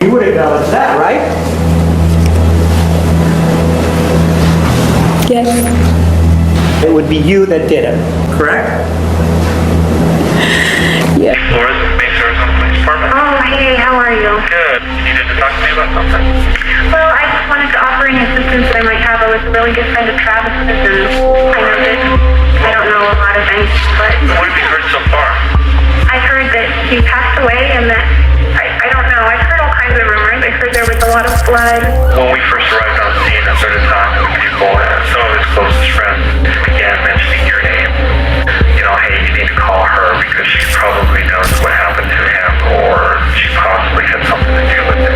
You would acknowledge that, right? Yes. It would be you that did it, correct? Yeah. Laura, Mesa Police Department. Oh, hey, how are you? Good. You needed to talk to me about something? Well, I just wanted to offer any assistance that I might have. I was a really good friend of Travis's, and I know that I don't know a lot of things, but What have you heard so far? I heard that he passed away and that, I don't know, I've heard all kinds of rumors. I heard there was a lot of blood. When we first arrived on scene and started talking to people, and some of his closest friends began mentioning your name. You know, hey, you need to call her because she probably knows what happened to him, or she possibly had something to do with it.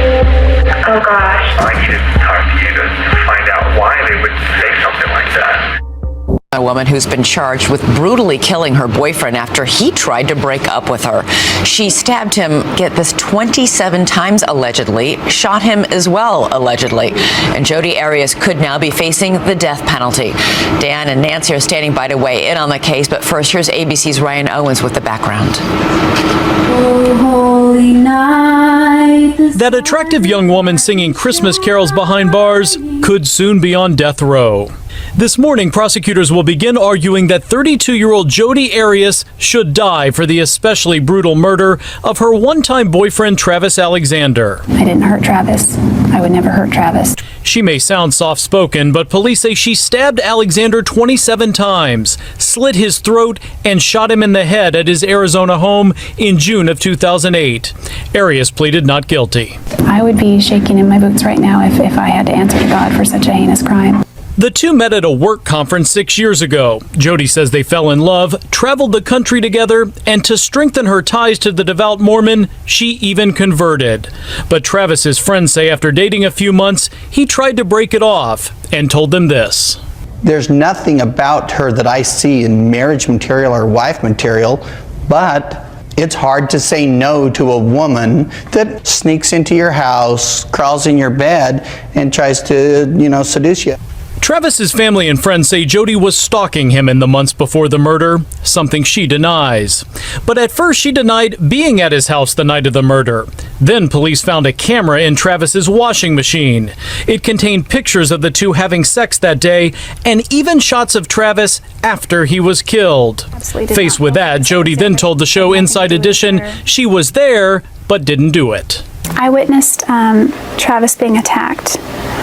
Oh gosh. I needed to talk to you to find out why they would say something like that. A woman who's been charged with brutally killing her boyfriend after he tried to break up with her. She stabbed him, get this, 27 times allegedly, shot him as well allegedly. And Jodi Arias could now be facing the death penalty. Dan and Nancy are standing by to weigh in on the case, but first here's ABC's Ryan Owens with the background. Oh, holy night. That attractive young woman singing Christmas carols behind bars could soon be on death row. This morning, prosecutors will begin arguing that 32-year-old Jodi Arias should die for the especially brutal murder of her one-time boyfriend, Travis Alexander. I didn't hurt Travis. I would never hurt Travis. She may sound soft-spoken, but police say she stabbed Alexander 27 times, slit his throat, and shot him in the head at his Arizona home in June of 2008. Arias pleaded not guilty. I would be shaking in my boots right now if I had to answer to God for such a heinous crime. The two met at a work conference 6 years ago. Jodi says they fell in love, traveled the country together, and to strengthen her ties to the devout Mormon, she even converted. But Travis's friends say after dating a few months, he tried to break it off and told them this. There's nothing about her that I see in marriage material or wife material, but it's hard to say no to a woman that sneaks into your house, crawls in your bed, and tries to, seduce you. Travis's family and friends say Jodi was stalking him in the months before the murder, something she denies. But at first she denied being at his house the night of the murder. Then police found a camera in Travis's washing machine. It contained pictures of the two having sex that day and even shots of Travis after he was killed. Faced with that, Jodi then told the show Inside Edition she was there but didn't do it. I witnessed Travis being attacked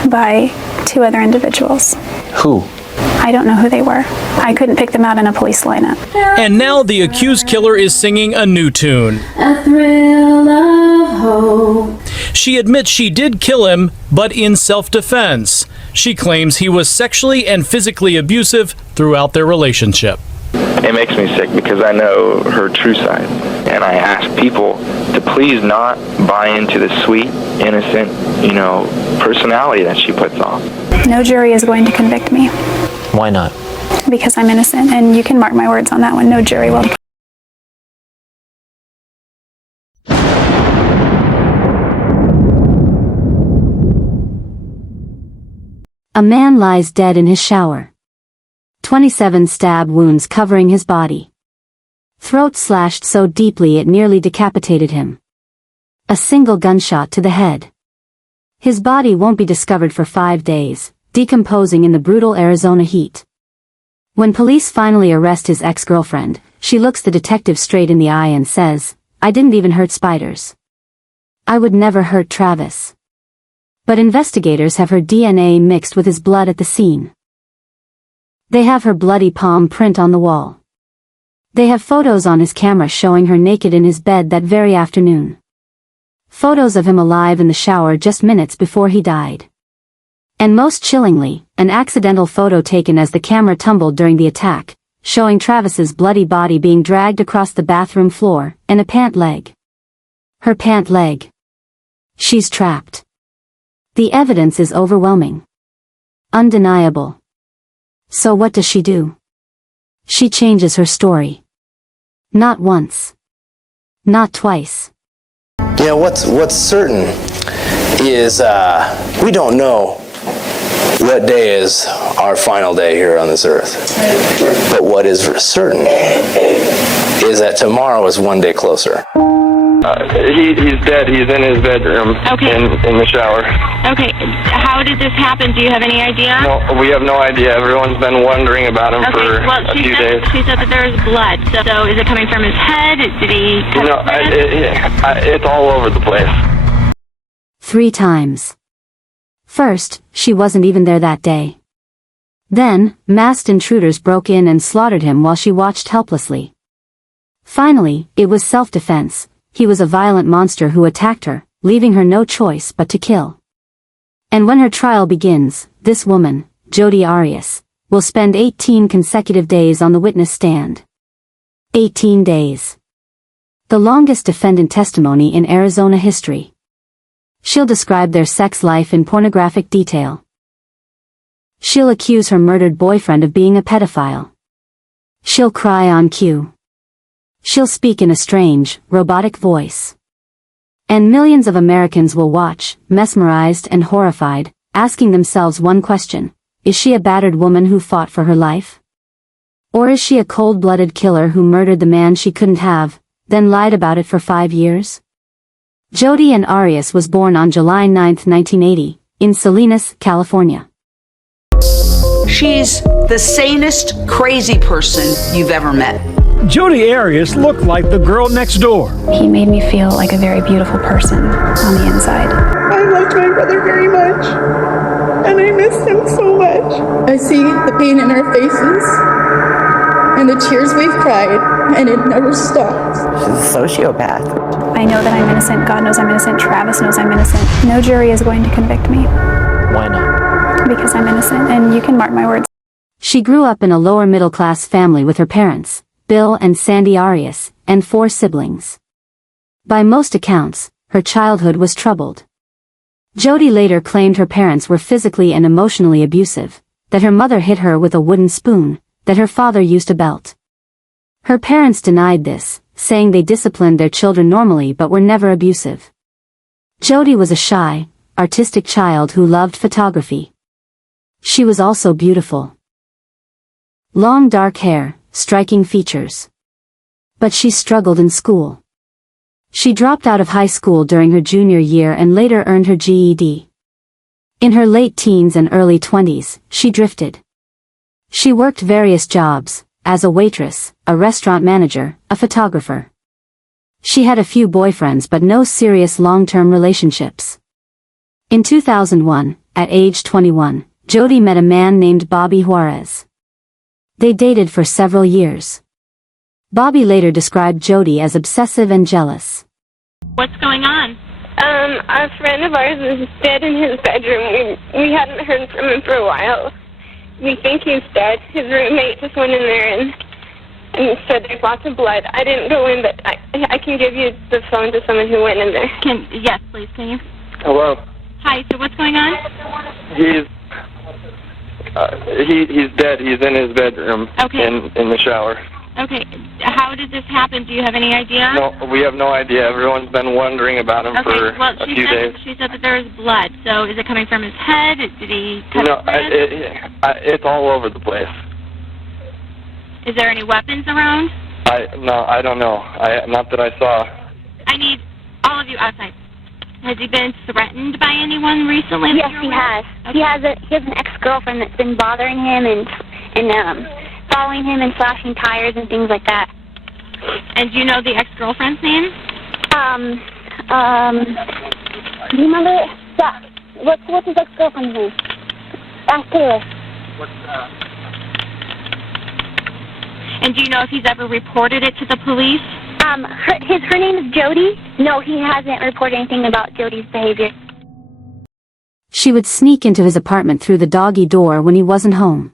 by two other individuals. Who? I don't know who they were. I couldn't pick them out in a police lineup. And now the accused killer is singing a new tune. A thrill of hope. She admits she did kill him, but in self-defense. She claims he was sexually and physically abusive throughout their relationship. It makes me sick because I know her true side. And I ask people to please not buy into the sweet, innocent, personality that she puts on. No jury is going to convict me Why not? because I'm innocent, and you can mark my words on that one. No jury will. A man lies dead in his shower. 27 stab wounds covering his body. Throat slashed so deeply it nearly decapitated him. A single gunshot to the head. His body won't be discovered for 5 days, decomposing in the brutal Arizona heat. When police finally arrest his ex-girlfriend, she looks the detective straight in the eye and says, "I didn't even hurt spiders. I would never hurt Travis." But investigators have her DNA mixed with his blood at the scene. They have her bloody palm print on the wall. They have photos on his camera showing her naked in his bed that very afternoon. Photos of him alive in the shower just minutes before he died. And most chillingly, an accidental photo taken as the camera tumbled during the attack, showing Travis's bloody body being dragged across the bathroom floor, and a pant leg. Her pant leg. She's trapped. The evidence is overwhelming. Undeniable. So what does she do? She changes her story. Not once. Not twice. What's certain is we don't know what day is our final day here on this earth. But what is certain is that tomorrow is one day closer. He's dead. He's in his bedroom. Okay. In the shower. Okay. How did this happen? Do you have any idea? No, we have no idea. Everyone's been wondering about him for a few days. She said that there was blood. So is it coming from his head? Did he? No, it's all over the place. 3 times. First, she wasn't even there that day. Then, masked intruders broke in and slaughtered him while she watched helplessly. Finally, it was self-defense. He was a violent monster who attacked her, leaving her no choice but to kill. And when her trial begins, this woman, Jodi Arias, will spend 18 consecutive days on the witness stand. 18 days. The longest defendant testimony in Arizona history. She'll describe their sex life in pornographic detail. She'll accuse her murdered boyfriend of being a pedophile. She'll cry on cue. She'll speak in a strange, robotic voice. And millions of Americans will watch, mesmerized and horrified, asking themselves one question: is she a battered woman who fought for her life? Or is she a cold-blooded killer who murdered the man she couldn't have, then lied about it for 5 years? Jodi Arias was born on July 9, 1980, in Salinas, California. She's the sanest, crazy person you've ever met. Jodi Arias looked like the girl next door. He made me feel like a very beautiful person on the inside. I loved my brother very much, and I missed him so much. I see the pain in our faces, and the tears we've cried, and it never stops. She's a sociopath. I know that I'm innocent. God knows I'm innocent. Travis knows I'm innocent. No jury is going to convict me. Why not? Because I'm innocent, and you can mark my words. She grew up in a lower middle-class family with her parents, Bill and Sandy Arias, and 4 siblings. By most accounts, her childhood was troubled. Jodi later claimed her parents were physically and emotionally abusive, that her mother hit her with a wooden spoon, that her father used a belt. Her parents denied this, saying they disciplined their children normally but were never abusive. Jodi was a shy, artistic child who loved photography. She was also beautiful. Long dark hair, striking features. But she struggled in school. She dropped out of high school during her junior year and later earned her GED. In her late teens and early 20s, she drifted. She worked various jobs, as a waitress, a restaurant manager, a photographer. She had a few boyfriends but no serious long-term relationships. In 2001, at age 21, Jodi met a man named Bobby Juarez. They dated for several years. Bobby later described Jodi as obsessive and jealous. What's going on? A friend of ours is dead in his bedroom. We hadn't heard from him for a while. We think he's dead. His roommate just went in there and said there's lots of blood. I didn't go in, but I can give you the phone to someone who went in there. Yes, please, can you? Hello. Hi, so what's going on? He's dead. He's in his bedroom. Okay. In the shower. Okay. How did this happen? Do you have any idea? No, we have no idea. Everyone's been wondering about him for a few days. She said that there was blood. So is it coming from his head? Did he touch No, his head? it's all over the place. Is there any weapons around? I don't know. Not that I saw. I need all of you outside. Has he been threatened by anyone recently? Yes, he has. Okay. He has an ex-girlfriend that's been bothering him and following him and slashing tires and things like that. And do you know the ex-girlfriend's name? Do you remember? Yeah. What's his ex-girlfriend's name? Ask Taylor. And do you know if he's ever reported it to the police? Her name is Jodi. No, he hasn't reported anything about Jodi's behavior. She would sneak into his apartment through the doggy door when he wasn't home.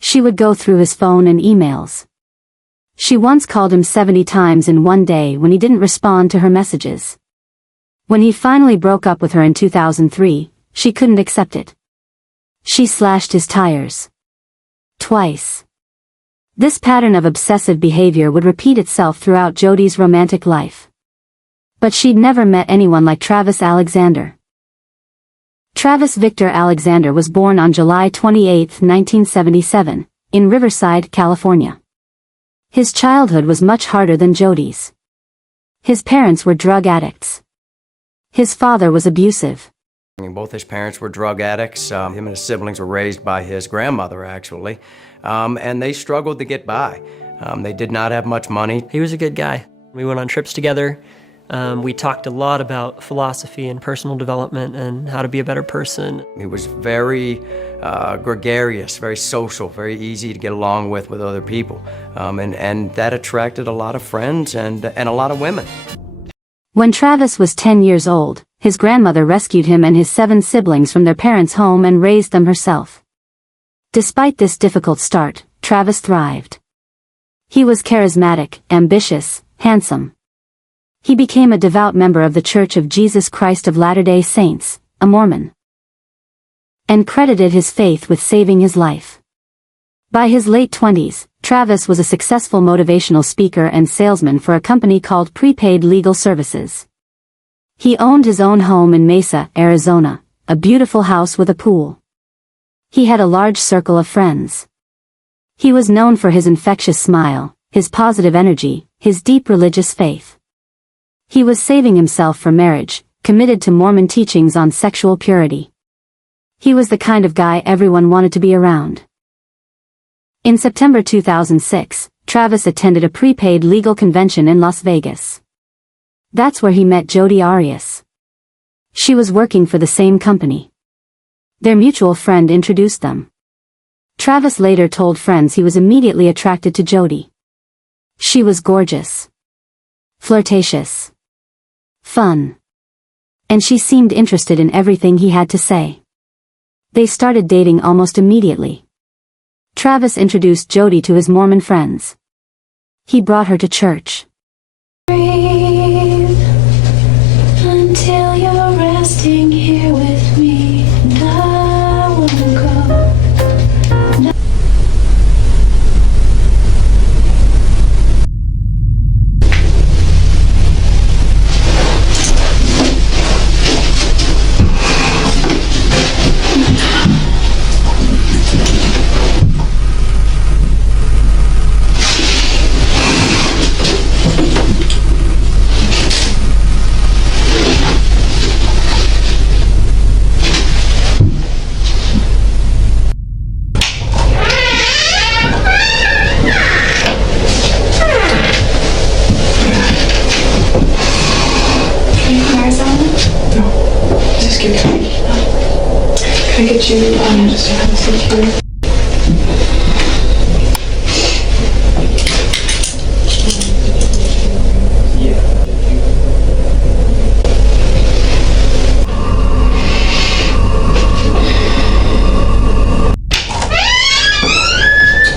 She would go through his phone and emails. She once called him 70 times in one day when he didn't respond to her messages. When he finally broke up with her in 2003, she couldn't accept it. She slashed his tires. Twice. This pattern of obsessive behavior would repeat itself throughout Jodi's romantic life. But she'd never met anyone like Travis Alexander. Travis Victor Alexander was born on July 28, 1977, in Riverside, California. His childhood was much harder than Jodi's. His parents were drug addicts. His father was abusive. Both his parents were drug addicts. Him and his siblings were raised by his grandmother, actually, and they struggled to get by. They did not have much money. He was a good guy. We went on trips together. We talked a lot about philosophy and personal development and how to be a better person. He was very gregarious, very social, very easy to get along with other people, and that attracted a lot of friends and a lot of women. When Travis was 10 years old, his grandmother rescued him and his 7 siblings from their parents' home and raised them herself. Despite this difficult start, Travis thrived. He was charismatic, ambitious, handsome. He became a devout member of the Church of Jesus Christ of Latter-day Saints, a Mormon, and credited his faith with saving his life. By his late 20s, Travis was a successful motivational speaker and salesman for a company called Prepaid Legal Services. He owned his own home in Mesa, Arizona, a beautiful house with a pool. He had a large circle of friends. He was known for his infectious smile, his positive energy, his deep religious faith. He was saving himself for marriage, committed to Mormon teachings on sexual purity. He was the kind of guy everyone wanted to be around. In September 2006, Travis attended a prepaid legal convention in Las Vegas. That's where he met Jodi Arias. She was working for the same company. Their mutual friend introduced them. Travis later told friends he was immediately attracted to Jodi. She was gorgeous, flirtatious, fun, and she seemed interested in everything he had to say. They started dating almost immediately. Travis introduced Jodi to his Mormon friends. He brought her to church. Breathe until you're resting here with me, and I wanna go. Can I get you just to have a seat here?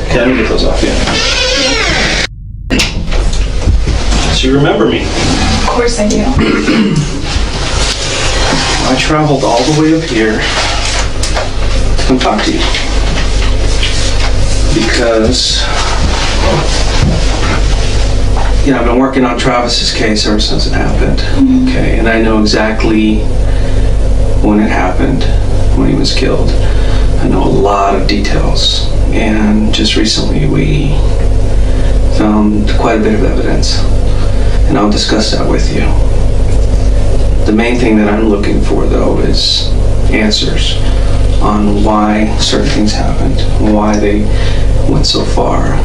Okay, let me get those off you. So you remember me? Of course I do. I traveled all the way up here to come talk to you because, I've been working on Travis's case ever since it happened. Okay, and I know exactly when it happened, when he was killed. I know a lot of details, and just recently we found quite a bit of evidence, and I'll discuss that with you. The main thing that I'm looking for, though, is answers on why certain things happened, why they went so far,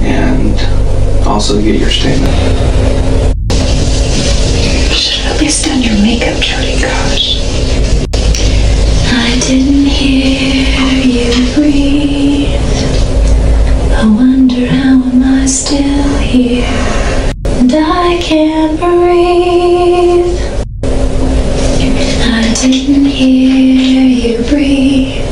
and also to get your statement. You should have at least done your makeup, Jodi. Gosh. I didn't hear you breathe. I wonder how am I still here, and I can't breathe. I didn't hear you breathe.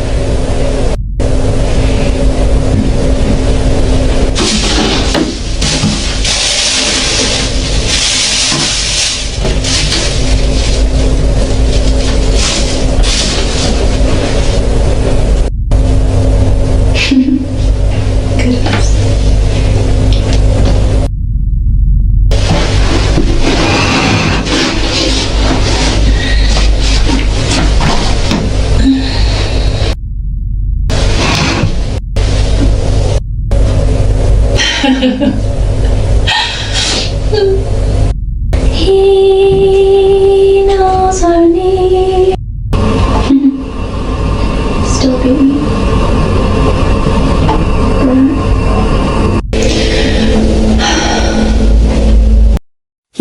Goodness.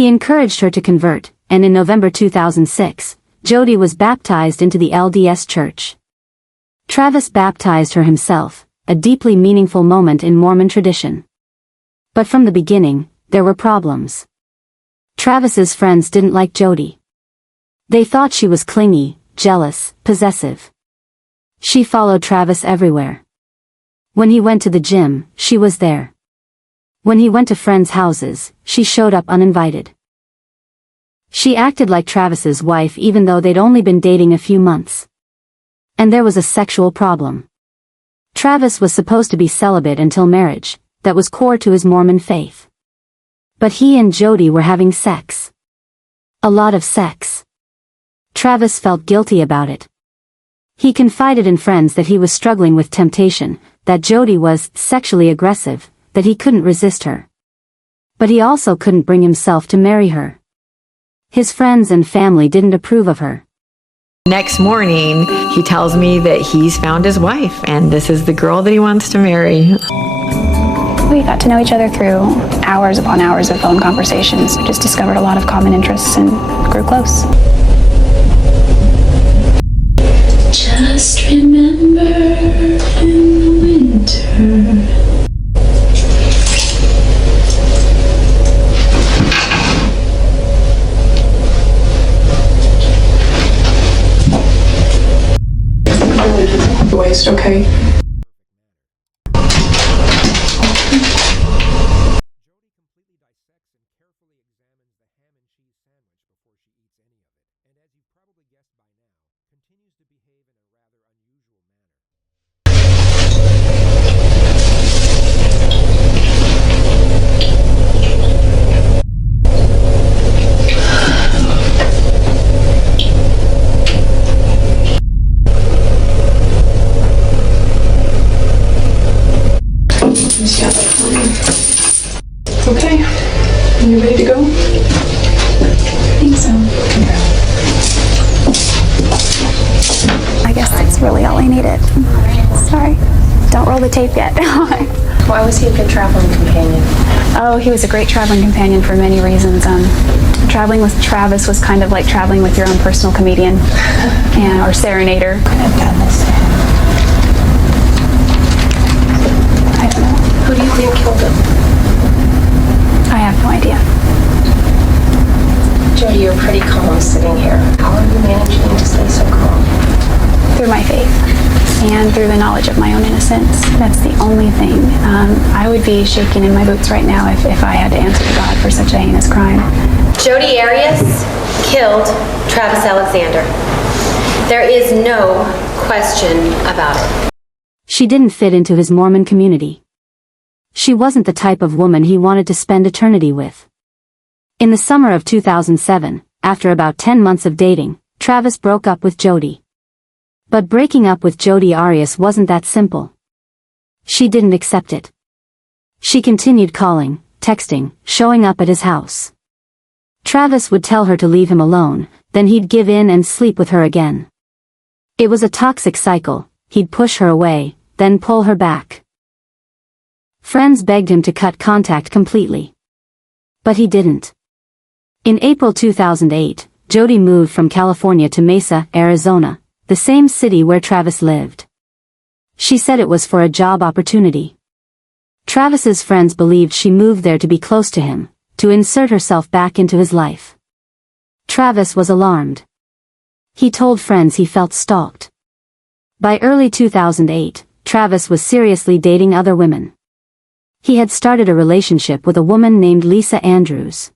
He encouraged her to convert, and in November 2006, Jodi was baptized into the LDS Church. Travis baptized her himself, a deeply meaningful moment in Mormon tradition. But from the beginning, there were problems. Travis's friends didn't like Jodi. They thought she was clingy, jealous, possessive. She followed Travis everywhere. When he went to the gym, she was there. When he went to friends' houses, she showed up uninvited. She acted like Travis's wife even though they'd only been dating a few months. And there was a sexual problem. Travis was supposed to be celibate until marriage, that was core to his Mormon faith. But he and Jodi were having sex. A lot of sex. Travis felt guilty about it. He confided in friends that he was struggling with temptation, that Jodi was sexually aggressive, that he couldn't resist her. But he also couldn't bring himself to marry her. His friends and family didn't approve of her. Next morning, he tells me that he's found his wife, and this is the girl that he wants to marry. We got to know each other through hours upon hours of phone conversations. We just discovered a lot of common interests and grew close. Just remember in the winter. Waste, okay? Okay, you ready to go? I think so. I guess that's really all I needed. Sorry. Don't roll the tape yet. Why was he a good traveling companion? Oh, he was a great traveling companion for many reasons. Traveling with Travis was kind of like traveling with your own personal comedian or serenader. I've done this. I don't know. Who do you think killed him? I have no idea. Jodi, you're pretty calm sitting here. How are you managing to stay so calm? Through my faith and through the knowledge of my own innocence. That's the only thing. I would be shaking in my boots right now if I had to answer to God for such a heinous crime. Jodi Arias killed Travis Alexander. There is no question about it. She didn't fit into his Mormon community. She wasn't the type of woman he wanted to spend eternity with. In the summer of 2007, after about 10 months of dating, Travis broke up with Jodi. But breaking up with Jodi Arias wasn't that simple. She didn't accept it. She continued calling, texting, showing up at his house. Travis would tell her to leave him alone, then he'd give in and sleep with her again. It was a toxic cycle. He'd push her away, then pull her back. Friends begged him to cut contact completely. But he didn't. In April 2008, Jodi moved from California to Mesa, Arizona, the same city where Travis lived. She said it was for a job opportunity. Travis's friends believed she moved there to be close to him, to insert herself back into his life. Travis was alarmed. He told friends he felt stalked. By early 2008, Travis was seriously dating other women. He had started a relationship with a woman named Lisa Andrews.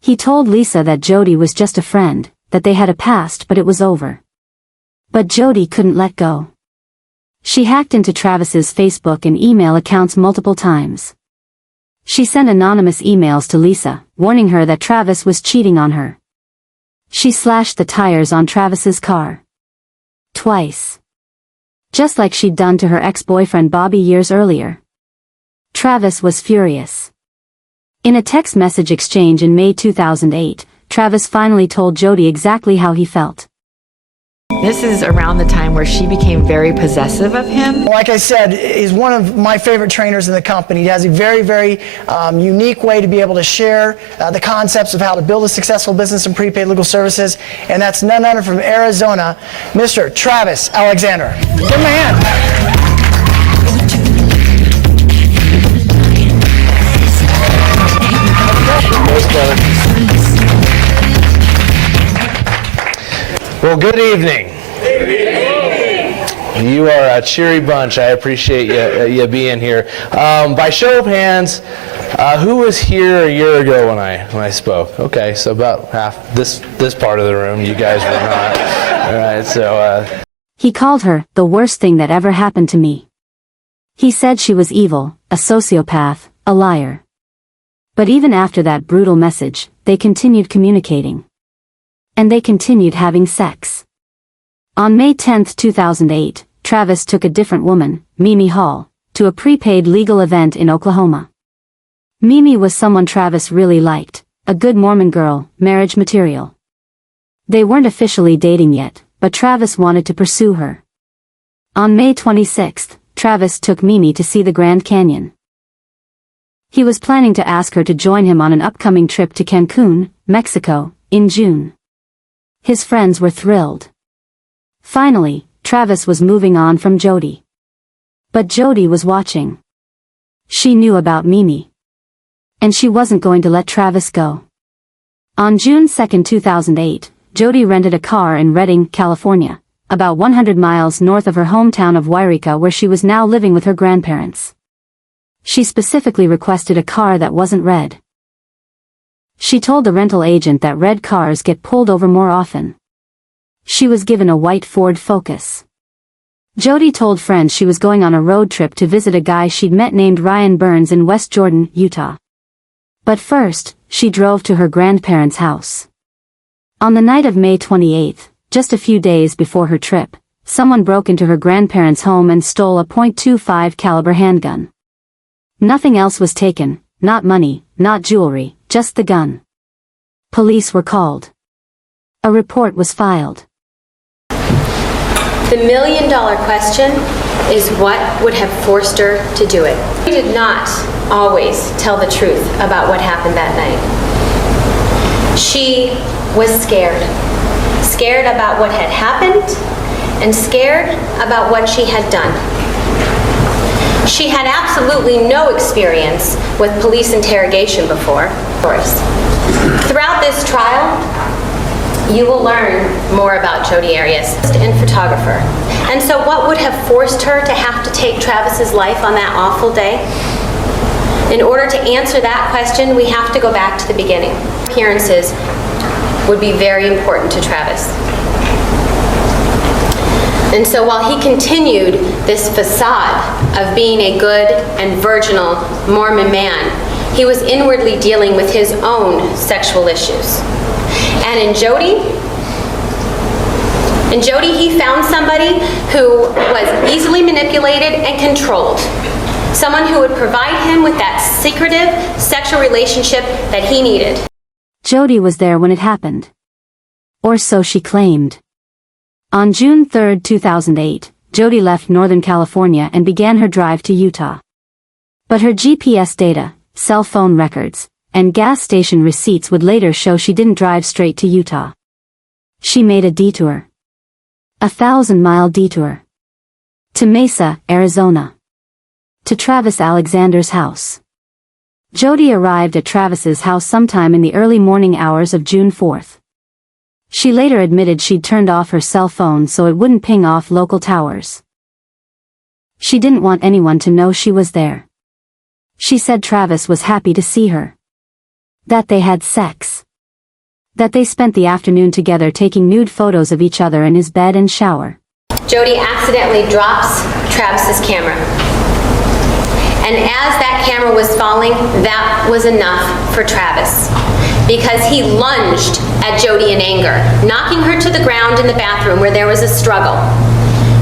He told Lisa that Jodi was just a friend, that they had a past but it was over. But Jodi couldn't let go. She hacked into Travis's Facebook and email accounts multiple times. She sent anonymous emails to Lisa, warning her that Travis was cheating on her. She slashed the tires on Travis's car. Twice. Just like she'd done to her ex-boyfriend Bobby years earlier. Travis was furious. In a text message exchange in May 2008, Travis finally told Jodi exactly how he felt. This is around the time where she became very possessive of him. Like I said, he's one of my favorite trainers in the company. He has a very, very unique way to be able to share the concepts of how to build a successful business in prepaid legal services, and that's none other from Arizona, Mr. Travis Alexander. Give him a hand. Well, good evening. You are a cheery bunch. I appreciate you being here. By show of hands, who was here a year ago when I spoke? Okay, so about half this part of the room. You guys were not. All right, so. He called her the worst thing that ever happened to me. He said she was evil, a sociopath, a liar. But even after that brutal message, they continued communicating. And they continued having sex. On May 10, 2008, Travis took a different woman, Mimi Hall, to a prepaid legal event in Oklahoma. Mimi was someone Travis really liked, a good Mormon girl, marriage material. They weren't officially dating yet, but Travis wanted to pursue her. On May 26, Travis took Mimi to see the Grand Canyon. He was planning to ask her to join him on an upcoming trip to Cancun, Mexico, in June. His friends were thrilled. Finally, Travis was moving on from Jodi. But Jodi was watching. She knew about Mimi. And she wasn't going to let Travis go. On June 2, 2008, Jodi rented a car in Redding, California, about 100 miles north of her hometown of Wairika, where she was now living with her grandparents. She specifically requested a car that wasn't red. She told the rental agent that red cars get pulled over more often. She was given a white Ford Focus. Jodi told friends she was going on a road trip to visit a guy she'd met named Ryan Burns in West Jordan, Utah. But first, she drove to her grandparents' house. On the night of May 28, just a few days before her trip, someone broke into her grandparents' home and stole a .25 caliber handgun. Nothing else was taken, not money, not jewelry, just the gun. Police were called. A report was filed. The million-dollar question is what would have forced her to do it. She did not always tell the truth about what happened that night. She was scared. Scared about what had happened and scared about what she had done. She had absolutely no experience with police interrogation before. Throughout this trial, you will learn more about Jodi Arias and photographer. And so what would have forced her to have to take Travis's life on that awful day? In order to answer that question, we have to go back to the beginning. Appearances would be very important to Travis. And so while he continued this facade of being a good and virginal Mormon man, he was inwardly dealing with his own sexual issues. And in Jodi, he found somebody who was easily manipulated and controlled. Someone who would provide him with that secretive sexual relationship that he needed. Jodi was there when it happened. Or so she claimed. On June 3, 2008, Jodi left Northern California and began her drive to Utah. But her GPS data, cell phone records, and gas station receipts would later show she didn't drive straight to Utah. She made a detour. A 1,000-mile detour. To Mesa, Arizona. To Travis Alexander's house. Jodi arrived at Travis's house sometime in the early morning hours of June 4th. She later admitted she'd turned off her cell phone so it wouldn't ping off local towers. She didn't want anyone to know she was there. She said Travis was happy to see her. That they had sex. That they spent the afternoon together taking nude photos of each other in his bed and shower. Jodi accidentally drops Travis's camera. And as that camera was falling, that was enough for Travis. Because he lunged at Jodi in anger, knocking her to the ground in the bathroom where there was a struggle.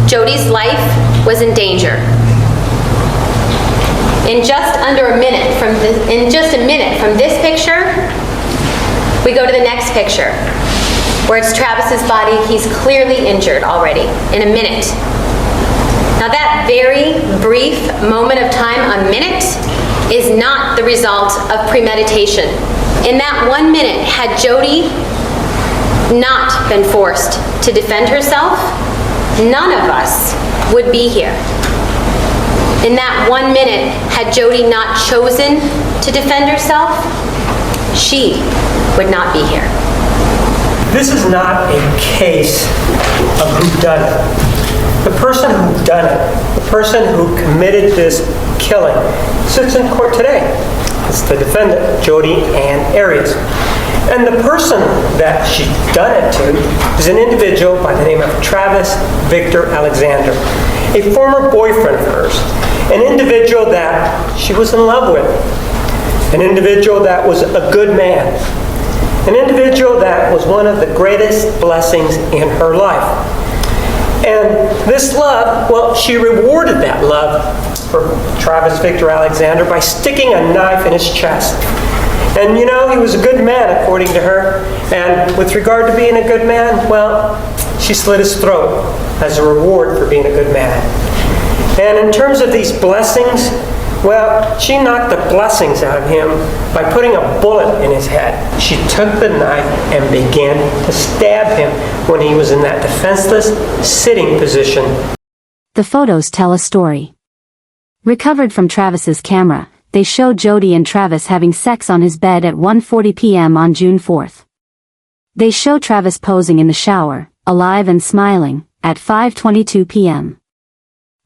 Jodi's life was in danger. In just a minute from this picture, we go to the next picture. where it's Travis's body. He's clearly injured already in a minute. Now that very brief moment of time, a minute, is not the result of premeditation. In that 1 minute, had Jodi not been forced to defend herself, none of us would be here. In that 1 minute, had Jodi not chosen to defend herself, she would not be here. This is not a case of whodunit. The person who done it, the person who committed this killing, sits in court today. It's the defendant, Jodi Arias. And the person that she done it to is an individual by the name of Travis Victor Alexander, a former boyfriend of hers, an individual that she was in love with, an individual that was a good man, an individual that was one of the greatest blessings in her life. And this love, well, she rewarded that love for Travis Victor Alexander by sticking a knife in his chest. And you know, he was a good man, according to her. And with regard to being a good man, well, she slit his throat as a reward for being a good man. And in terms of these blessings, well, she knocked the blessings out of him by putting a bullet in his head. She took the knife and began to stab him when he was in that defenseless sitting position. The photos tell a story. Recovered from Travis's camera, they show Jodi and Travis having sex on his bed at 1:40 p.m. on June 4th. They show Travis posing in the shower, alive and smiling, at 5:22 p.m.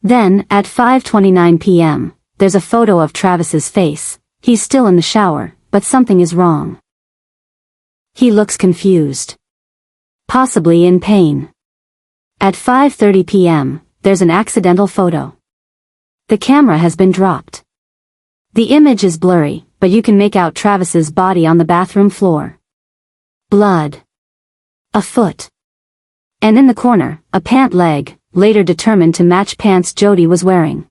Then, at 5:29 p.m., there's a photo of Travis's face. He's still in the shower, but something is wrong. He looks confused. Possibly in pain. At 5:30 p.m., there's an accidental photo. The camera has been dropped. The image is blurry, but you can make out Travis's body on the bathroom floor. Blood. A foot. And in the corner, a pant leg, later determined to match pants Jodi was wearing.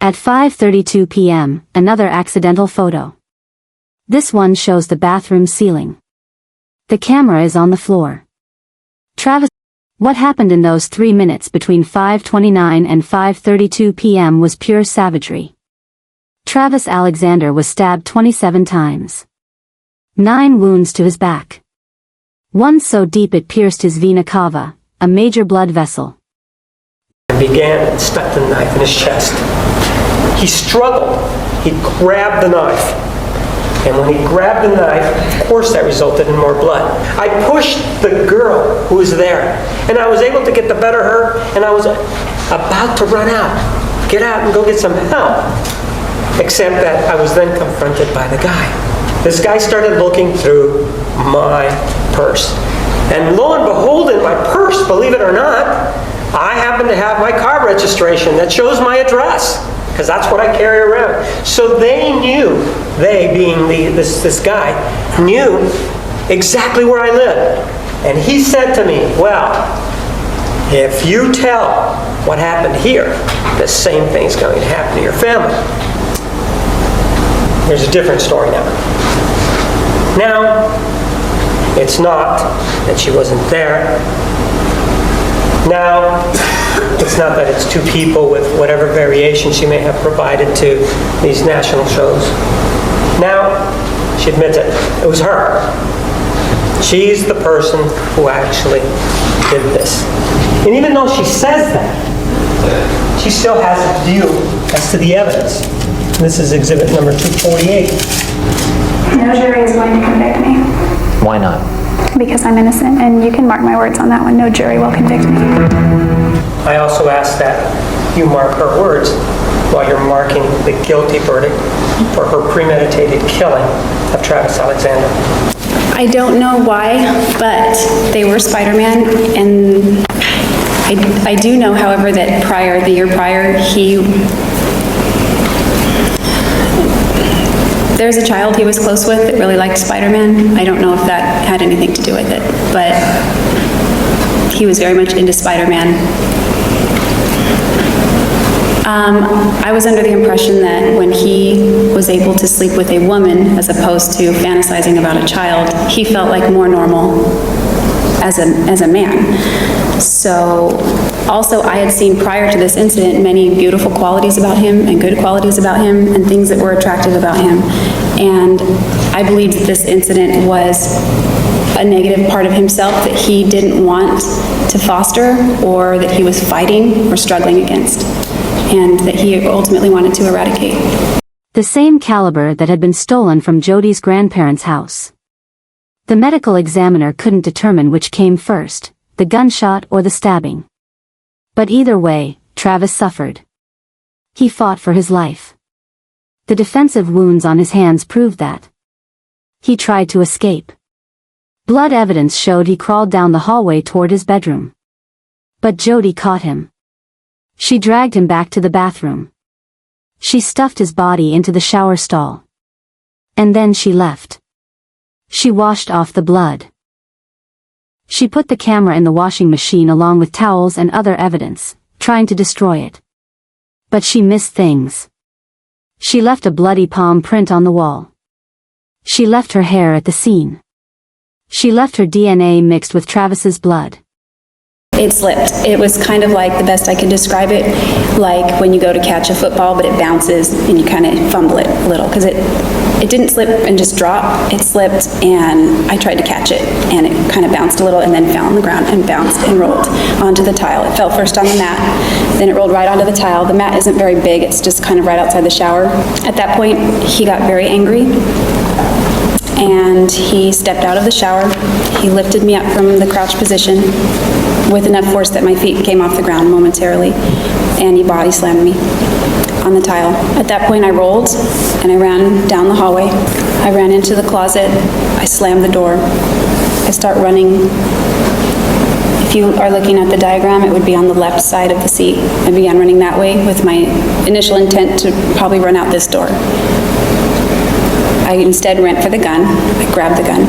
At 5:32 p.m., another accidental photo. This one shows the bathroom ceiling. The camera is on the floor. Travis, what happened in those 3 minutes between 5:29 and 5:32 p.m. was pure savagery. Travis Alexander was stabbed 27 times. 9 wounds to his back. One so deep it pierced his vena cava, a major blood vessel. Began and stuck the knife in his chest. He struggled. He grabbed the knife. And when he grabbed the knife, of course that resulted in more blood. I pushed the girl who was there, and I was able to get the better of her, and I was about to run out, get out and go get some help. Except that I was then confronted by the guy. This guy started looking through my purse. And lo and behold, in my purse, believe it or not, I happen to have my car registration that shows my address, because that's what I carry around. So they knew, they being this guy, knew exactly where I lived. And he said to me, well, if you tell what happened here, the same thing's going to happen to your family. There's a different story now. Now, it's not that she wasn't there. Now, it's not that it's 2 people with whatever variation she may have provided to these national shows. Now, she admits it. It was her. She's the person who actually did this. And even though she says that, she still has a view as to the evidence. This is exhibit number 248. No jury is going to convict me. Why not? Because I'm innocent, and you can mark my words on that one. No jury will convict me. I also ask that you mark her words while you're marking the guilty verdict for her premeditated killing of Travis Alexander. I don't know why, but they were Spider-Man, and I do know, however, that the year prior, there's a child he was close with that really liked Spider-Man. I don't know if that had anything to do with it, but he was very much into Spider-Man. I was under the impression that when he was able to sleep with a woman as opposed to fantasizing about a child, he felt like more normal. as a man. So also I had seen prior to this incident many beautiful qualities about him and good qualities about him and things that were attractive about him. And I believed that this incident was a negative part of himself that he didn't want to foster, or that he was fighting or struggling against, and that he ultimately wanted to eradicate. The same caliber that had been stolen from Jodi's grandparents' house. The medical examiner couldn't determine which came first, the gunshot or the stabbing. But either way, Travis suffered. He fought for his life. The defensive wounds on his hands proved that. He tried to escape. Blood evidence showed he crawled down the hallway toward his bedroom. But Jodi caught him. She dragged him back to the bathroom. She stuffed his body into the shower stall. And then she left. She washed off the blood. She put the camera in the washing machine along with towels and other evidence, trying to destroy it. But she missed things. She left a bloody palm print on the wall. She left her hair at the scene. She left her DNA mixed with Travis's blood. It slipped. It was kind of like, the best I could describe it, like when you go to catch a football but it bounces and you kind of fumble it a little, because it didn't slip and just drop. It slipped and I tried to catch it and it kind of bounced a little and then fell on the ground and bounced and rolled onto the tile. It fell first on the mat, then it rolled right onto the tile. The mat isn't very big, it's just kind of right outside the shower. At that point, he got very angry and he stepped out of the shower. He lifted me up from the crouch position with enough force that my feet came off the ground momentarily, and he body slammed me on the tile. At that point I rolled and I ran down the hallway. I ran into the closet. I slammed the door. I start running. If you are looking at the diagram, it would be on the left side of the seat. I began running that way with my initial intent to probably run out this door. I instead went for the gun. I grabbed the gun.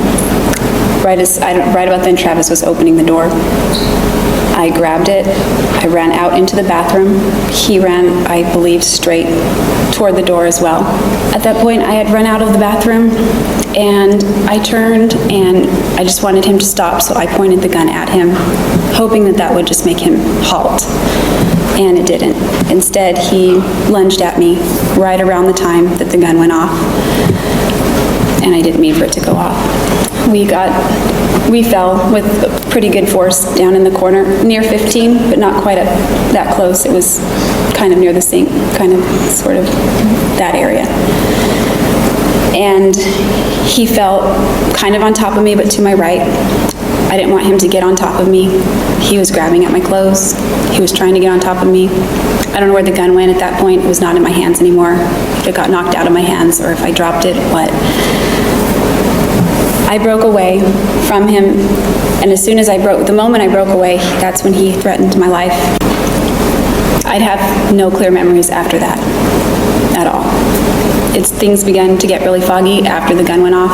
Right about then, Travis was opening the door. I grabbed it. I ran out into the bathroom. He ran, I believe, straight toward the door as well. At that point, I had run out of the bathroom, and I turned, and I just wanted him to stop, so I pointed the gun at him, hoping that that would just make him halt. And it didn't. Instead, he lunged at me right around the time that the gun went off, and I didn't mean for it to go off. We fell with pretty good force down in the corner, near 15, but not quite that close. It was kind of near the sink, kind of, sort of that area. And he fell kind of on top of me, but to my right. I didn't want him to get on top of me. He was grabbing at my clothes. He was trying to get on top of me. I don't know where the gun went at that point. It was not in my hands anymore. If it got knocked out of my hands or if I dropped it, what. I broke away from him, and as soon as the moment I broke away, that's when he threatened my life. I'd have no clear memories after that, at all. Things began to get really foggy after the gun went off.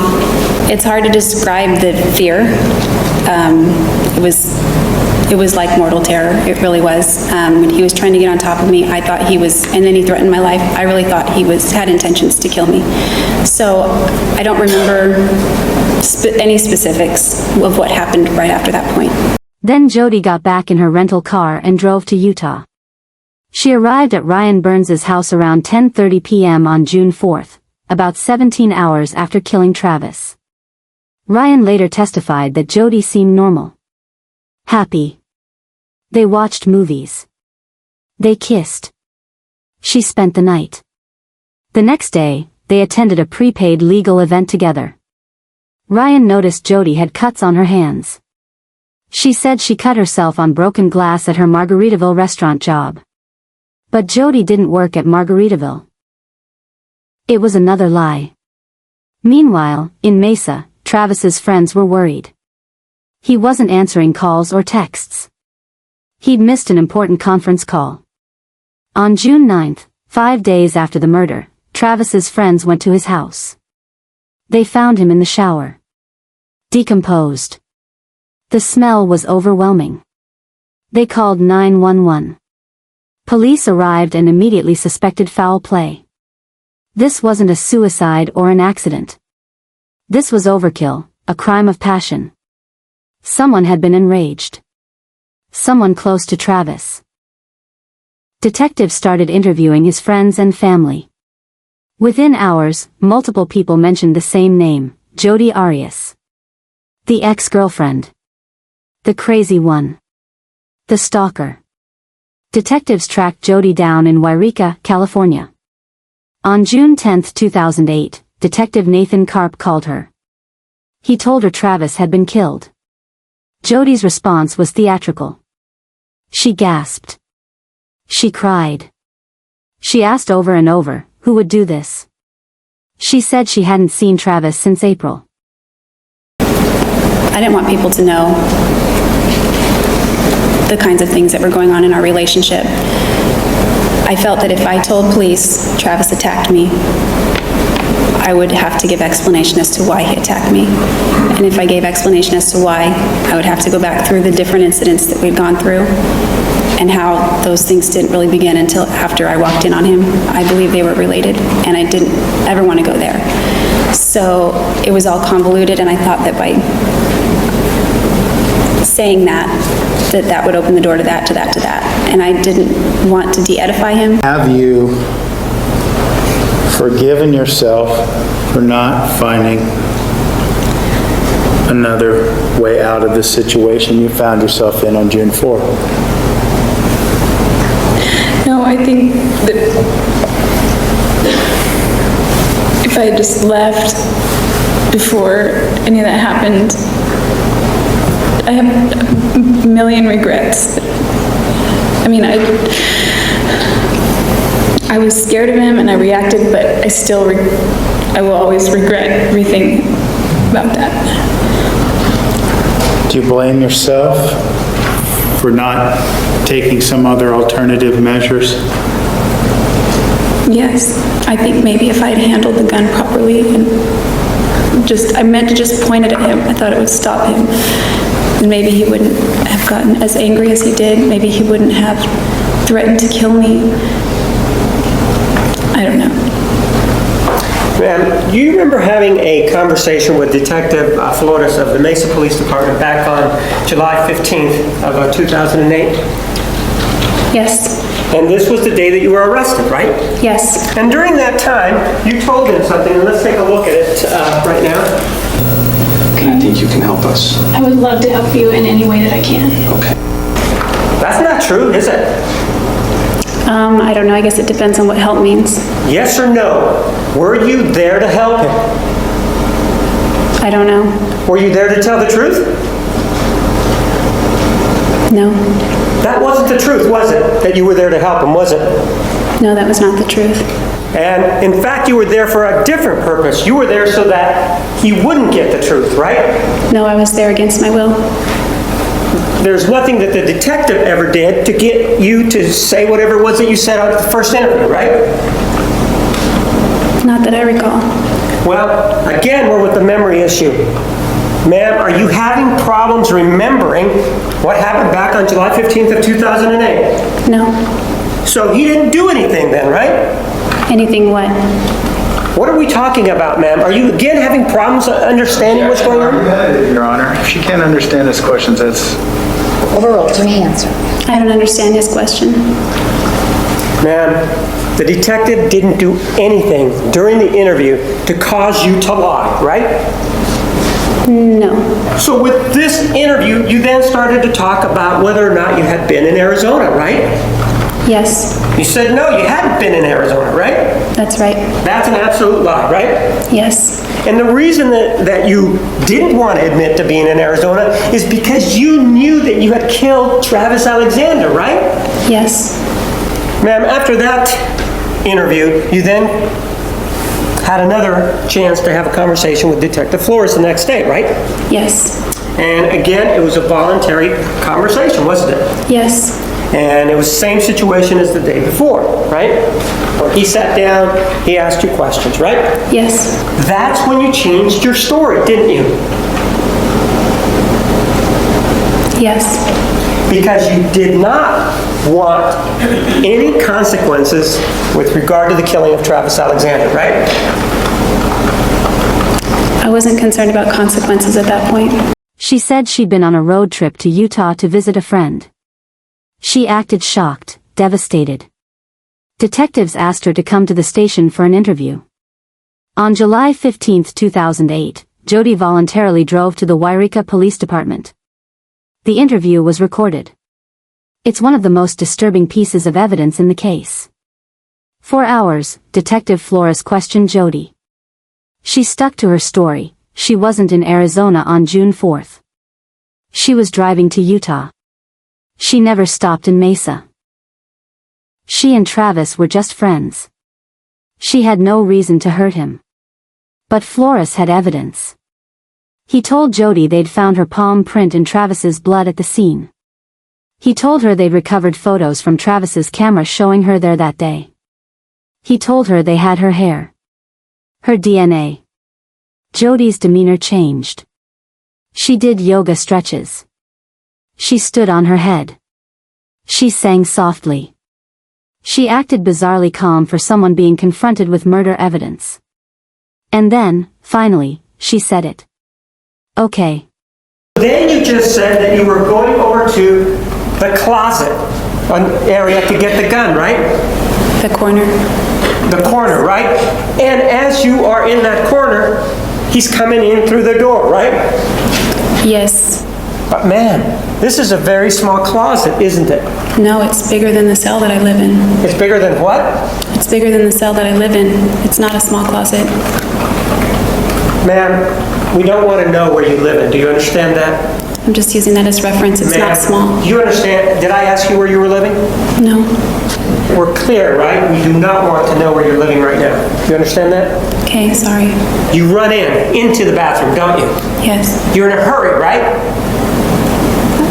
It's hard to describe the fear. It was like mortal terror. It really was. When he was trying to get on top of me, I thought he was, and then he threatened my life. I really thought he had intentions to kill me. So I don't remember any specifics of what happened right after that point. Then Jodi got back in her rental car and drove to Utah. She arrived at Ryan Burns's house around 10:30 p.m. on June 4th, about 17 hours after killing Travis. Ryan later testified that Jodi seemed normal. Happy. They watched movies. They kissed. She spent the night. The next day, they attended a prepaid legal event together. Ryan noticed Jodi had cuts on her hands. She said she cut herself on broken glass at her Margaritaville restaurant job. But Jodi didn't work at Margaritaville. It was another lie. Meanwhile, in Mesa, Travis's friends were worried. He wasn't answering calls or texts. He'd missed an important conference call. On June 9th, 5 days after the murder, Travis's friends went to his house. They found him in the shower. Decomposed. The smell was overwhelming. They called 911. Police arrived and immediately suspected foul play. This wasn't a suicide or an accident. This was overkill, a crime of passion. Someone had been enraged. Someone close to Travis. Detectives started interviewing his friends and family. Within hours, multiple people mentioned the same name, Jodi Arias. The ex-girlfriend. The crazy one. The stalker. Detectives tracked Jodi down in Wairika, California. On June 10, 2008, Detective Nathan Karp called her. He told her Travis had been killed. Jodi's response was theatrical. She gasped. She cried. She asked over and over, who would do this? She said she hadn't seen Travis since April. I didn't want people to know the kinds of things that were going on in our relationship. I felt that if I told police Travis attacked me, I would have to give explanation as to why he attacked me. And if I gave explanation as to why, I would have to go back through the different incidents that we'd gone through and how those things didn't really begin until after I walked in on him. I believe they were related, and I didn't ever want to go there. So it was all convoluted, and I thought that by saying that would open the door to that, to that, to that. And I didn't want to de-edify him. Have you forgiven yourself for not finding another way out of this situation you found yourself in on June 4th? No, I think that if I had just left before any of that happened, I have a million regrets. I mean, I was scared of him and I reacted, but I will always regret everything about that. Do you blame yourself for not taking some other alternative measures? Yes, I think maybe if I had handled the gun properly and I meant to just point it at him, I thought it would stop him. And maybe he wouldn't have gotten as angry as he did. Maybe he wouldn't have threatened to kill me. I don't know. Ma'am, do you remember having a conversation with Detective Flores of the Mesa Police Department back on July 15th of 2008? Yes. And this was the day that you were arrested, right? Yes. And during that time, you told him something, and let's take a look at it right now. And I think you can help us. I would love to help you in any way that I can. Okay. That's not true, is it? I don't know. I guess it depends on what help means. Yes or no? Were you there to help him? I don't know. Were you there to tell the truth? No. That wasn't the truth, was it? That you were there to help him, was it? No, that was not the truth. And in fact, you were there for a different purpose. You were there so that he wouldn't get the truth, right? No, I was there against my will. There's nothing that the detective ever did to get you to say whatever it was that you said at the first interview, right? Not that I recall. Well, again, we're with the memory issue. Ma'am, are you having problems remembering what happened back on July 15th of 2008? No. So he didn't do anything then, right? Anything what? What are we talking about, ma'am? Are you again having problems understanding what's going on? Your Honor, if she can't understand his questions, that's... Overruled. Your answer. I don't understand his question. Ma'am, the detective didn't do anything during the interview to cause you to lie, right? No. So with this interview, you then started to talk about whether or not you had been in Arizona, right? Yes. You said no, you hadn't been in Arizona, right? That's right. That's an absolute lie, right? Yes. And the reason that you didn't want to admit to being in Arizona is because you knew that you had killed Travis Alexander, right? Yes. Ma'am, after that interview, you then had another chance to have a conversation with Detective Flores the next day, right? Yes. And again, it was a voluntary conversation, wasn't it? Yes. And it was the same situation as the day before, right? Where he sat down, he asked you questions, right? Yes. That's when you changed your story, didn't you? Yes. Because you did not want any consequences with regard to the killing of Travis Alexander, right? I wasn't concerned about consequences at that point. She said she'd been on a road trip to Utah to visit a friend. She acted shocked, devastated. Detectives asked her to come to the station for an interview. On July 15, 2008, Jodi voluntarily drove to the Wairika Police Department. The interview was recorded. It's one of the most disturbing pieces of evidence in the case. For hours, Detective Flores questioned Jodi. She stuck to her story. She wasn't in Arizona on June 4th. She was driving to Utah. She never stopped in Mesa. She and Travis were just friends. She had no reason to hurt him. But Flores had evidence. He told Jodi they'd found her palm print in Travis's blood at the scene. He told her they'd recovered photos from Travis's camera showing her there that day. He told her they had her hair. Her DNA. Jodi's demeanor changed. She did yoga stretches. She stood on her head. She sang softly. She acted bizarrely calm for someone being confronted with murder evidence. And then, finally, she said it. Okay. Then you just said that you were going over to the closet area to get the gun, right? The corner. The corner, right? And as you are in that corner, he's coming in through the door, right? Yes. But man, this is a very small closet, isn't it? No, it's bigger than the cell that I live in. It's bigger than what? It's bigger than the cell that I live in. It's not a small closet. Ma'am, we don't want to know where you live in. Do you understand that? I'm just using that as reference. It's not small. Do you understand? Did I ask you where you were living? No. We're clear, right? We do not want to know where you're living right now. Do you understand that? Okay, sorry. You run into the bathroom, don't you? Yes. You're in a hurry, right?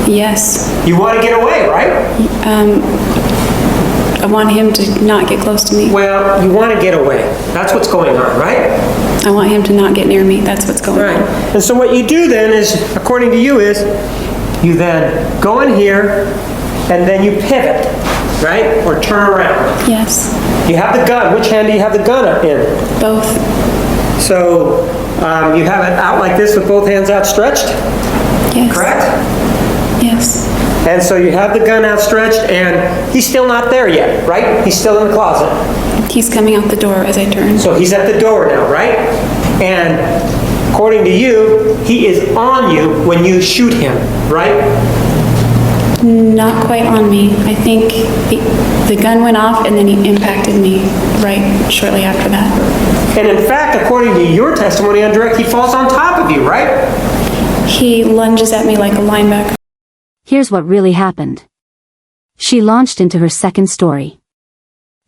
Yes. You want to get away, right? I want him to not get close to me. Well, you want to get away. That's what's going on, right? I want him to not get near me. That's what's going on. And so what you do then is, according to you, is you then go in here and then you pivot, right? Or turn around. Yes. You have the gun. Which hand do you have the gun in? Both. So you have it out like this with both hands outstretched? Yes. Correct? Yes. And so you have the gun outstretched and he's still not there yet, right? He's still in the closet. He's coming out the door as I turn. So he's at the door now, right? And according to you, he is on you when you shoot him, right? Not quite on me. I think the gun went off and then he impacted me right shortly after that. And in fact, according to your testimony on direct, he falls on top of you, right? He lunges at me like a linebacker. Here's what really happened. She launched into her second story.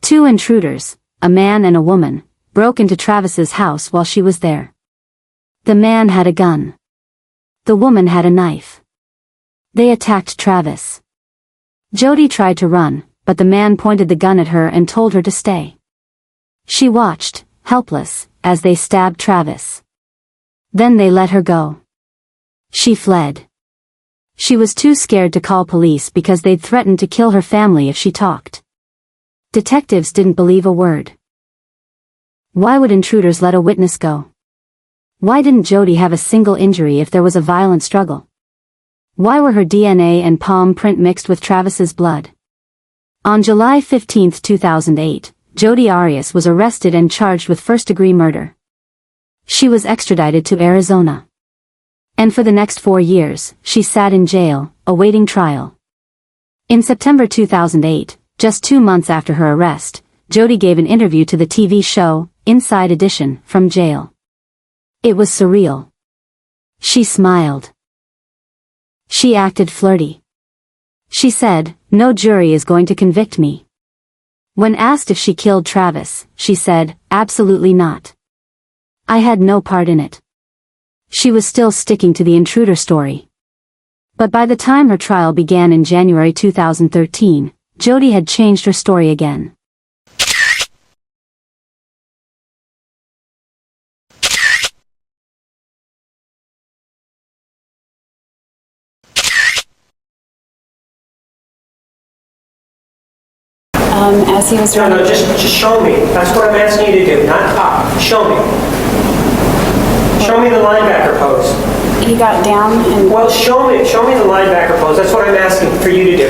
2 intruders, a man and a woman, broke into Travis's house while she was there. The man had a gun. The woman had a knife. They attacked Travis. Jodi tried to run, but the man pointed the gun at her and told her to stay. She watched, helpless, as they stabbed Travis. Then they let her go. She fled. She was too scared to call police because they'd threatened to kill her family if she talked. Detectives didn't believe a word. Why would intruders let a witness go? Why didn't Jodi have a single injury if there was a violent struggle? Why were her DNA and palm print mixed with Travis's blood? On July 15, 2008, Jodi Arias was arrested and charged with first-degree murder. She was extradited to Arizona. And for the next 4 years, she sat in jail, awaiting trial. In September 2008, just 2 months after her arrest, Jodi gave an interview to the TV show, Inside Edition, from jail. It was surreal. She smiled. She acted flirty. She said, "No jury is going to convict me." When asked if she killed Travis, she said, "Absolutely not. I had no part in it." She was still sticking to the intruder story. But by the time her trial began in January 2013, Jodi had changed her story again. As he was running. No, just show me. That's what I'm asking you to do, not talk. Show me. Show me the linebacker pose. He got down and... Well, show me the linebacker pose. That's what I'm asking for you to do.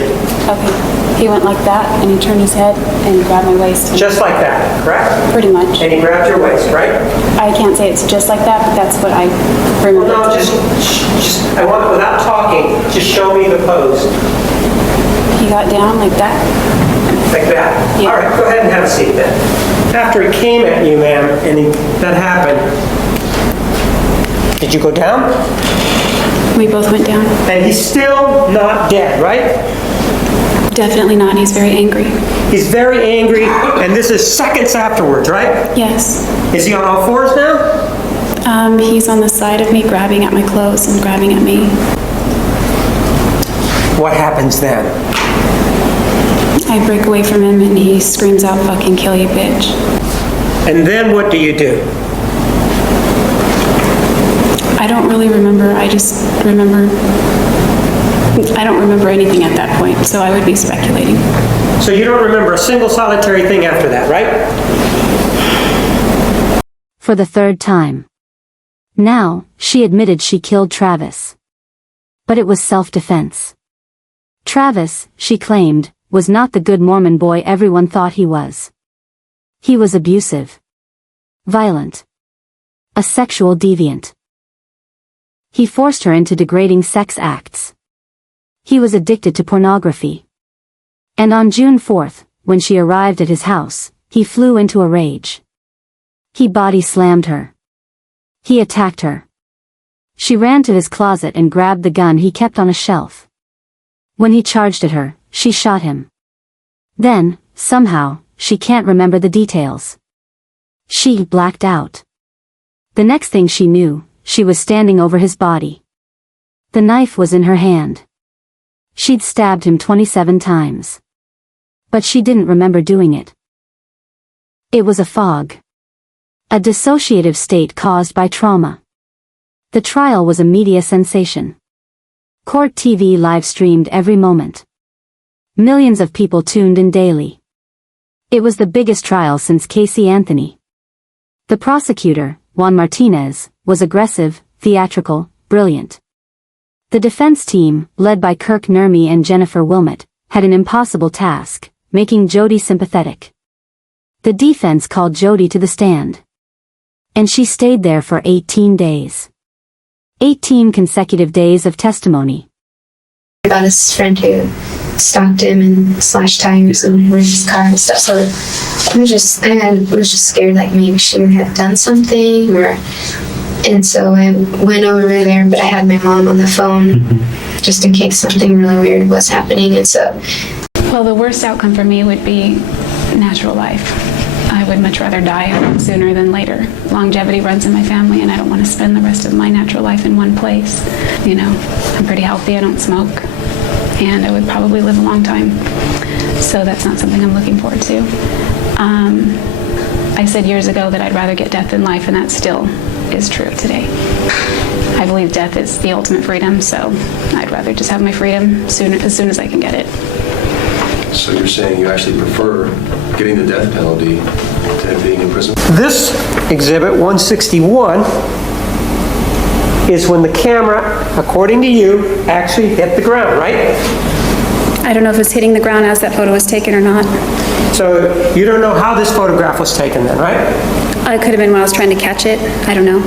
Okay. He went like that, and he turned his head and grabbed my waist. Just like that, correct? Pretty much. And he grabbed your waist, right? I can't say it's just like that, but that's what I remember. No, just I want, without talking, just show me the pose. He got down like that. Like that? Yeah. All right, go ahead and have a seat then. After he came at you, ma'am, and that happened, did you go down? We both went down. And he's still not dead, right? Definitely not. He's very angry. He's very angry, and this is seconds afterwards, right? Yes. Is he on all fours now? He's on the side of me, grabbing at my clothes and grabbing at me. What happens then? I break away from him, and he screams out, "Fucking kill you, bitch." And then what do you do? I don't really remember. I just remember... I don't remember anything at that point, so I would be speculating. So you don't remember a single solitary thing after that, right? For the third time. Now, she admitted she killed Travis. But it was self-defense. Travis, she claimed, was not the good Mormon boy everyone thought he was. He was abusive. Violent. A sexual deviant. He forced her into degrading sex acts. He was addicted to pornography. And on June 4th, when she arrived at his house, he flew into a rage. He body slammed her. He attacked her. She ran to his closet and grabbed the gun he kept on a shelf. When he charged at her, she shot him. Then, somehow, she can't remember the details. She blacked out. The next thing she knew, she was standing over his body. The knife was in her hand. She'd stabbed him 27 times. But she didn't remember doing it. It was a fog. A dissociative state caused by trauma. The trial was a media sensation. Court TV live-streamed every moment. Millions of people tuned in daily. It was the biggest trial since Casey Anthony. The prosecutor, Juan Martinez, was aggressive, theatrical, brilliant. The defense team, led by Kirk Nurmi and Jennifer Wilmot, had an impossible task, making Jodi sympathetic. The defense called Jodi to the stand. And she stayed there for 18 days. 18 consecutive days of testimony. About his friend who stalked him and slashed tires and ruined his car and stuff. So I was just scared like maybe she had done something and so I went over there, but I had my mom on the phone just in case something really weird was happening. And so, Well, the worst outcome for me would be natural life. I would much rather die sooner than later. Longevity runs in my family, and I don't want to spend the rest of my natural life in one place. You know, I'm pretty healthy, I don't smoke, and I would probably live a long time. So that's not something I'm looking forward to. I said years ago that I'd rather get death than life, and that still is true today. I believe death is the ultimate freedom, so I'd rather just have my freedom as soon as I can get it. So you're saying you actually prefer getting the death penalty to being in prison? This exhibit 161 is when the camera, according to you, actually hit the ground, right? I don't know if it's hitting the ground as that photo was taken or not. So you don't know how this photograph was taken then, right? It could have been when I was trying to catch it. I don't know.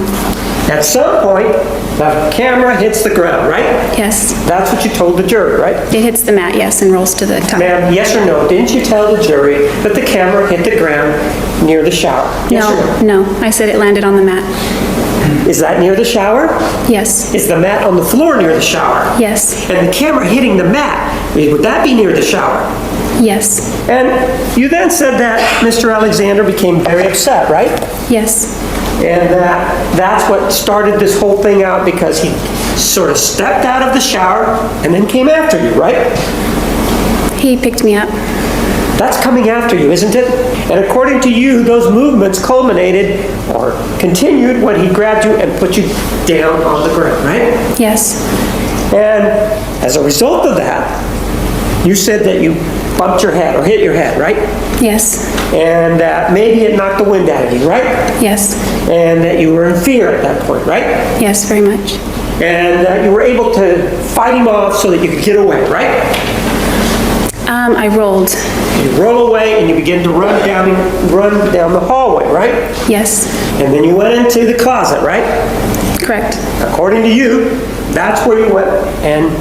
At some point, the camera hits the ground, right? Yes. That's what you told the jury, right? It hits the mat, yes, and rolls to the top. Ma'am, yes or no? Didn't you tell the jury that the camera hit the ground near the shower? Yes or no? No. I said it landed on the mat. Is that near the shower? Yes. Is the mat on the floor near the shower? Yes. And the camera hitting the mat, would that be near the shower? Yes. And you then said that Mr. Alexander became very upset, right? Yes. And that's what started this whole thing out, because he sort of stepped out of the shower and then came after you, right? He picked me up. That's coming after you, isn't it? And according to you, those movements culminated or continued when he grabbed you and put you down on the ground, right? Yes. And as a result of that, you said that you bumped your head or hit your head, right? Yes. And maybe it knocked the wind out of you, right? Yes. And that you were in fear at that point, right? Yes, very much. And you were able to fight him off so that you could get away, right? I rolled. You roll away and you begin to run down the hallway, right? Yes. And then you went into the closet, right? Correct. According to you, that's where you went and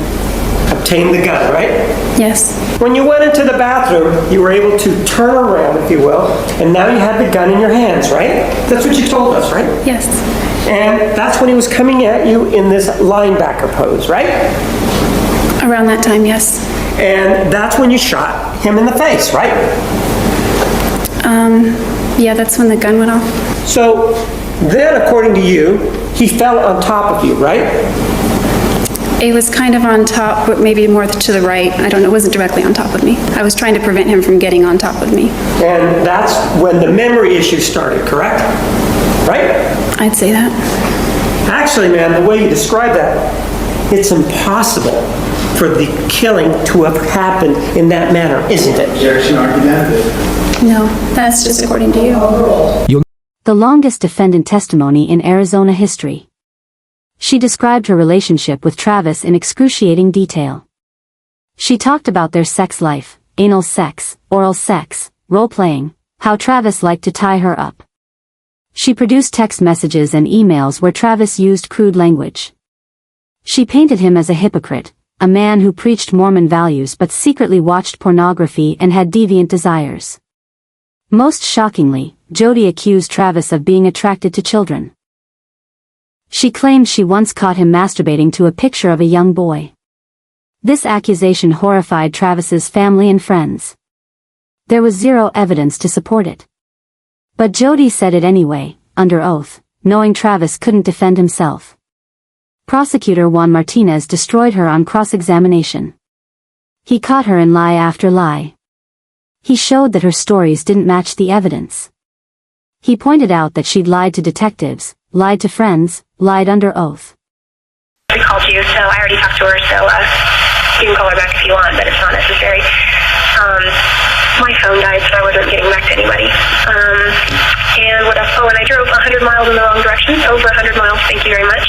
obtained the gun, right? Yes. When you went into the bathroom, you were able to turn around, if you will, and now you had the gun in your hands, right? That's what you told us, right? Yes. And that's when he was coming at you in this linebacker pose, right? Around that time, yes. And that's when you shot him in the face, right? Yeah, that's when the gun went off. So then, according to you, he fell on top of you, right? It was kind of on top, but maybe more to the right. I don't know, it wasn't directly on top of me. I was trying to prevent him from getting on top of me. And that's when the memory issue started, correct? Right? I'd say that. Actually, man, the way you describe that, it's impossible for the killing to have happened in that manner, isn't it? No, that's just according to you. The longest defendant testimony in Arizona history. She described her relationship with Travis in excruciating detail. She talked about their sex life, anal sex, oral sex, role-playing, how Travis liked to tie her up. She produced text messages and emails where Travis used crude language. She painted him as a hypocrite, a man who preached Mormon values but secretly watched pornography and had deviant desires. Most shockingly, Jodi accused Travis of being attracted to children. She claimed she once caught him masturbating to a picture of a young boy. This accusation horrified Travis's family and friends. There was zero evidence to support it. But Jodi said it anyway, under oath, knowing Travis couldn't defend himself. Prosecutor Juan Martinez destroyed her on cross-examination. He caught her in lie after lie. He showed that her stories didn't match the evidence. He pointed out that she'd lied to detectives, lied to friends, lied under oath. I called you, so I already talked to her, so you can call her back if you want, but it's not necessary. My phone died, so I wasn't getting back to anybody. And what else? Oh, and I drove 100 miles in the wrong direction, over 100 miles, thank you very much.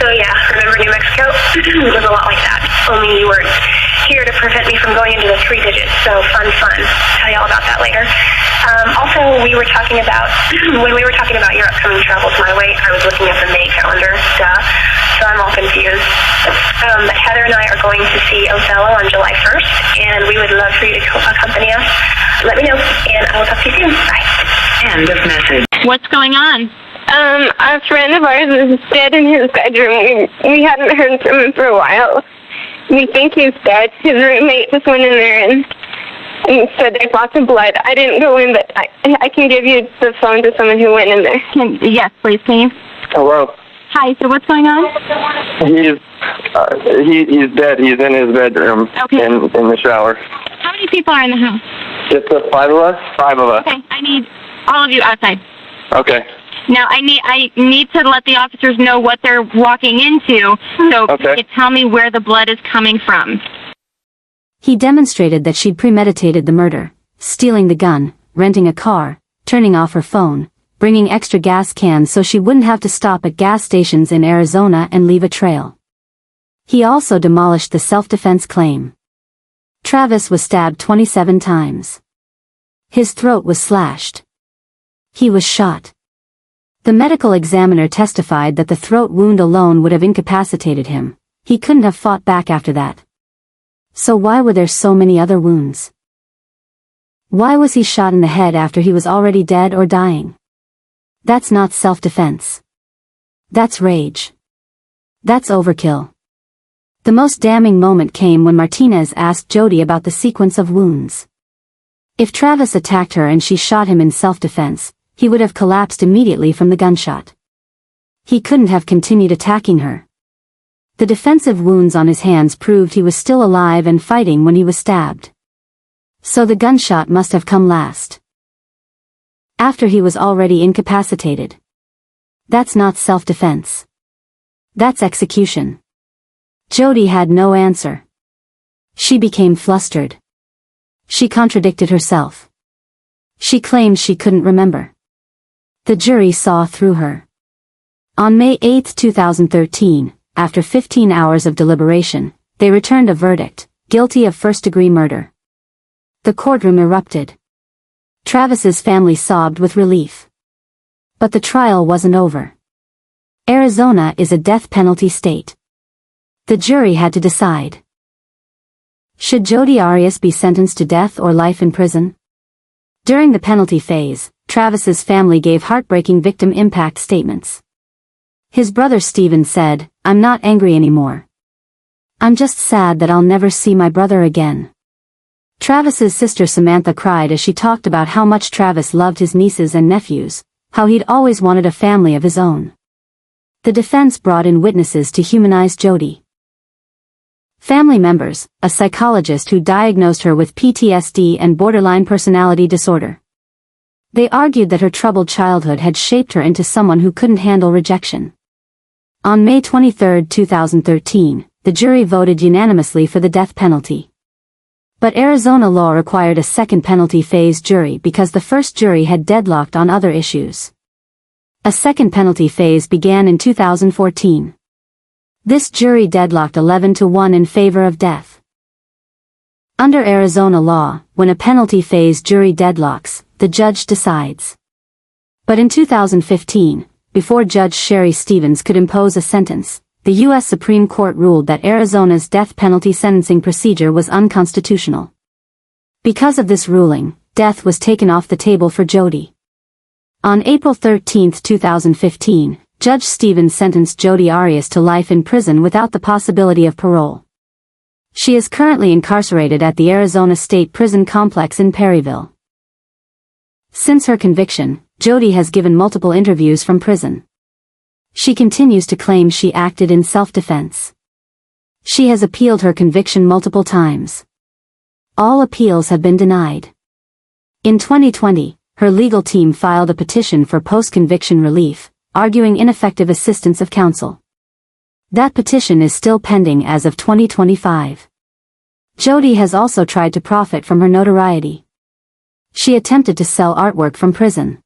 So yeah, remember New Mexico? It was a lot like that, only you weren't here to prevent me from going into the 3 digits, so fun. Tell you all about that later. Also, we were talking about, when we were talking about your upcoming travels my way, I was looking at the May calendar, so I'm all confused. But Heather and I are going to see Othello on July 1st, and we would love for you to accompany us. Let me know, and I will talk to you soon. Bye. End of message. What's going on? A friend of ours is dead in his bedroom. We hadn't heard from him for a while. We think he's dead. His roommate just went in there and said there's lots of blood. I didn't go in, but I can give you the phone to someone who went in there. Yes, please, can you? Hello. Hi, so what's going on? He's dead. He's in his bedroom in the shower. How many people are in the house? Just the 5 of us? 5 of us. Okay, I need all of you outside. Okay. Now, I need to let the officers know what they're walking into, so can you tell me where the blood is coming from? He demonstrated that she'd premeditated the murder, stealing the gun, renting a car, turning off her phone, bringing extra gas cans so she wouldn't have to stop at gas stations in Arizona and leave a trail. He also demolished the self-defense claim. Travis was stabbed 27 times. His throat was slashed. He was shot. The medical examiner testified that the throat wound alone would have incapacitated him. He couldn't have fought back after that. So why were there so many other wounds? Why was he shot in the head after he was already dead or dying? That's not self-defense. That's rage. That's overkill. The most damning moment came when Martinez asked Jodi about the sequence of wounds. If Travis attacked her and she shot him in self-defense, he would have collapsed immediately from the gunshot. He couldn't have continued attacking her. The defensive wounds on his hands proved he was still alive and fighting when he was stabbed. So the gunshot must have come last. After he was already incapacitated. That's not self-defense. That's execution. Jodi had no answer. She became flustered. She contradicted herself. She claimed she couldn't remember. The jury saw through her. On May 8, 2013, after 15 hours of deliberation, they returned a verdict, guilty of first-degree murder. The courtroom erupted. Travis's family sobbed with relief. But the trial wasn't over. Arizona is a death penalty state. The jury had to decide. Should Jodi Arias be sentenced to death or life in prison? During the penalty phase, Travis's family gave heartbreaking victim impact statements. His brother Stephen said, "I'm not angry anymore. I'm just sad that I'll never see my brother again." Travis's sister Samantha cried as she talked about how much Travis loved his nieces and nephews, how he'd always wanted a family of his own. The defense brought in witnesses to humanize Jodi. Family members, a psychologist who diagnosed her with PTSD and borderline personality disorder. They argued that her troubled childhood had shaped her into someone who couldn't handle rejection. On May 23, 2013, the jury voted unanimously for the death penalty. But Arizona law required a second penalty phase jury because the first jury had deadlocked on other issues. A second penalty phase began in 2014. This jury deadlocked 11-1 in favor of death. Under Arizona law, when a penalty phase jury deadlocks, the judge decides. But in 2015, before Judge Sherry Stevens could impose a sentence, the U.S. Supreme Court ruled that Arizona's death penalty sentencing procedure was unconstitutional. Because of this ruling, death was taken off the table for Jodi. On April 13, 2015, Judge Stevens sentenced Jodi Arias to life in prison without the possibility of parole. She is currently incarcerated at the Arizona State Prison Complex in Perryville. Since her conviction, Jodi has given multiple interviews from prison. She continues to claim she acted in self-defense. She has appealed her conviction multiple times. All appeals have been denied. In 2020, her legal team filed a petition for post-conviction relief, arguing ineffective assistance of counsel. That petition is still pending as of 2025. Jodi has also tried to profit from her notoriety. She attempted to sell artwork from prison.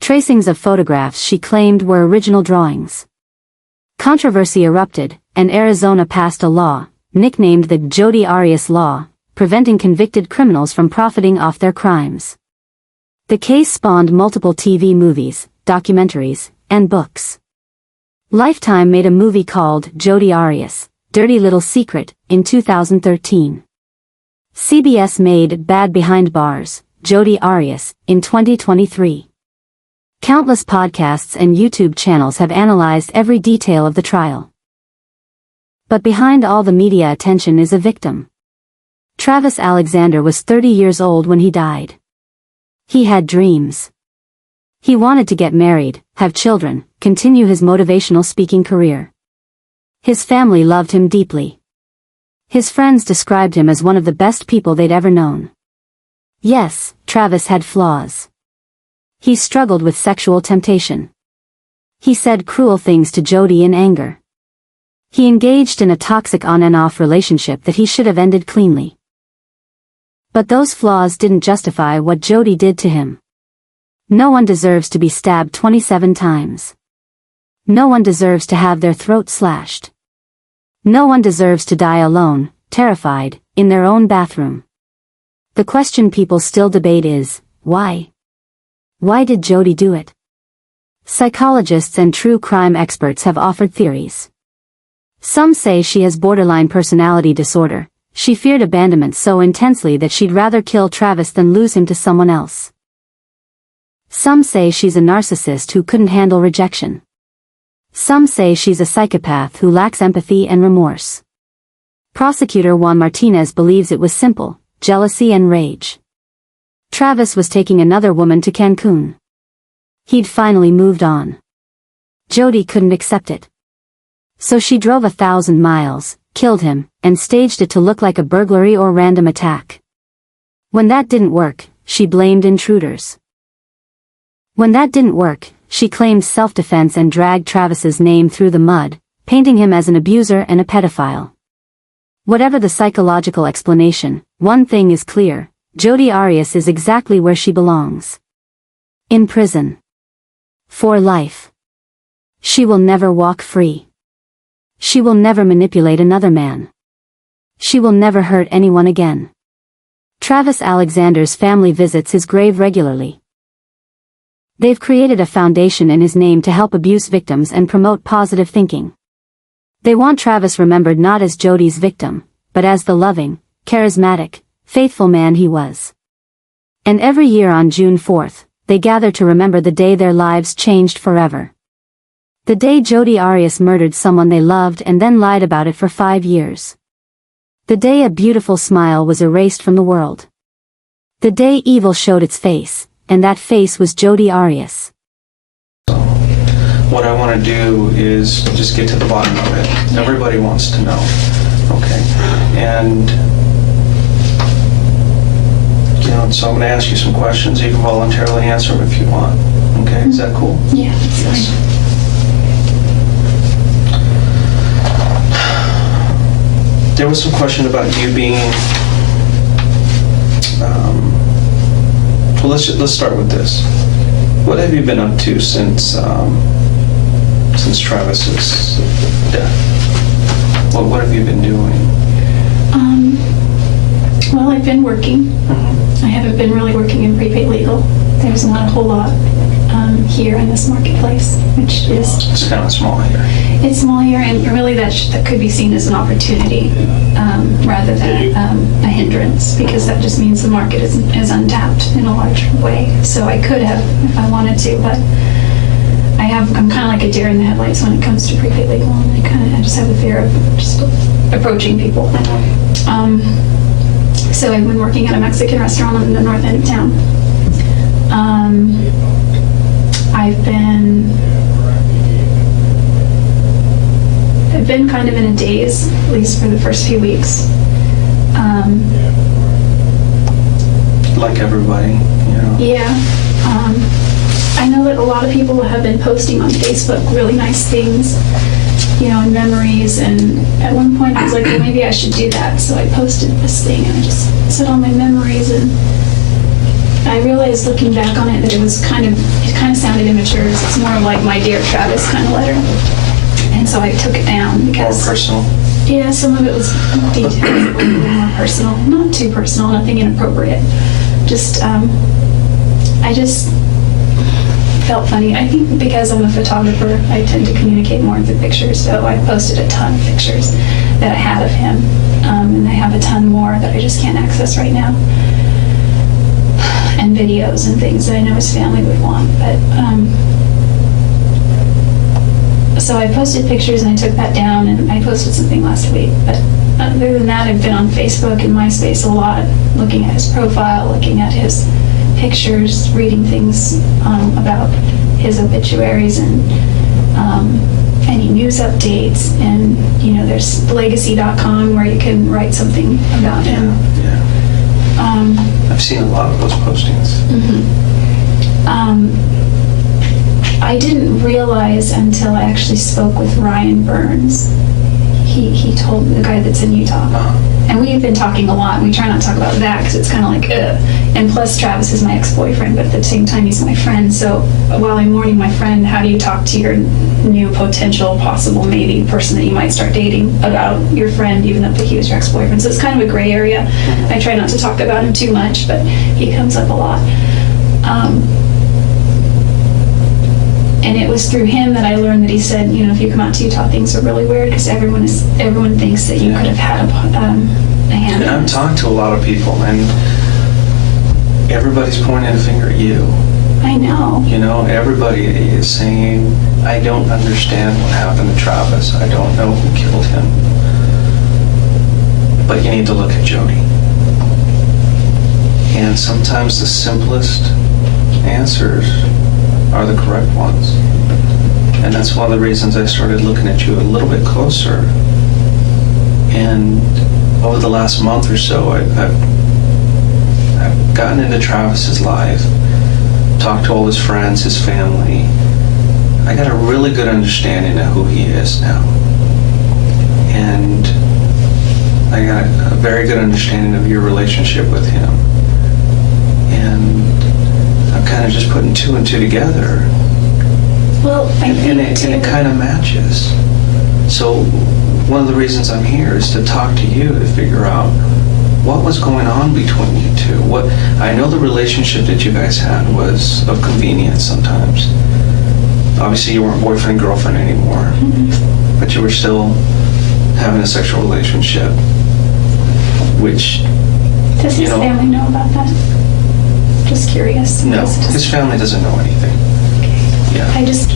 Tracings of photographs she claimed were original drawings. Controversy erupted, and Arizona passed a law, nicknamed the Jodi Arias Law, preventing convicted criminals from profiting off their crimes. The case spawned multiple TV movies, documentaries, and books. Lifetime made a movie called Jodi Arias, Dirty Little Secret, in 2013. CBS made Bad Behind Bars, Jodi Arias, in 2023. Countless podcasts and YouTube channels have analyzed every detail of the trial. But behind all the media attention is a victim. Travis Alexander was 30 years old when he died. He had dreams. He wanted to get married, have children, continue his motivational speaking career. His family loved him deeply. His friends described him as one of the best people they'd ever known. Yes, Travis had flaws. He struggled with sexual temptation. He said cruel things to Jodi in anger. He engaged in a toxic on and off relationship that he should have ended cleanly. But those flaws didn't justify what Jodi did to him. No one deserves to be stabbed 27 times. No one deserves to have their throat slashed. No one deserves to die alone, terrified, in their own bathroom. The question people still debate is, why? Why did Jodi do it? Psychologists and true crime experts have offered theories. Some say she has borderline personality disorder. She feared abandonment so intensely that she'd rather kill Travis than lose him to someone else. Some say she's a narcissist who couldn't handle rejection. Some say she's a psychopath who lacks empathy and remorse. Prosecutor Juan Martinez believes it was simple, jealousy and rage. Travis was taking another woman to Cancun. He'd finally moved on. Jodi couldn't accept it. So she drove 1,000 miles, killed him, and staged it to look like a burglary or random attack. When that didn't work, she blamed intruders. When that didn't work, she claimed self-defense and dragged Travis's name through the mud, painting him as an abuser and a pedophile. Whatever the psychological explanation, one thing is clear. Jodi Arias is exactly where she belongs. In prison. For life. She will never walk free. She will never manipulate another man. She will never hurt anyone again. Travis Alexander's family visits his grave regularly. They've created a foundation in his name to help abuse victims and promote positive thinking. They want Travis remembered not as Jodi's victim, but as the loving, charismatic, faithful man he was. And every year on June 4th, they gather to remember the day their lives changed forever. The day Jodi Arias murdered someone they loved and then lied about it for 5 years. The day a beautiful smile was erased from the world. The day evil showed its face, and that face was Jodi Arias. What I want to do is just get to the bottom of it. Everybody wants to know. Okay. And, so I'm going to ask you some questions. You can voluntarily answer them if you want. Okay? Is that cool? Yeah, that's fine. There was some question about you being, well, let's start with this. What have you been up to since Travis's death? What have you been doing? Well, I've been working. I haven't been really working in prepaid legal. There's not a whole lot here in this marketplace, which is... It's kind of small here. It's small here, and really that could be seen as an opportunity rather than a hindrance, because that just means the market is untapped in a large way. So I could have if I wanted to, but I'm kind of like a deer in the headlights when it comes to prepaid legal, and I just have the fear of just approaching people. So I've been working at a Mexican restaurant on the north end of town. I've been kind of in a daze, at least for the first few weeks. Like everybody, Yeah. I know that a lot of people have been posting on Facebook really nice things, and memories, and at one point I was like, well, maybe I should do that. So I posted this thing, and I just said all my memories, and I realized looking back on it that it kind of sounded immature. It's more like my Dear Travis kind of letter. And so I took it down because... More personal? Yeah, some of it was detailed, a little bit more personal. Not too personal, nothing inappropriate. Just, I just felt funny. I think because I'm a photographer, I tend to communicate more through pictures, so I posted a ton of pictures that I had of him, and I have a ton more that I just can't access right now. And videos and things that I know his family would want, but so I posted pictures and I took that down, and I posted something last week, but other than that I've been on Facebook and MySpace a lot, looking at his profile, looking at his pictures, reading things about his obituaries and any news updates, and there's legacy.com where you can write something about him. I've seen a lot of those postings. I didn't realize until I actually spoke with Ryan Burns. He told the guy that's in Utah. And we've been talking a lot, and we try not to talk about that because it's kind of like, ugh. And plus, Travis is my ex-boyfriend, but at the same time, he's my friend. So while I'm mourning my friend, how do you talk to your new potential, possible, maybe person that you might start dating about your friend, even though he was your ex-boyfriend? So it's kind of a gray area. I try not to talk about him too much, but he comes up a lot. And it was through him that I learned that he said, if you come out to Utah, things are really weird because everyone thinks that you could have had a hand. And I've talked to a lot of people, and everybody's pointing a finger at you. I know. Everybody is saying, I don't understand what happened to Travis. I don't know who killed him. But you need to look at Jodi. And sometimes the simplest answers are the correct ones. And that's one of the reasons I started looking at you a little bit closer. And over the last month or so, I've gotten into Travis's life, talked to all his friends, his family. I got a really good understanding of who he is now. And I got a very good understanding of your relationship with him. And I'm kind of just putting two and two together. Well, and it kind of matches. So one of the reasons I'm here is to talk to you to figure out what was going on between you two. I know the relationship that you guys had was of convenience sometimes. Obviously you weren't boyfriend and girlfriend anymore, but you were still having a sexual relationship, which, Does his family know about that? Just curious. No, his family doesn't know anything. Yeah.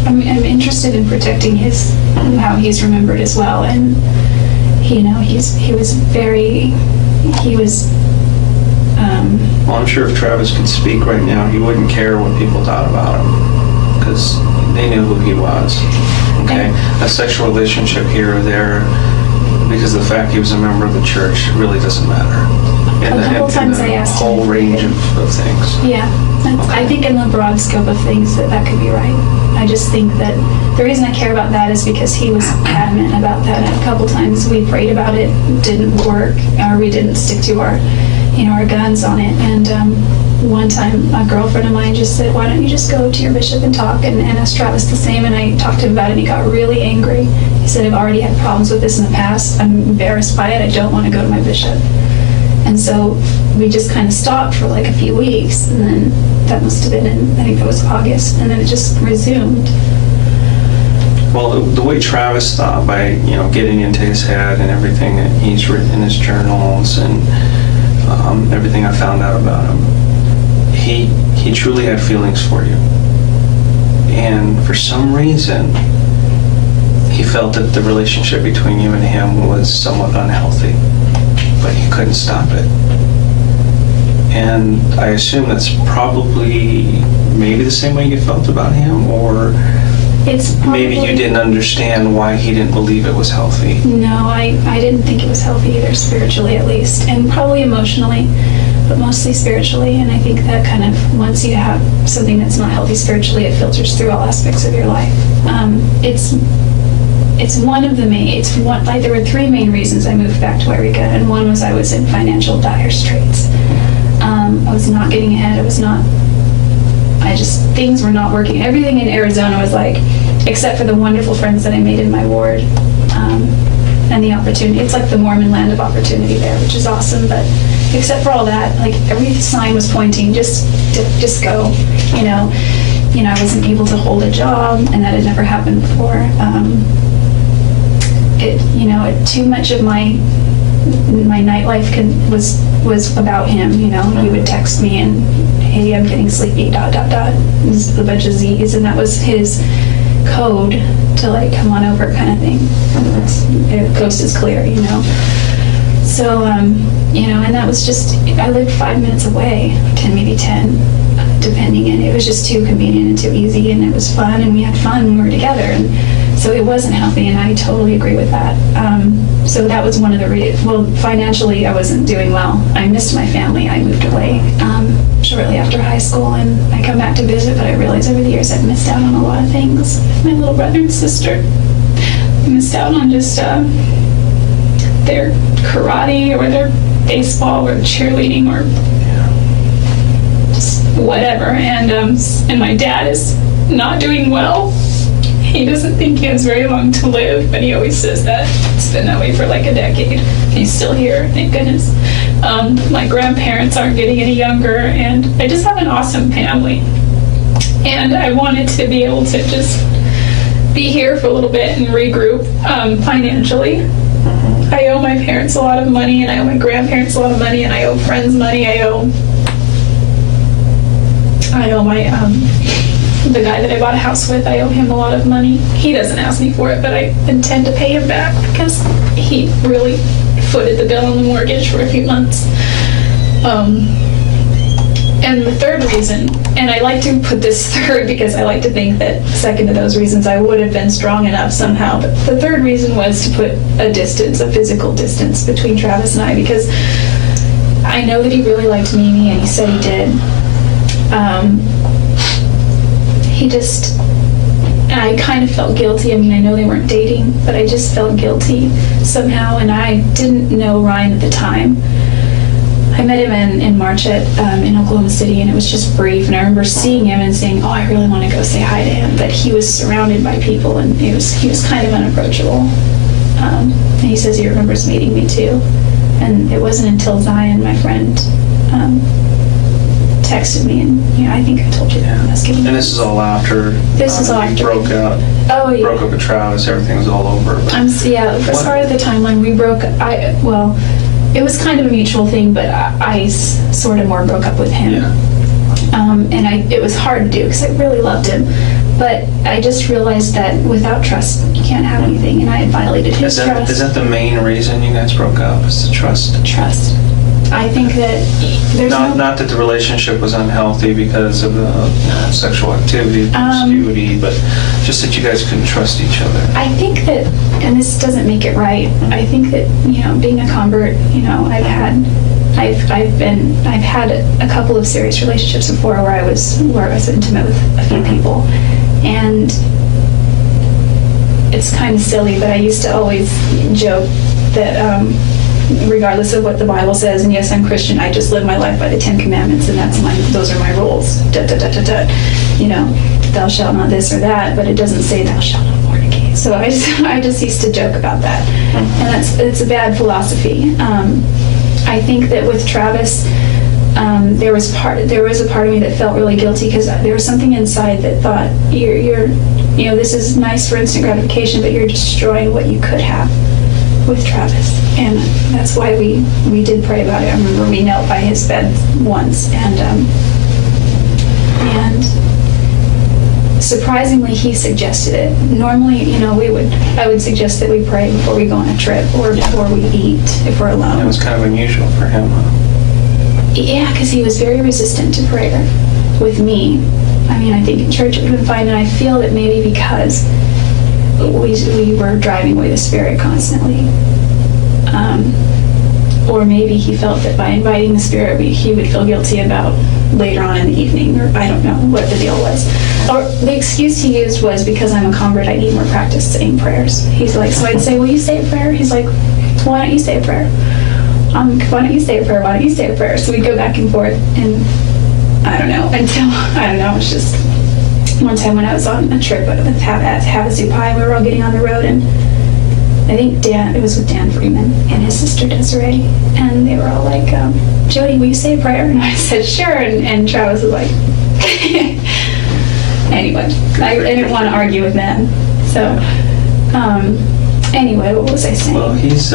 I'm interested in protecting how he's remembered as well, and Well, I'm sure if Travis could speak right now, he wouldn't care what people thought about him, because they knew who he was. Okay, a sexual relationship here or there, because of the fact he was a member of the church, really doesn't matter. A couple times I asked him. Whole range of things. Yeah, I think in the broad scope of things that could be right. I just think that the reason I care about that is because he was adamant about that. And a couple times we prayed about it, didn't work, or we didn't stick to our guns on it. And one time a girlfriend of mine just said, why don't you just go to your bishop and talk, and ask Travis the same. And I talked to him about it, and he got really angry. He said, I've already had problems with this in the past. I'm embarrassed by it. I don't want to go to my bishop. And so we just kind of stopped for like a few weeks, and then that must have been I think that was August, and then it just resumed. Well, the way Travis thought, by getting into his head and everything that he's written in his journals and everything I found out about him, he truly had feelings for you. And for some reason, he felt that the relationship between you and him was somewhat unhealthy, but he couldn't stop it. And I assume that's probably maybe the same way you felt about him, or maybe you didn't understand why he didn't believe it was healthy. No, I didn't think it was healthy either, spiritually at least, and probably emotionally, but mostly spiritually. And I think that kind of, once you have something that's not healthy spiritually, it filters through all aspects of your life. It's one of the main, there were three main reasons I moved back to Wairika, and one was I was in financial dire straits. I was not getting ahead, things were not working. Everything in Arizona was like, except for the wonderful friends that I made in my ward, and the opportunity. It's like the Mormon land of opportunity there, which is awesome, but except for all that, like every sign was pointing, just go, I wasn't able to hold a job, and that had never happened before. Too much of my nightlife was about him. He would text me and, hey, I'm getting sleepy, ... This is a bunch of Z's, and that was his code to like, come on over kind of thing. The coast is clear, So, and that was just, I lived 5 minutes away, maybe 10, depending, and it was just too convenient and too easy, and it was fun, and we had fun when we were together, and so it wasn't healthy, and I totally agree with that. So that was one of the reasons. Well, financially, I wasn't doing well. I missed my family. I moved away shortly after high school, and I come back to visit, but I realized over the years I've missed out on a lot of things. My little brother and sister, I missed out on just their karate or their baseball or cheerleading or just whatever. And my dad is not doing well. He doesn't think he has very long to live, but he always says that. It's been that way for like a decade. He's still here, thank goodness. My grandparents aren't getting any younger, and I just have an awesome family. And I wanted to be able to just be here for a little bit and regroup financially. I owe my parents a lot of money, and I owe my grandparents a lot of money, and I owe friends money. I owe my the guy that I bought a house with, I owe him a lot of money. He doesn't ask me for it, but I intend to pay him back because he really footed the bill on the mortgage for a few months. And the third reason, and I like to put this third because I like to think that second to those reasons I would have been strong enough somehow, but the third reason was to put a physical distance between Travis and I, because I know that he really liked Mimi, and he said he did. And I kind of felt guilty. I mean, I know they weren't dating, but I just felt guilty somehow, and I didn't know Ryan at the time. I met him in March in Oklahoma City, and it was just brief, and I remember seeing him and saying, oh, I really want to go say hi to him, but he was surrounded by people, and he was kind of unapproachable. And he says he remembers meeting me too. And it wasn't until Zion, my friend, texted me, and I think I told you that when I was giving you. And this is all after. This is all after. You broke out. Oh yeah. Broke up with Travis. Everything was all over. As far as the timeline, we broke. It was kind of a mutual thing, but I sort of more broke up with him. Yeah. And it was hard to do because I really loved him. But I just realized that without trust, you can't have anything, and I had violated his trust. Is that the main reason you guys broke up? Is the trust? Trust. I think that there's not that the relationship was unhealthy because of the sexual activity, promiscuity, but just that you guys couldn't trust each other. I think that, and this doesn't make it right, I think that, being a convert, I've had a couple of serious relationships before where I was intimate with a few people, and it's kind of silly, but I used to always joke that regardless of what the Bible says, and yes, I'm Christian, I just live my life by the 10 Commandments, and those are my rules. Thou shalt not this or that, but it doesn't say thou shalt not fornicate. So I just used to joke about that, and it's a bad philosophy. I think that with Travis, there was a part of me that felt really guilty because there was something inside that thought this is nice for instant gratification, but you're destroying what you could have with Travis. And that's why we did pray about it. I remember we knelt by his bed once, and surprisingly he suggested it. Normally, I would suggest that we pray before we go on a trip or before we eat if we're alone. It was kind of unusual for him, huh? Yeah, because he was very resistant to prayer with me. I mean, I think in church it would have been fine, and I feel that maybe because we were driving away the Spirit constantly. Or maybe he felt that by inviting the Spirit, he would feel guilty about later on in the evening, or I don't know what the deal was. Or the excuse he used was because I'm a convert, I need more practice saying prayers. He's like, so I'd say, will you say a prayer? He's like, why don't you say a prayer? Why don't you say a prayer? Why don't you say a prayer? So we'd go back and forth, and it's just one time when I was on a trip with Havasu Pi, we were all getting on the road, and I think it was with Dan Freeman and his sister Desiree, and they were all like, Jodi, will you say a prayer? And I said, sure, and Travis was like, anyway, I didn't want to argue with them. So, anyway, what was I saying? Well, he's,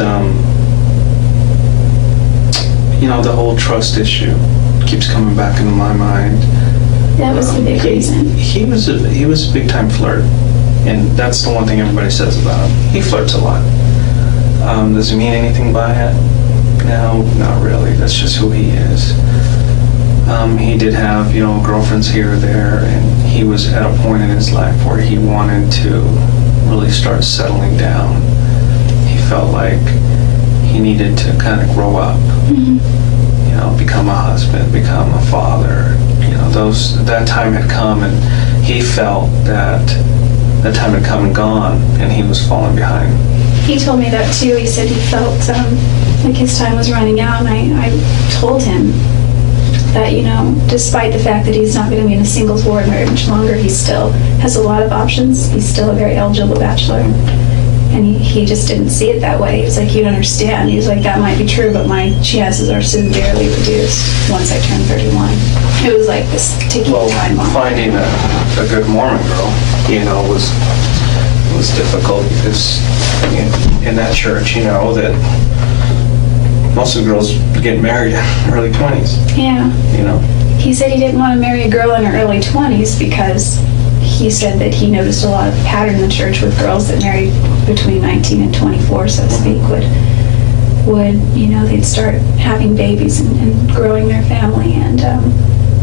the whole trust issue keeps coming back into my mind. That was the big reason. He was a big time flirt, and that's the one thing everybody says about him. He flirts a lot. Does he mean anything by it? No, not really. That's just who he is. He did have, girlfriends here or there, and he was at a point in his life where he wanted to really start settling down. He felt like he needed to kind of grow up, become a husband, become a father. That time had come, and he felt that time had come and gone, and he was falling behind. He told me that too. He said he felt like his time was running out, and I told him that, despite the fact that he's not going to be in a singles ward very much longer, he still has a lot of options. He's still a very eligible bachelor. And he just didn't see it that way. He was like, you don't understand. He was like, that might be true, but my chances are severely reduced once I turn 31. It was like this ticking time bomb. Finding a good Mormon girl, was difficult because in that church, that most of the girls get married in their early 20s. Yeah. He said he didn't want to marry a girl in her early 20s because he said that he noticed a lot of pattern in the church with girls that married between 19 and 24, so to speak, would they'd start having babies and growing their family, and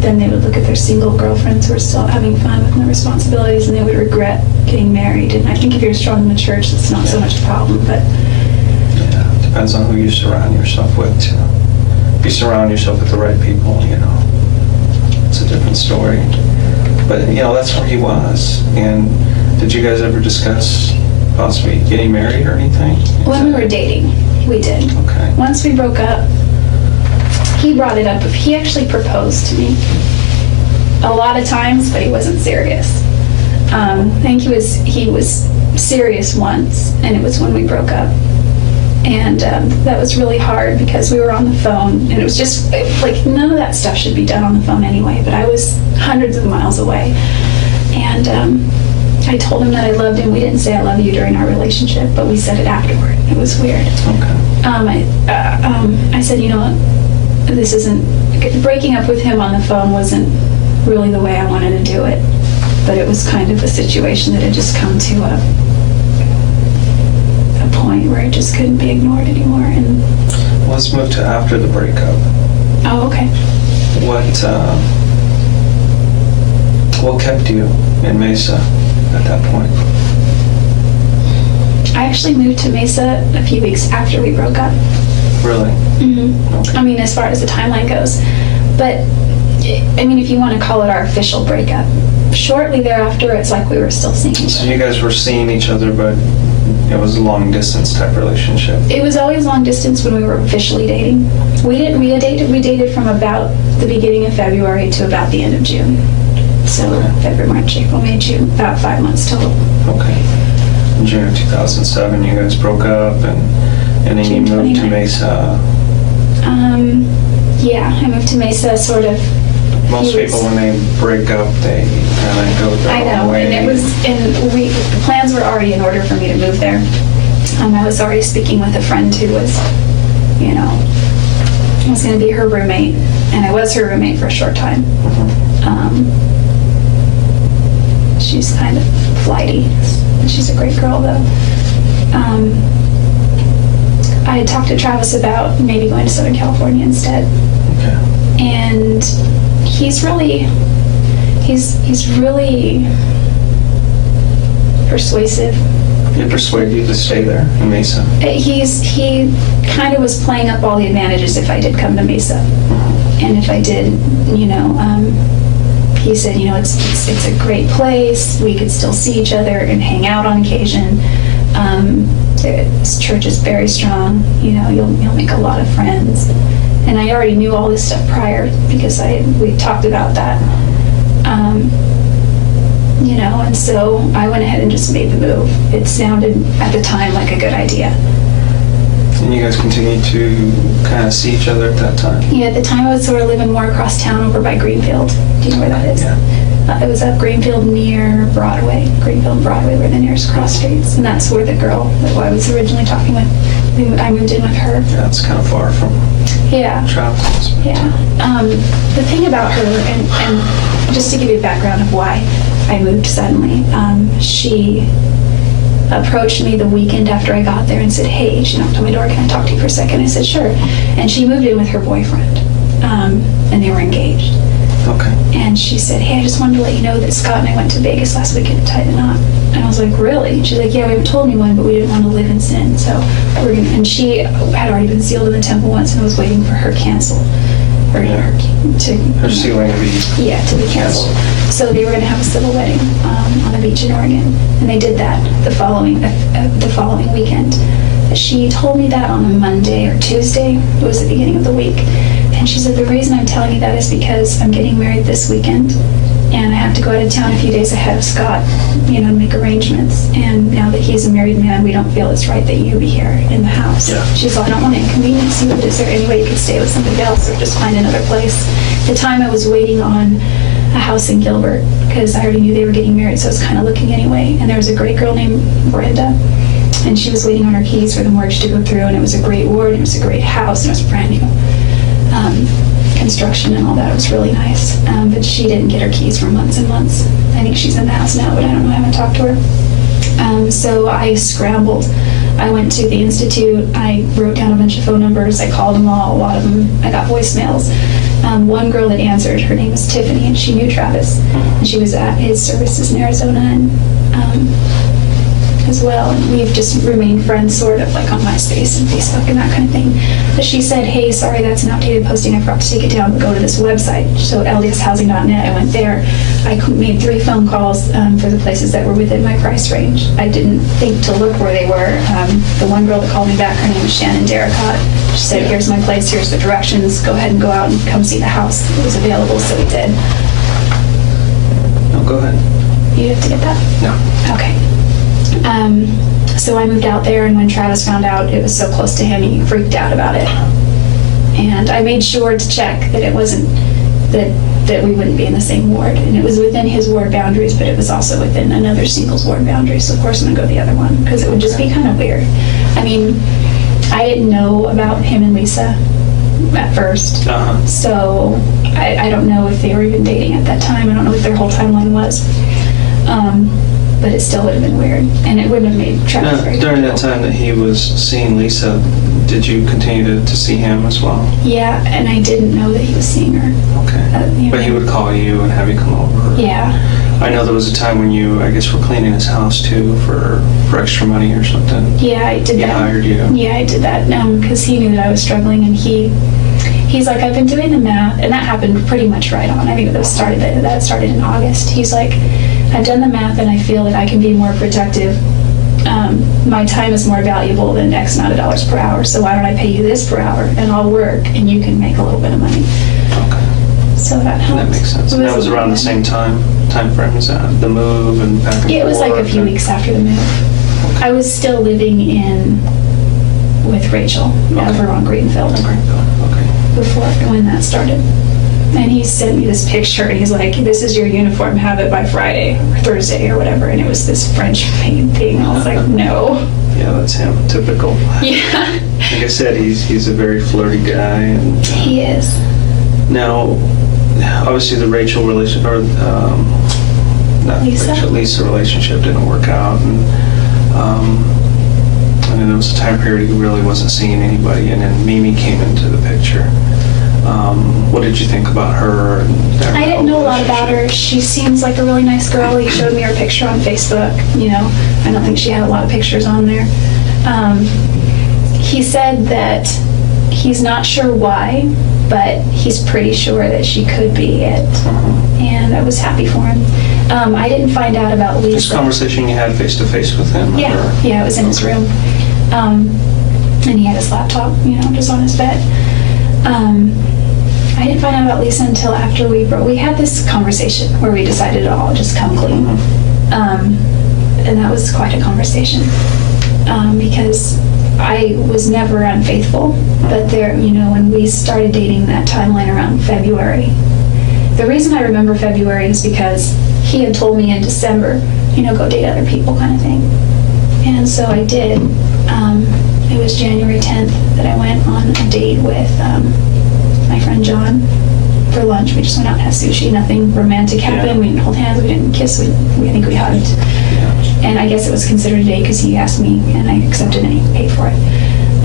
then they would look at their single girlfriends who are still having fun with no responsibilities, and they would regret getting married. And I think if you're strong in the church, it's not so much a problem, but... Yeah, it depends on who you surround yourself with, too. If you surround yourself with the right people, it's a different story. But, that's where he was. And did you guys ever discuss possibly getting married or anything? When we were dating, we did. Okay. Once we broke up, he brought it up. He actually proposed to me a lot of times, but he wasn't serious. I think he was serious once, and it was when we broke up. And that was really hard because we were on the phone, and it was just like none of that stuff should be done on the phone anyway, but I was hundreds of miles away. And I told him that I loved him. We didn't say I love you during our relationship, but we said it afterward. It was weird. I said, you know what, this isn't, breaking up with him on the phone wasn't really the way I wanted to do it, but it was kind of a situation that had just come to a point where it just couldn't be ignored anymore. And Let's move to after the breakup. oh, okay. What kept you in Mesa at that point? I actually moved to Mesa a few weeks after we broke up. Really? Mm-hmm. I mean, as far as the timeline goes. But, I mean, if you want to call it our official breakup, shortly thereafter, it's like we were still seeing each So other. you guys were seeing each other, but it was a long distance type relationship. It was always long distance when we were officially dating. We dated from about the beginning of February to about the end of June. So February, March, April, May, June, about 5 months total. Okay. In June of 2007, you guys broke up, and then you moved to Mesa. Yeah, I moved to Mesa sort of. Most people, when they break up, they kind of go their own way. And the plans were already in order for me to move there. I was already speaking with a friend who was, you know, was going to be her roommate, and I was her roommate for a short time. She's kind of flighty. She's a great girl, though. I had talked to Travis about maybe going to Southern California instead. Okay. And he's really persuasive. He persuaded you to stay there in Mesa? He kind of was playing up all the advantages if I did come to Mesa. And if I did, you know, he said, you know, it's a great place. We could still see each other and hang out on occasion. This church is very strong. You know, you'll make a lot of friends. And I already knew all this stuff prior because we talked about that. You know, and so I went ahead and just made the move. It sounded at the time like a good idea. And you guys continued to kind of see each other at that time? Yeah, at the time I was sort of living more across town over by Greenfield. Do you know where that is? Yeah. It was up Greenfield near Broadway. Greenfield and Broadway were the nearest cross streets. And that's where the girl that I was originally talking with, I moved in with her. Yeah, it's kind of far from Travis. Yeah. The thing about her, and just to give you a background of why I moved suddenly, she approached me the weekend after I got there and said, hey, she knocked on my door, can I talk to you for a second? I said, sure. And she moved in with her boyfriend, and they were engaged. Okay. And she said, hey, I just wanted to let you know that Scott and I went to Vegas last weekend to tie the knot. And I was like, really? And she's like, yeah, we haven't told anyone, but we didn't want to live in sin. So we're gonna, and she had already been sealed in the temple once and was waiting for her cancel. Or her sealing to be... Yeah, to be canceled. So they were going to have a civil wedding on a beach in Oregon. And they did that the following weekend. She told me that on a Monday or Tuesday. It was the beginning of the week. And she said, the reason I'm telling you that is because I'm getting married this weekend. And I have to go out of town a few days ahead of Scott, you know, to make arrangements. And now that he's a married man, we don't feel it's right that you be here in the house. Yeah. She's like, I don't want to inconvenience you, but is there any way you could stay with somebody else or just find another place? At the time I was waiting on a house in Gilbert because I already knew they were getting married, so I was kind of looking anyway. And there was a great girl named Brenda, and she was waiting on her keys for the mortgage to go through, and it was a great ward, and it was a great house, and it was brand new. Construction and all that. It was really nice. But she didn't get her keys for months and months. I think she's in the house now, but I don't know. I haven't talked to her. So I scrambled. I went to the Institute. I wrote down a bunch of phone numbers. I called them all, a lot of them. I got voicemails. One girl that answered, her name was Tiffany, and she knew Travis. And she was at his services in Arizona and as well. And we've just remained friends sort of like on MySpace and Facebook and that kind of thing. But she said, hey, sorry, that's an outdated posting. I forgot to take it down, but go to this website. So ldshousing.net, I went there. I made 3 phone calls for the places that were within my price range. I didn't think to look where they were. The one girl that called me back, her name was Shannon Derricott. She said, here's my place, here's the directions. Go ahead and go out and come see the house. It was available, so we did. No, go ahead. You have to get that? No. Okay. So I moved out there, and when Travis found out it was so close to him, he freaked out about it. And I made sure to check that it wasn't, that we wouldn't be in the same ward. And it was within his ward boundaries, but it was also within another singles ward boundary. So of course I'm gonna go the other one, because it would just be kind of weird. I mean, I didn't know about him and Lisa at first. So I don't know if they were even dating at that time. I don't know what their whole timeline was. But it still would have been weird, and it wouldn't have made Travis very During that time that he was seeing Lisa, did you continue to see him as well? Yeah, and I didn't know that he was seeing her. Okay. But he would call you and have you come over? Yeah. I know there was a time when you, I guess, were cleaning his house too for extra money or something. Yeah, I did that. He hired you? Yeah, I did that because he knew that I was struggling, and he's like, I've been doing the math, and that happened pretty much right on. I think that started in August. He's like, I've done the math, and I feel that I can be more protective. My time is more valuable than X amount of dollars per hour, so why don't I pay you this per hour, and I'll work, and you can make a little bit of money. Okay. So that helped. That makes sense. And that was around the same time frame as the move and back and forth? Yeah, it was like a few weeks after the move. I was still living with Rachel over on Greenfield. Before, when that started. And he sent me this picture, and he's like, this is your uniform, have it by Friday or Thursday or whatever. And it was this French paint thing. I was like, no. Yeah, that's him, typical. Yeah. Like I said, he's a very flirty guy. And he is. Now, obviously the Rachel relationship, or not Lisa relationship didn't work out. And then there was a time period he really wasn't seeing anybody, and then Mimi came into the picture. What did you think about her? I didn't know a lot about her. She seems like a really nice girl. He showed me her picture on Facebook. I don't think she had a lot of pictures on there. He said that he's not sure why, but he's pretty sure that she could be it. And I was happy for him. I didn't find out about Lisa. This conversation you had face-to-face with him? Yeah, it was in his room. And he had his laptop, just on his bed. I didn't find out about Lisa until after we had this conversation where we decided to all just come clean. And that was quite a conversation. Because I was never unfaithful, but when we started dating, that timeline around February. The reason I remember February is because he had told me in December, go date other people kind of thing. And so I did. It was January 10th that I went on a date with my friend John for lunch. We just went out and had sushi. Nothing romantic happened. We didn't hold hands. We didn't kiss. I think we hugged. And I guess it was considered a date because he asked me, and I accepted, and he paid for it.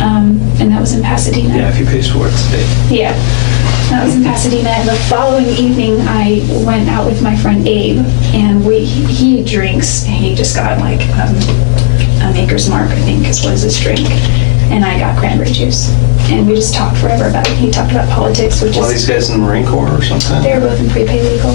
And that was in Pasadena. Yeah, if he pays for it, it's a date. Yeah. That was in Pasadena, and the following evening I went out with my friend Abe, and he drinks. He just got like a Maker's Mark, I think, was his drink, and I got cranberry juice, and we just talked forever about it. He talked about politics, which One of these guys in the Marine Corps or something? They're both in prepaid legal.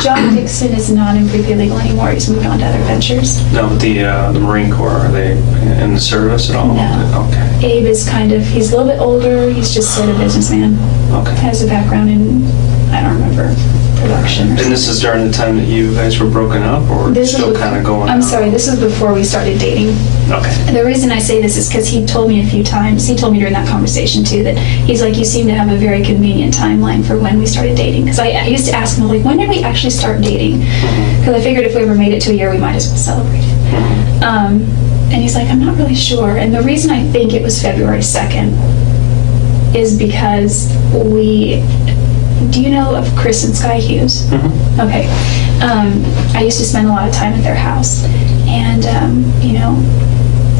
John Dixon is not in prepaid legal anymore. He's moved on to other ventures. No, but the Marine Corps, are they in the service at all? No. Okay. Abe is he's a little bit older. He's just sort of a businessman. Okay. Has a background in, I don't remember, production. And this is during the time that you guys were broken up, or still kind of going I'm out? sorry, this is before we started dating. Okay. And the reason I say this is because he told me a few times, he told me during that conversation too, that he's like, you seem to have a very convenient timeline for when we started dating. Because I used to ask him, like, when did we actually start dating? Because I figured if we ever made it to a year, we might as well celebrate it. And he's like, I'm not really sure. And the reason I think it was February 2nd is because do you know of Chris and Sky Hughes? Okay. I used to spend a lot of time at their house, and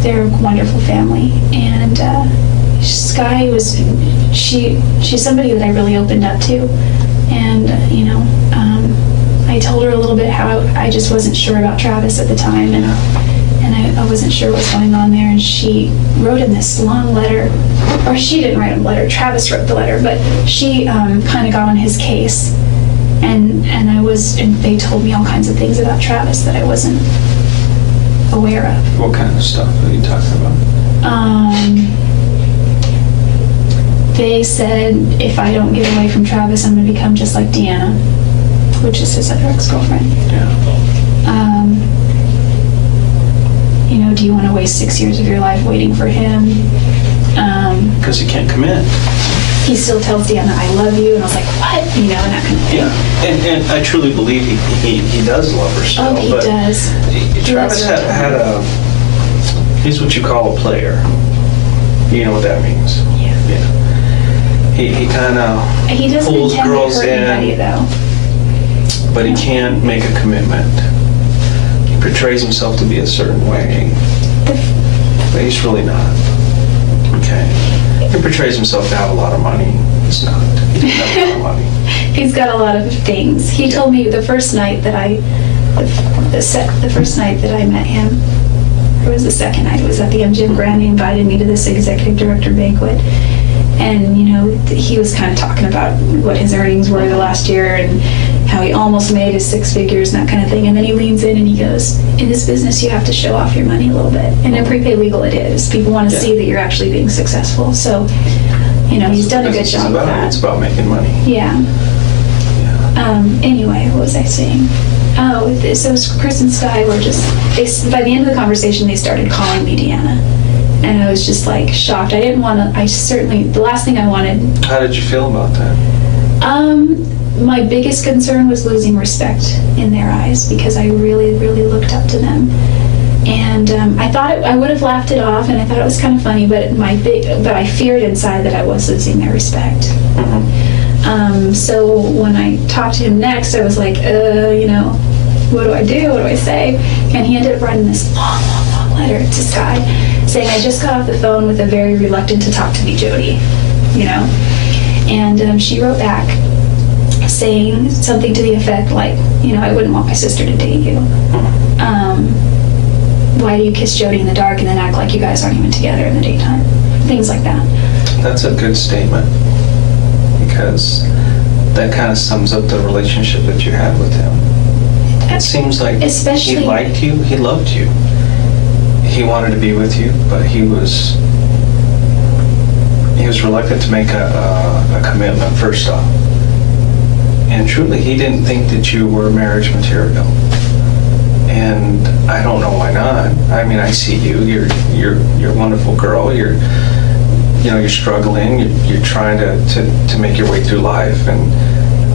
they're a wonderful family. And Sky she's somebody that I really opened up to, and I told her a little bit how I just wasn't sure about Travis at the time, and I wasn't sure what's going on there, and she wrote in this long letter, or she didn't write a letter, Travis wrote the letter, but she kind of got on his case, and they told me all kinds of things about Travis that I wasn't aware of. What kind of stuff are you talking about? They said if I don't get away from Travis, I'm going to become just like Deanna, which is his other ex-girlfriend. Yeah. do you want to waste 6 years of your life waiting for him? Because he can't commit. He still tells Deanna, I love you, and I was like, what? And that kind of thing. Yeah, and I truly believe he does love her still. Oh, he does. Travis had he's what you call a player. You know what that means? Yeah. He kind of He doesn't pulls intend girls to hurt anybody, in, though. but he can't make a commitment. He portrays himself to be a certain way, but he's really not. Okay. He portrays himself to have a lot of money. He's not. He doesn't have a lot of money. He's got a lot of things. He told me the first night that I met him, or it was the second night, it was at the MGM Grand. He invited me to this executive director banquet. And, he was kind of talking about what his earnings were the last year and how he almost made his 6 figures and that kind of thing. And then he leans in and he goes, in this business, you have to show off your money a little bit. And in prepaid legal, it is. People want to see that you're actually being successful. So, he's done a good job with that. It's about making money. Yeah. Anyway, what was I saying? Oh, so Chris and Sky were by the end of the conversation, they started calling me Deanna. And I was just like shocked. I didn't want to, the last thing I wanted. How did you feel about that? My biggest concern was losing respect in their eyes because I really, really looked up to them. And I thought I would have laughed it off, and I thought it was kind of funny, but I feared inside that I was losing their respect. So when I talked to him next, I was like, what do I do? What do I say? And he ended up writing this long, long, long letter to Sky saying, I just got off the phone with a very reluctant to talk to me Jodi, And she wrote back saying something to the effect like, I wouldn't want my sister to date you. Why do you kiss Jodi in the dark and then act like you guys aren't even together in the daytime? Things like that. That's a good statement because that kind of sums up the relationship that you had with him. It seems like he liked you, he loved you. He wanted to be with you, but he was reluctant to make a commitment first off. And truly, he didn't think that you were marriage material. And I don't know why not. I mean, I see you. You're a wonderful girl. You're struggling. You're trying to make your way through life, and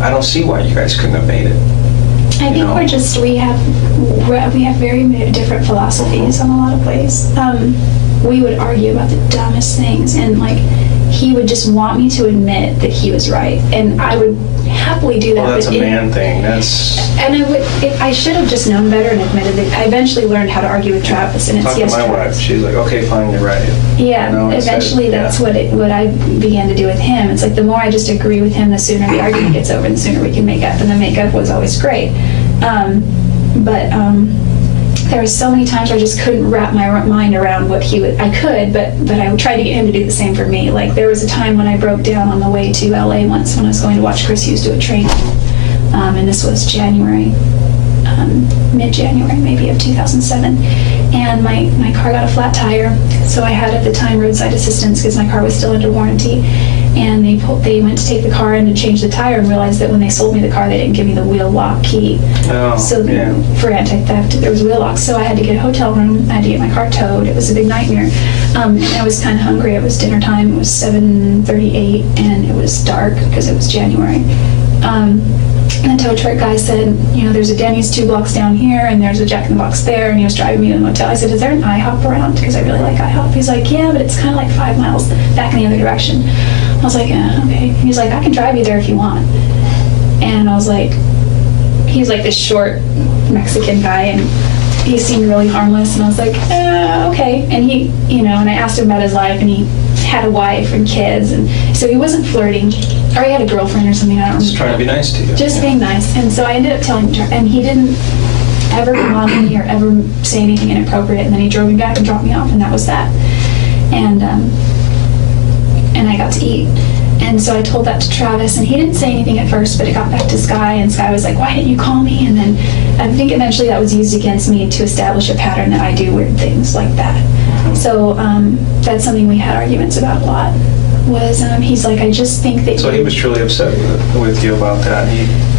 I don't see why you guys couldn't have made it. I think we have very different philosophies on a lot of ways. We would argue about the dumbest things, and he would just want me to admit that he was right, and I would happily do that. Well, that's a man thing. And I should have just known better and admitted that. I eventually learned how to argue with Travis, and Talk to my wife. She's like, okay, fine, you're right. Yeah, eventually that's what I began to do with him. It's like the more I just agree with him, the sooner the argument gets over, and the sooner we can make up. And the makeup was always great. There were so many times where I just couldn't wrap my mind around what he would. I could, but I would try to get him to do the same for me. Like there was a time when I broke down on the way to LA once when I was going to watch Chris Hughes do a training, and this was January, mid-January maybe of 2007, and my car got a flat tire, so I had at the time roadside assistance because my car was still under warranty. And they went to take the car in to change the tire and realized that when they sold me the car, they didn't give me the wheel lock key. For anti-theft, there was wheel locks. So I had to get a hotel room. I had to get my car towed. It was a big nightmare. And I was kind of hungry. It was dinner time. It was 7:38, and it was dark because it was January. And the tow truck guy said, there's a Denny's 2 blocks down here, and there's a Jack in the Box there, and he was driving me to the motel. I said, is there an IHOP around? Because I really like IHOP. He's like, yeah, but it's kind of like 5 miles back in the other direction. I was like, okay. He's like, I can drive you there if you want. And I was like, he's like this short Mexican guy, and he seemed really harmless, and I was like, okay. And he, and I asked him about his life, and he had a wife and kids, and so he wasn't flirting, or he had a girlfriend or something, I don't remember. Just trying to be nice to you. Just being nice. And so I ended up telling him, and he didn't ever bother me or ever say anything inappropriate, and then he drove me back and dropped me off, and that was that. And I got to eat. And so I told that to Travis, and he didn't say anything at first, but it got back to Sky, and Sky was like, why didn't you call me? And then I think eventually that was used against me to establish a pattern that I do weird things like that. So that's something we had arguments about a lot, was he's like, I just think that So he was truly upset with you about that.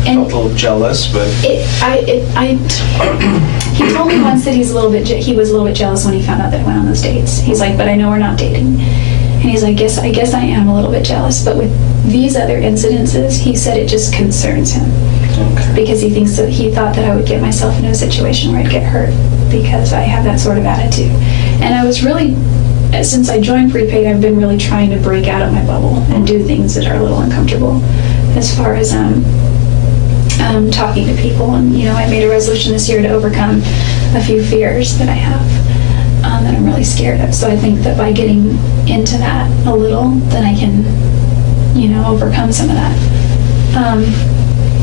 felt a little jealous, but He told me once that he was a little bit jealous when he found out that I went on those dates. He's like, but I know we're not dating. And he's like, I guess I am a little bit jealous. But with these other incidences, he said it just concerns him. Because he thought that I would get myself into a situation where I'd get hurt because I have that sort of attitude. And I was really, since I joined prepaid, I've been really trying to break out of my bubble and do things that are a little uncomfortable as far as talking to people. And, I made a resolution this year to overcome a few fears that I have that I'm really scared of. So I think that by getting into that a little, then I can, overcome some of that.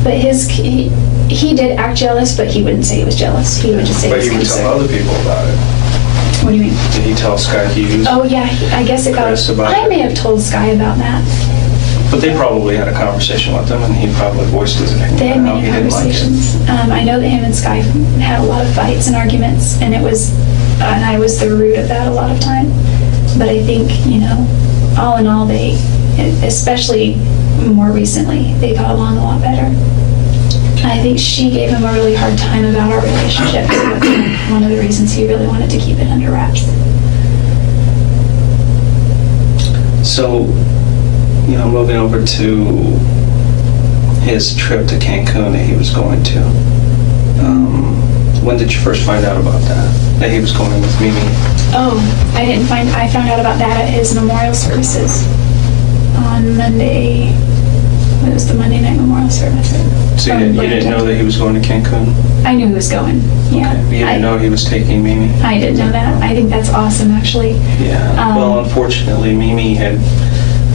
But he did act jealous, but he wouldn't say he was jealous. He would just say but he he would was tell other people about it. What do you mean? Did he tell Sky Hughes? Oh yeah, I guess I may have told Sky about that. But they probably had a conversation with him, and he probably voiced his opinion. They had about how many he didn't like it. conversations. I know that him and Sky had a lot of fights and arguments, and I was the root of that a lot of time. But I think, all in all, they, especially more recently, they got along a lot better. I think she gave him a really hard time about our relationship. So that's one of the reasons he really wanted to keep it under wraps. So, moving over to his trip to Cancun that he was going to. When did you first find out about that he was going with Mimi? Oh, I found out about that at his memorial services on Monday. It was the Monday night memorial service. So you didn't know that he was going to Cancun? I knew he was going, yeah. Okay. You didn't know he was taking Mimi? I didn't know that. I think that's awesome, actually. Yeah. Well, unfortunately, Mimi had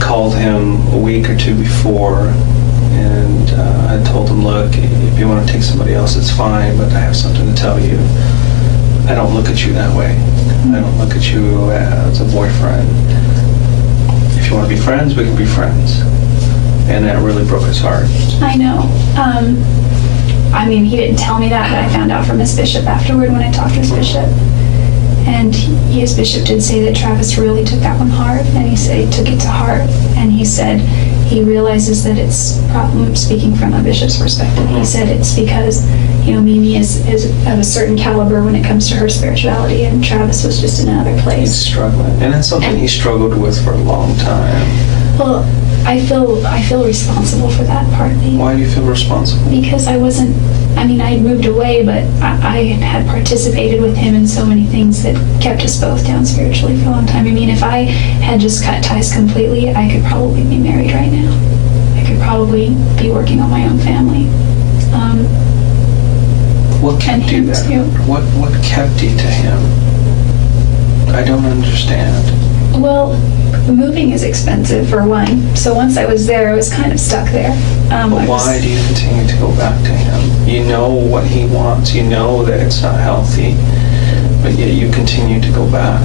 called him a week or two before, and I told him, look, if you want to take somebody else, it's fine, but I have something to tell you. I don't look at you that way. I don't look at you as a boyfriend. If you want to be friends, we can be friends. And that really broke his heart. I know. He didn't tell me that, but I found out from his bishop afterward when I talked to his bishop. And his bishop did say that Travis really took that one hard, and he said he took it to heart. And he said he realizes that it's, speaking from a bishop's perspective, he said it's because, Mimi is of a certain caliber when it comes to her spirituality, and Travis was just in another place. He's struggling. And that's something he struggled with for a long time. Well, I feel responsible for that partly. Why do you feel responsible? Because I wasn't, I had moved away, but I had participated with him in so many things that kept us both down spiritually for a long time. If I had just cut ties completely, I could probably be married right now. I could probably be working on my own family. What kept you there? What kept you to him? I don't understand. Well, moving is expensive, for one. So once I was there, I was kind of stuck there. But why do you continue to go back to him? You know what he wants. You know that it's not healthy, but yet you continue to go back.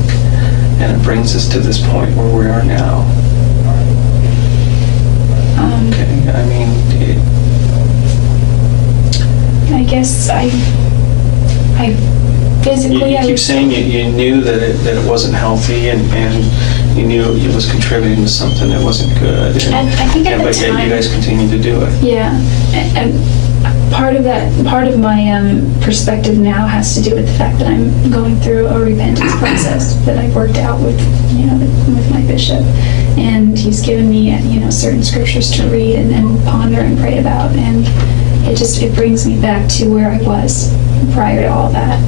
And it brings us to this point where we are now. Okay, I guess I physically... You keep saying you knew that it wasn't healthy, and you knew it was contributing to something that wasn't good. I think at the but yet time, you guys continue to do it. Yeah, and part of my perspective now has to do with the fact that I'm going through a repentance process that I've worked out with my bishop, and he's given me certain scriptures to read and ponder and pray about, and it brings me back to where I was prior to all that.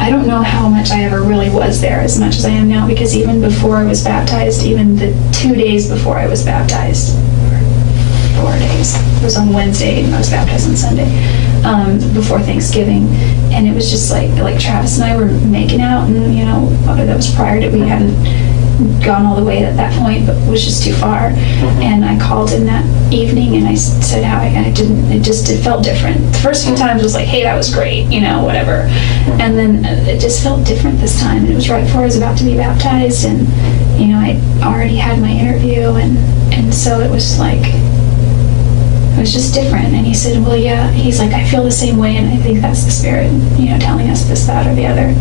I don't know how much I ever really was there as much as I am now, because even before I was baptized, even the 2 days before I was baptized, 4 days, it was on Wednesday and I was baptized on Sunday, before Thanksgiving, and it was just like Travis and I were making out, and that was prior to, we hadn't gone all the way at that point, but it was just too far. And I called him that evening and I said how it felt different. The first few times was like, hey, that was great, whatever. And then it just felt different this time. And it was right before I was about to be baptized, and I already had my interview, and so it was like, it was just different. And he said, well, yeah, he's like, I feel the same way, and I think that's the Spirit, telling us this, that, or the other.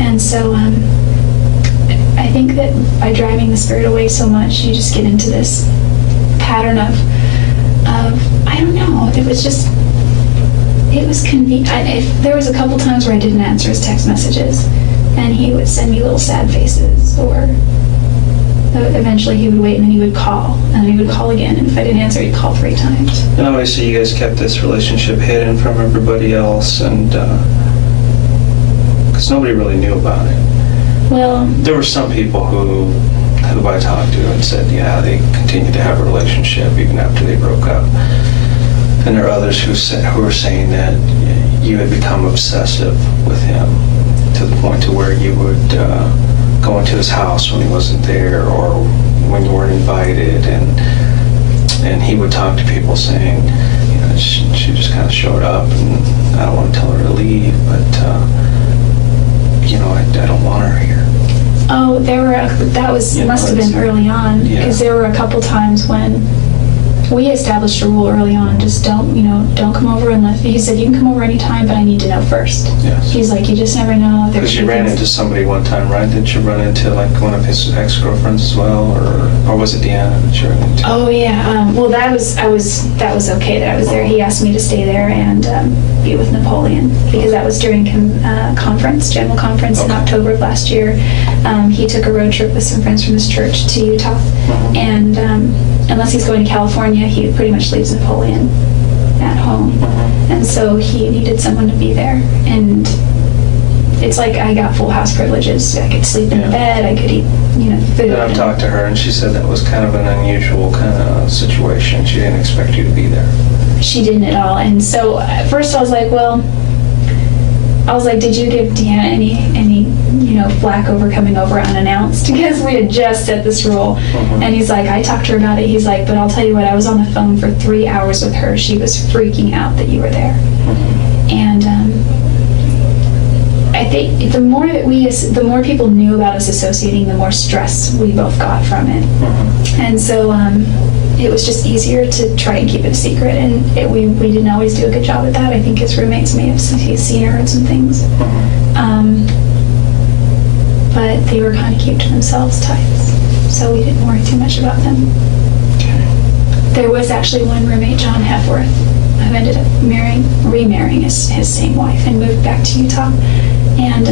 And so I think that by driving the Spirit away so much, you just get into this pattern of I don't know. It was convenient. There was a couple times where I didn't answer his text messages, and he would send me little sad faces, or eventually he would wait and then he would call, and he would call again, and if I didn't answer, he'd call 3 times. And obviously you guys kept this relationship hidden from everybody else, and because nobody really knew about it. Well, there were some people who I talked to and said, yeah, they continued to have a relationship even after they broke up. And there are others who were saying that you had become obsessive with him to the point to where you would go into his house when he wasn't there, or when you weren't invited, and he would talk to people saying, you know, she just kind of showed up, and I don't want to tell her to leave, but you know, I don't want her here. Oh, must have been early on, because there were a couple times when we established a rule early on, just don't come over unless, he said, you can come over anytime, but I need to know first. Yes. He's like, you just never know. Because you ran into somebody one time, right? Didn't you run into like one of his ex-girlfriends as well, or was it Deanna that you ran into? Oh yeah, well that was okay that I was there. He asked me to stay there and be with Napoleon, because that was during general conference in October of last year. He took a road trip with some friends from his church to Utah, and unless he's going to California, he pretty much leaves Napoleon at home, and so he needed someone to be there. And it's like I got full house privileges. I could sleep in the bed, I could eat, food. And I've talked to her, and she said that was kind of an unusual kind of situation. She didn't expect you to be there. She didn't at all. And so at first I was like, did you give Deanna any flack over coming over unannounced? Because we had just set this rule. And he's like, I talked to her about it. He's like, but I'll tell you what, I was on the phone for 3 hours with her. She was freaking out that you were there. And I think the more people knew about us associating, the more stress we both got from it. And so it was just easier to try and keep it a secret, and we didn't always do a good job at that. I think his roommates may have seen or heard some things. But they were kind of kept to themselves types, so we didn't worry too much about them. There was actually one roommate, John Hepworth, who ended up remarrying his same wife and moved back to Utah. And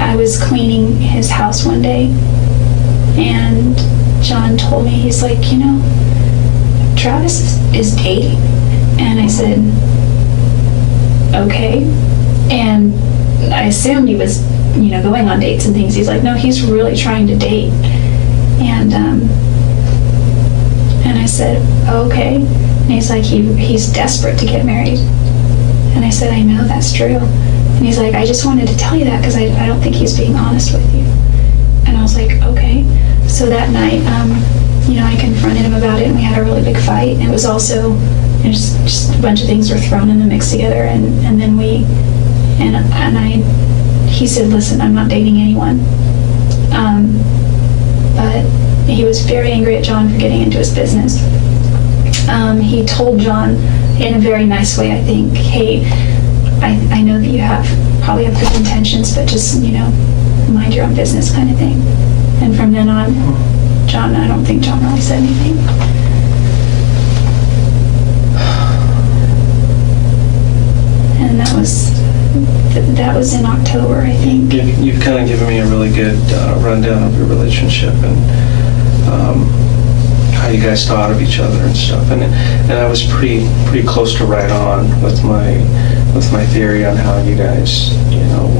I was cleaning his house one day, and John told me, he's like, Travis is dating. And I said, okay. And I assumed he was, going on dates and things. He's like, no, he's really trying to date. And I said, okay. And he's like, he's desperate to get married. And I said, I know, that's true. And he's like, I just wanted to tell you that because I don't think he's being honest with you. And I was like, okay. So that night, I confronted him about it, and we had a really big fight. And it was also, just a bunch of things were thrown in the mix together. And then he said, listen, I'm not dating anyone. But he was very angry at John for getting into his business. He told John in a very nice way, I think, hey, I know that you probably have good intentions, but just, mind your own business kind of thing. And from then on, I don't think John really said anything. And that was in October, I think. You've kind of given me a really good rundown of your relationship and how you guys thought of each other and stuff. And I was pretty close to right on with my theory on how you guys,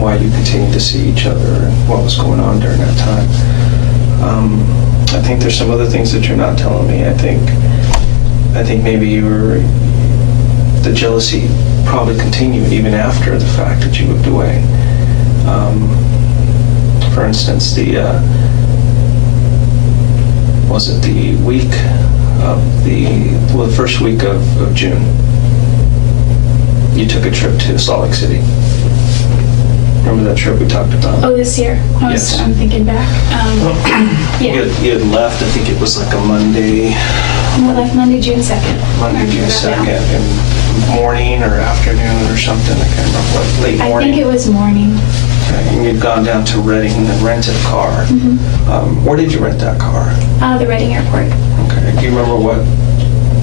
why you continued to see each other and what was going on during that time. I think there's some other things that you're not telling me. I think maybe the jealousy probably continued even after the fact that you moved away. For instance, was it the week of the first week of June? You took a trip to Salt Lake City. Remember that trip we talked about? Oh, this year? Yes. I'm thinking back. Yeah. You had left, I think it was like a Monday. I left Monday, June 2nd. Monday, June 2nd, in morning or afternoon or something. I can't remember what, late morning. I think it was morning. Okay. And you'd gone down to Redding and rented a car. Where did you rent that car? The Redding Airport. Okay. Do you remember what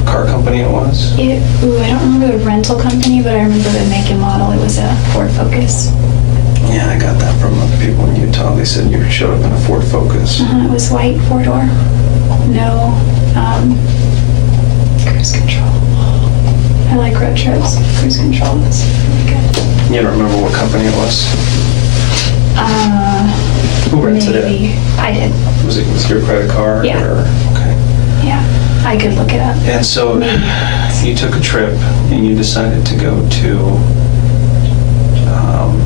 car company it was? I don't remember the rental company, but I remember the make and model. It was a Ford Focus. Yeah, I got that from other people in Utah. They said you showed up in a Ford Focus. It was white, 4-door. No cruise control. I like road trips. Cruise control is really good. You don't remember what company it was? Who rented Maybe. it? I did. Was it with your credit card? Yeah. Okay. Yeah, I could look it up. And so you took a trip and you decided to go to,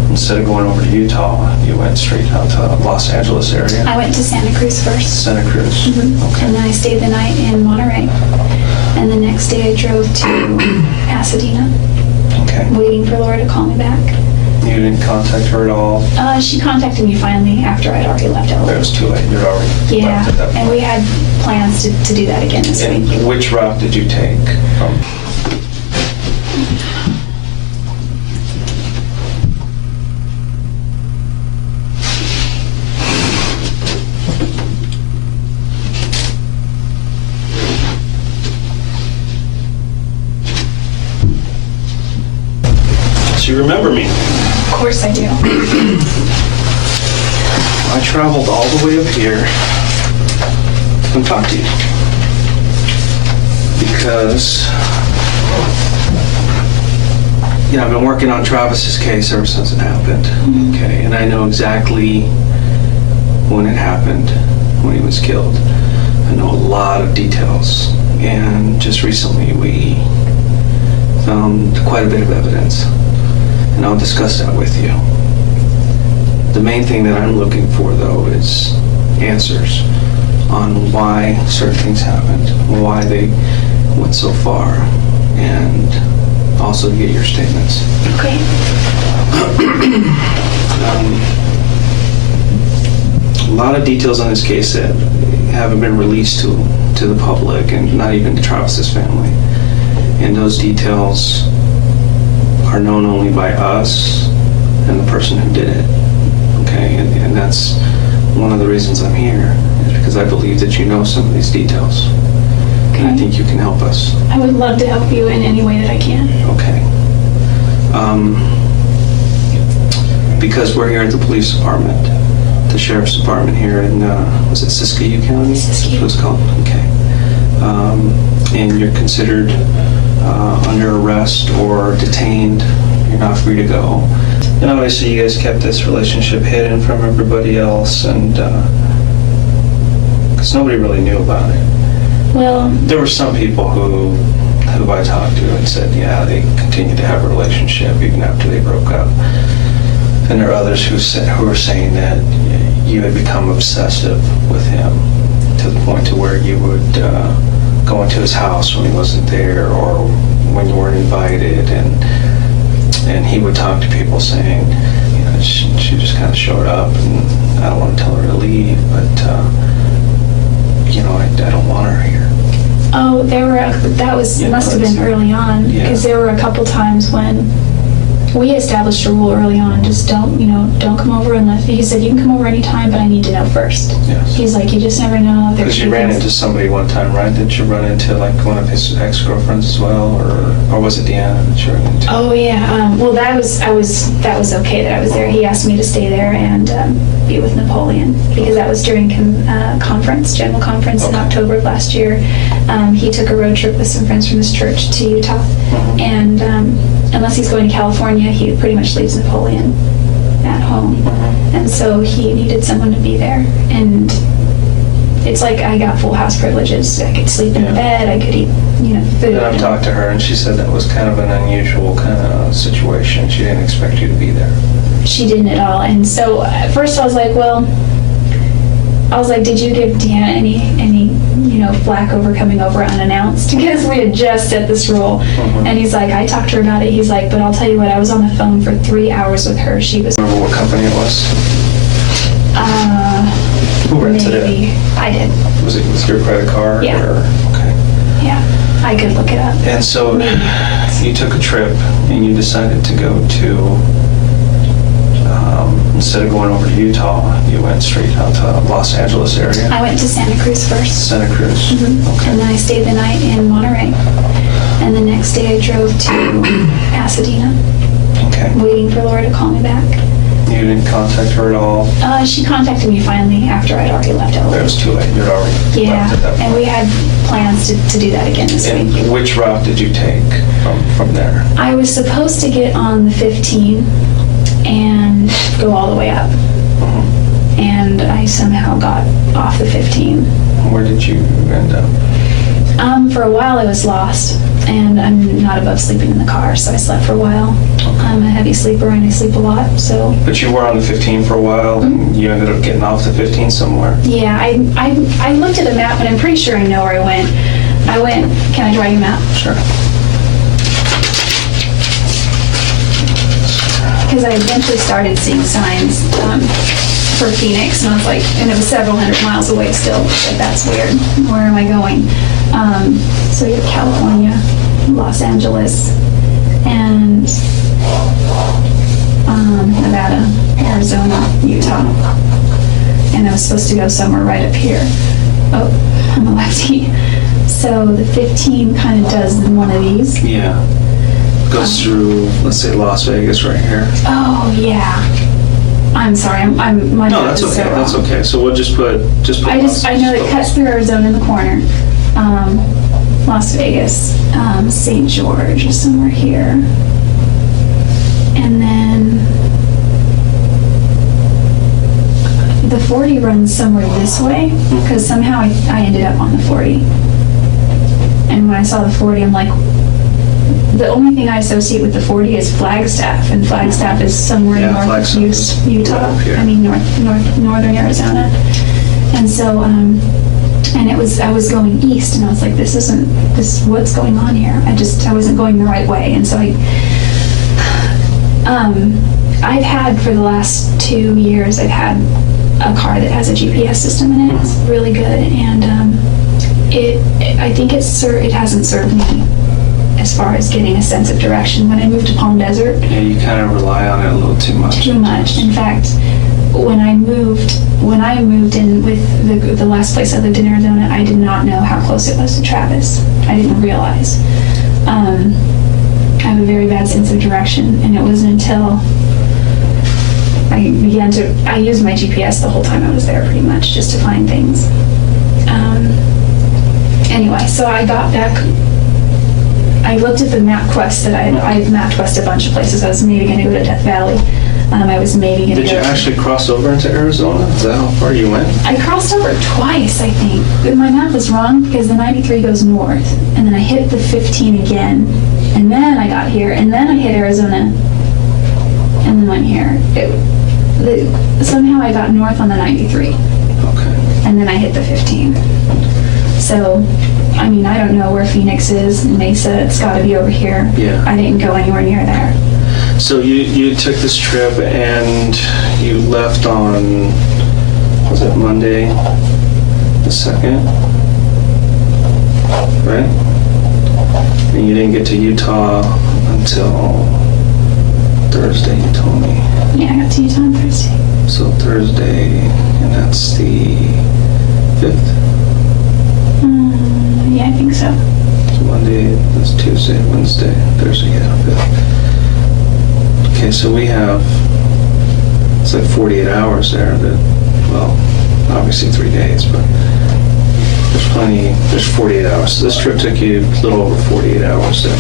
instead of going over to Utah, you went straight out to Los Angeles area? I went to Santa Cruz first. Santa Cruz. Okay. And then I stayed the night in Monterey. And the next day I drove to Pasadena. Okay. Waiting for Laura to call me back. You didn't contact her at all? She contacted me finally after I'd already left LA. It was too late. You'd already left at that point. And we had plans to do that again this week. And which route did you take from? You remember me? Of course I do. I traveled all the way up here to come talk to you because, I've been working on Travis's case ever since it happened. Okay, and I know exactly when it happened, when he was killed. I know a lot of details, and just recently we found quite a bit of evidence. And I'll discuss that with you. The main thing that I'm looking for, though, is answers on why certain things happened, why they went so far, and also to get your statements. Okay. A lot of details on this case that haven't been released to the public and not even to Travis's family. And those details are known only by us and the person who did it. Okay, and that's one of the reasons I'm here, is because I believe that you know some of these details. Okay. And I think you can help us. I would love to help you in any way that I can. Okay. Because we're here at the police department, the sheriff's department here in, was it Siskiyou County? Siskiyou. That's what it's called, okay. And you're considered under arrest or detained. You're not free to go. And obviously you guys kept this relationship hidden from everybody else, and because nobody really knew about it. Well, There were some people who I talked to and said, yeah, they continued to have a relationship even after they broke up. And there are others who were saying that you had become obsessive with him to the point to where you would go into his house when he wasn't there or when you weren't invited, and he would talk to people saying, she just kind of showed up, and I don't want to tell her to leave, but I don't want her here. oh, must have been early on, because there were a couple times when we established a rule early on, just don't come over unless, he said, you can come over anytime, but I need to know first. Yes. He's like, you just never know. Because you ran into somebody one time, right? Did you run into like one of his ex-girlfriends as well, or was it Deanna that you ran into? Oh yeah, well that was okay that I was there. He asked me to stay there and be with Napoleon, because that was during general conference in October of last year. He took a road trip with some friends from his church to Utah, and unless he's going to California, he pretty much leaves Napoleon at home. And so he needed someone to be there. And it's like I got full house privileges. I could sleep in the bed, I could eat, food. And I've talked to her, and she said that was kind of an unusual kind of situation. She didn't expect you to be there. She didn't at all. And so at first I was like, did you give Deanna any flack over coming over unannounced? Because we had just set this rule. And he's like, I talked to her about it. He's like, but I'll tell you what, I was on the phone for 3 hours with her. She was... Remember what company it was? Who rented maybe. it? I did. Was it with your credit card? Yeah. Okay. Yeah, I could look it up. And so you took a trip and you decided to go to instead of going over to Utah, you went straight out to Los Angeles area? I went to Santa Cruz first. Santa Cruz. Okay. And then I stayed the night in Monterey. And the next day I drove to Pasadena, Okay. waiting for Laura to call me back. You didn't contact her at all? She contacted me finally after I'd already left LA. It was too late. You'd already Yeah, left at that point. and we had plans to do that again this week. And which route did you take from there? I was supposed to get on the 15 and go all the way up. And I somehow got off the 15. Where did you end up? For a while I was lost, and I'm not above sleeping in the car, so I slept for a while. I'm a heavy sleeper and I sleep a lot, so. But you were on the 15 for a while, and you ended up getting off the 15 somewhere? Yeah, I looked at a map, but I'm pretty sure I know where I went. Can I draw you a map? Sure. Because I eventually started seeing signs for Phoenix, and I was like, and it was several hundred miles away still. Like, that's weird. Where am I going? So you have California, Los Angeles, and Nevada, Arizona, Utah. And I was supposed to go somewhere right up here. Oh, I'm a lefty. So the 15 kind of does one of these. Yeah. Goes through, let's say, Las Vegas right here. Oh, yeah. I'm sorry, my No, note that's is so okay. wrong. That's okay. So we'll just put I know it cuts through Arizona in the corner. Las Vegas, St. George is somewhere here. And then the 40 runs somewhere this way, because somehow I ended up on the 40. And when I saw the 40, I'm like, the only thing I associate with the 40 is Flagstaff, and Flagstaff is somewhere in north Utah. I mean northern Arizona. And so, and I was going east, and I was like, what's going on here? I wasn't going the right way, and so I've had for the last 2 years, I've had a car that has a GPS system in it. It's really good, and I think it hasn't served me as far as getting a sense of direction. When I moved to Palm Desert, Yeah, you kind of rely on it a little too much. too much. In fact, when I moved in with the last place I lived in Arizona, I did not know how close it was to Travis. I didn't realize. I have a very bad sense of direction, and it wasn't until I used my GPS the whole time I was there, pretty much, just to find things. Anyway, so I got back. I looked at the MapQuest that I MapQuest a bunch of places. I was maybe going to go to Death Valley. I was maybe going to Did you actually cross over into Arizona? Is that how far you went? I crossed over twice, I think. But my map was wrong because the 93 goes north, and then I hit the 15 again, and then I got here, and then I hit Arizona, and then went here. Somehow I got north on the 93. Okay. And then I hit the 15. So, I mean, I don't know where Phoenix is, Mesa. It's got to be over here. Yeah. I didn't go anywhere near there. So you took this trip and you left on, was it Monday the 2nd? Right? And you didn't get to Utah until Thursday, you told me. Yeah, I got to Utah on Thursday. So Thursday, and that's the 5th? Yeah, I think so. So Monday, that's Tuesday, Wednesday, Thursday, yeah, 5th. Okay, so we have, it's like 48 hours there that, well, obviously 3 days, but there's 48 hours. So this trip took you a little over 48 hours there.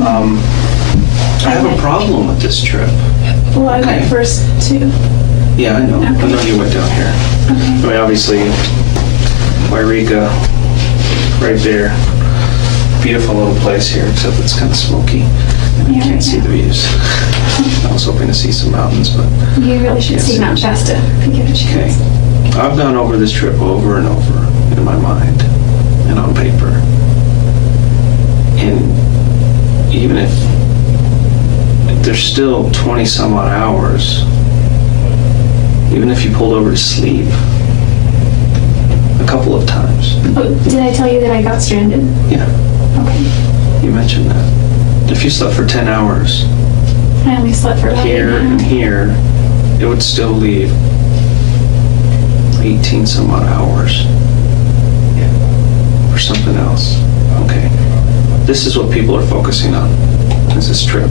I have a problem with this trip. Well, I went first too. Yeah, I know. I know you went down here. I mean, obviously, Wairika, right there. Beautiful little place here, except it's kind of smoky. And I can't see the views. I was hoping to see some mountains, but... You really should see Mount Shasta if you get a chance. Okay. I've gone over this trip over and over in my mind and on paper. And even if there's still 20 some odd hours, even if you pulled over to sleep a couple of times. Oh, did I tell you that I got stranded? Yeah. Okay. You mentioned that. If you slept for 10 hours I only slept for about here 8 and here, it would still leave 18 some odd hours for something else. Okay. This is what people are focusing on, is this trip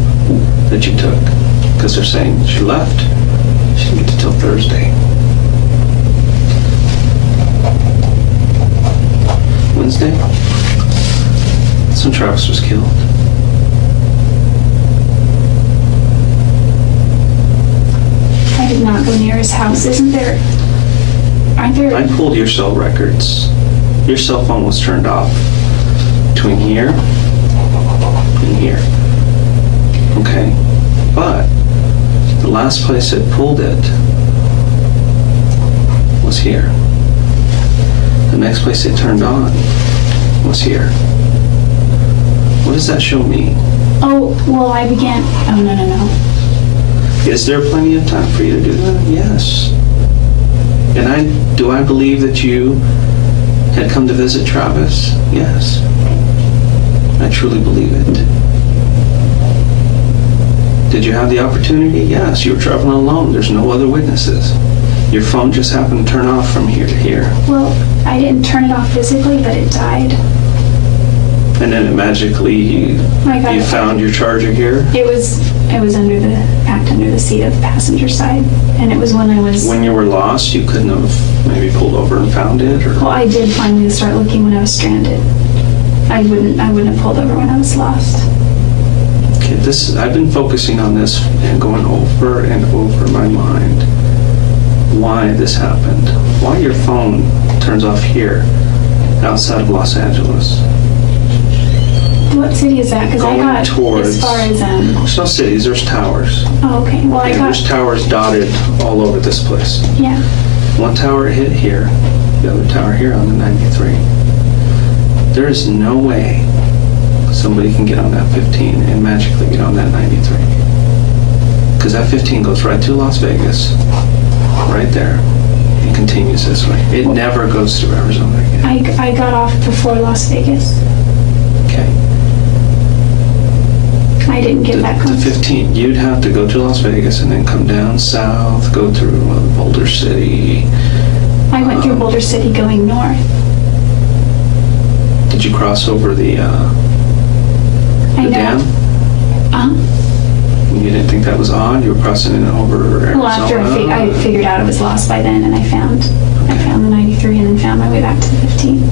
that you took. Because they're saying she left, she didn't get to till Thursday. Wednesday? That's when Travis was killed. I did not go near his house. Aren't there? I pulled your cell records. Your cell phone was turned off between here and here. Okay? But the last place it pulled it was here. The next place it turned on was here. What does that show me? Oh, well, I began. Oh, no. Is there plenty of time for you to do that? Yes. And do I believe that you had come to visit Travis? Yes. I truly believe it. Did you have the opportunity? Yes. You were traveling alone. There's no other witnesses. Your phone just happened to turn off from here to here. Well, I didn't turn it off physically, but it died. And then it magically, you found your charger here? It was packed under the seat of the passenger side, and it was when I was. When you were lost, you couldn't have maybe pulled over and found it, or? Well, I did finally start looking when I was stranded. I wouldn't have pulled over when I was lost. Okay, I've been focusing on this and going over and over in my mind why this happened, why your phone turns off here outside of Los Angeles. What city is that? Because I got as far as There's no cities, there's towers. Oh, okay. Well, There's towers dotted all over this place. Yeah. One tower hit here, the other tower here on the 93. There is no way somebody can get on that 15 and magically get on that 93. Because that 15 goes right to Las Vegas, right there, and continues this way. It never goes to Arizona again. I got off before Las Vegas. Okay. I didn't get that close. The 15, you'd have to go to Las Vegas and then come down south, go through Boulder City. I went through Boulder City going north. Did you cross over the dam? You didn't think that was odd? You were crossing it over Arizona? Well, after I figured out it was lost by then, and I found the 93 and then found my way back to the 15.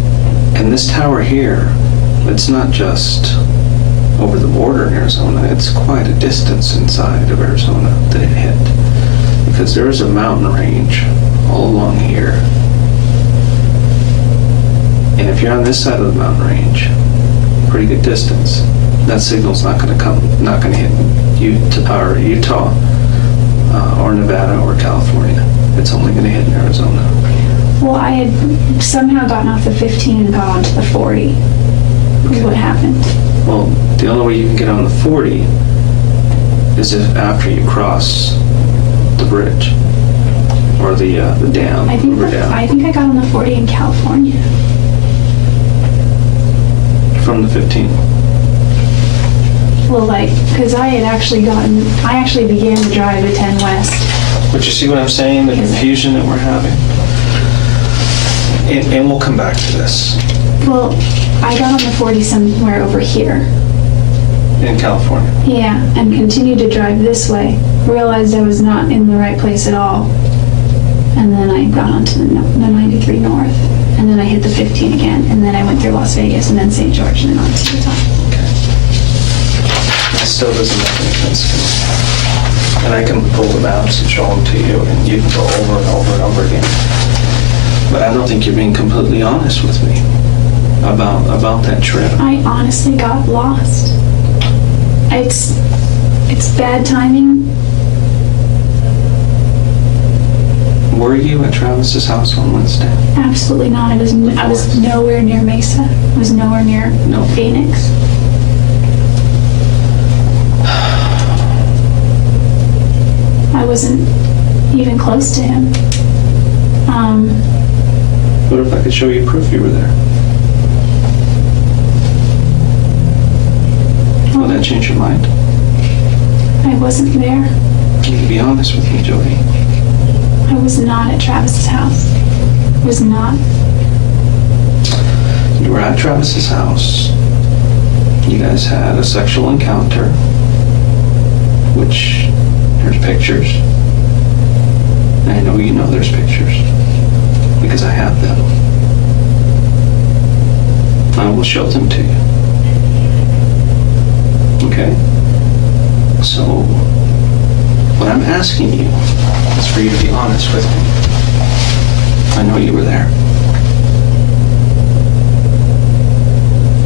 And this tower here, it's not just over the border in Arizona, it's quite a distance inside of Arizona that it hit. Because there is a mountain range all along here. And if you're on this side of the mountain range, pretty good distance, that signal's not going to hit Utah or Nevada or California. It's only going to hit in Arizona. Well, I had somehow gotten off the 15 and got onto the 40. Is what happened. Well, the only way you can get on the 40 is if after you cross the bridge or the dam. I think I got on the 40 in California. From the 15. Well, because I actually began to drive the 10 West. But you see what I'm saying? The confusion that we're having? And we'll come back to this. Well, I got on the 40 somewhere over here. In California? Yeah, and continued to drive this way. Realized I was not in the right place at all. And then I got onto the 93 North. And then I hit the 15 again. And then I went through Las Vegas and then St. George and then on to Utah. Okay. That still doesn't make any sense to me. And I can pull the maps and show them to you, and you can go over and over and over again. But I don't think you're being completely honest with me about that trip. I honestly got lost. It's bad timing. Were you at Travis's house on Wednesday? Absolutely not. I was nowhere near Mesa. I was nowhere near Phoenix. I wasn't even close to him. What if I could show you proof you were there? Will that change your mind? I wasn't there. You can be honest with me, Jodi. I was not at Travis's house. Was not. You were at Travis's house. You guys had a sexual encounter, which there's pictures. I know you know there's pictures because I have them. I will show them to you. Okay? So, what I'm asking you is for you to be honest with me. I know you were there.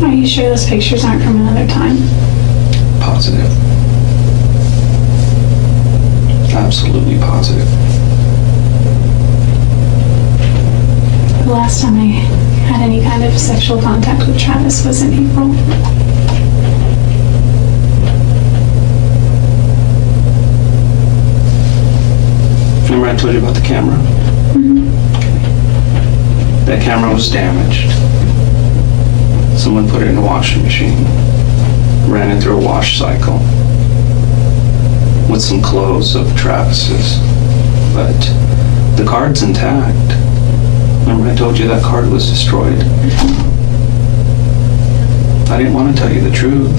Are you sure those pictures aren't from another time? Positive. Absolutely positive. The last time I had any kind of sexual contact with Travis was in April. Remember I told you about the camera? That camera was damaged. Someone put it in a washing machine, ran it through a wash cycle with some clothes of Travis's, but the card's intact. Remember I told you that card was destroyed? I didn't want to tell you the truth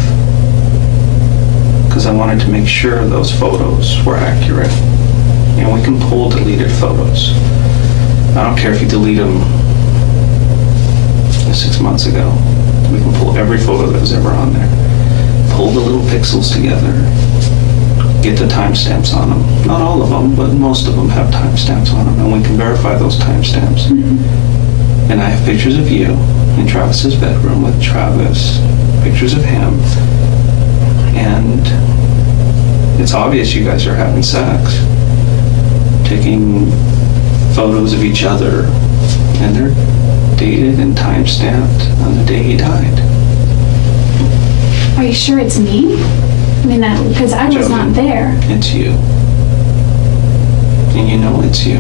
because I wanted to make sure those photos were accurate. And we can pull deleted photos. I don't care if you delete them 6 months ago. We can pull every photo that was ever on there. Pull the little pixels together. Get the timestamps on them. Not all of them, but most of them have timestamps on them. And we can verify those timestamps. And I have pictures of you in Travis's bedroom with Travis. Pictures of him. And it's obvious you guys are having sex. Taking photos of each other, and they're dated and time-stamped on the day he died. Are you sure it's me? I mean, that because I was Jodi, not there. It's you. And you know it's you.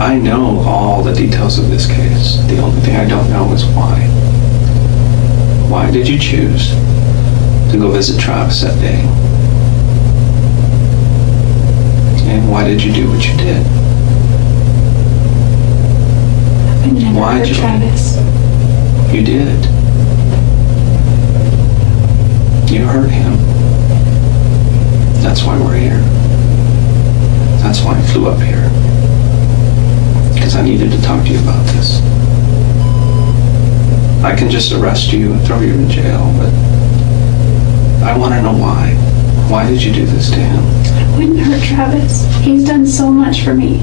I know all the details of this case. The only thing I don't know is why. Why did you choose to go visit Travis that day? And why did you do what you did? I never Why, hurt Jodi? Travis. You did. You hurt him. That's why we're here. That's why I flew up here. Because I needed to talk to you about this. I can just arrest you and throw you in jail, but I want to know why. Why did you do this to him? I wouldn't hurt Travis. He's done so much for me.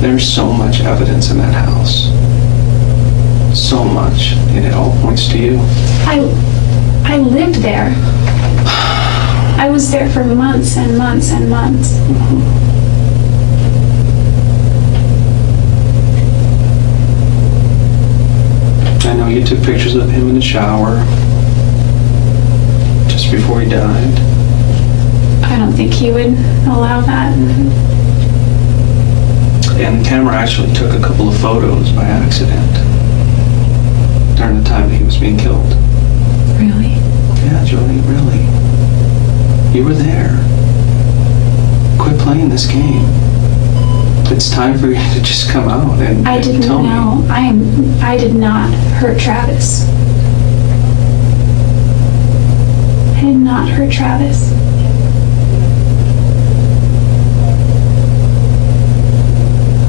There's so much evidence in that house. So much, and it all points to you. I lived there. I was there for months and months and months. I know you took pictures of him in the shower just before he died. I don't think he would allow that. And the camera actually took a couple of photos by accident during the time that he was being killed. Really? Yeah, Jodi, really. You were there. Quit playing this game. It's time for you to just come out and I didn't tell me. know. I did not hurt Travis. I did not hurt Travis.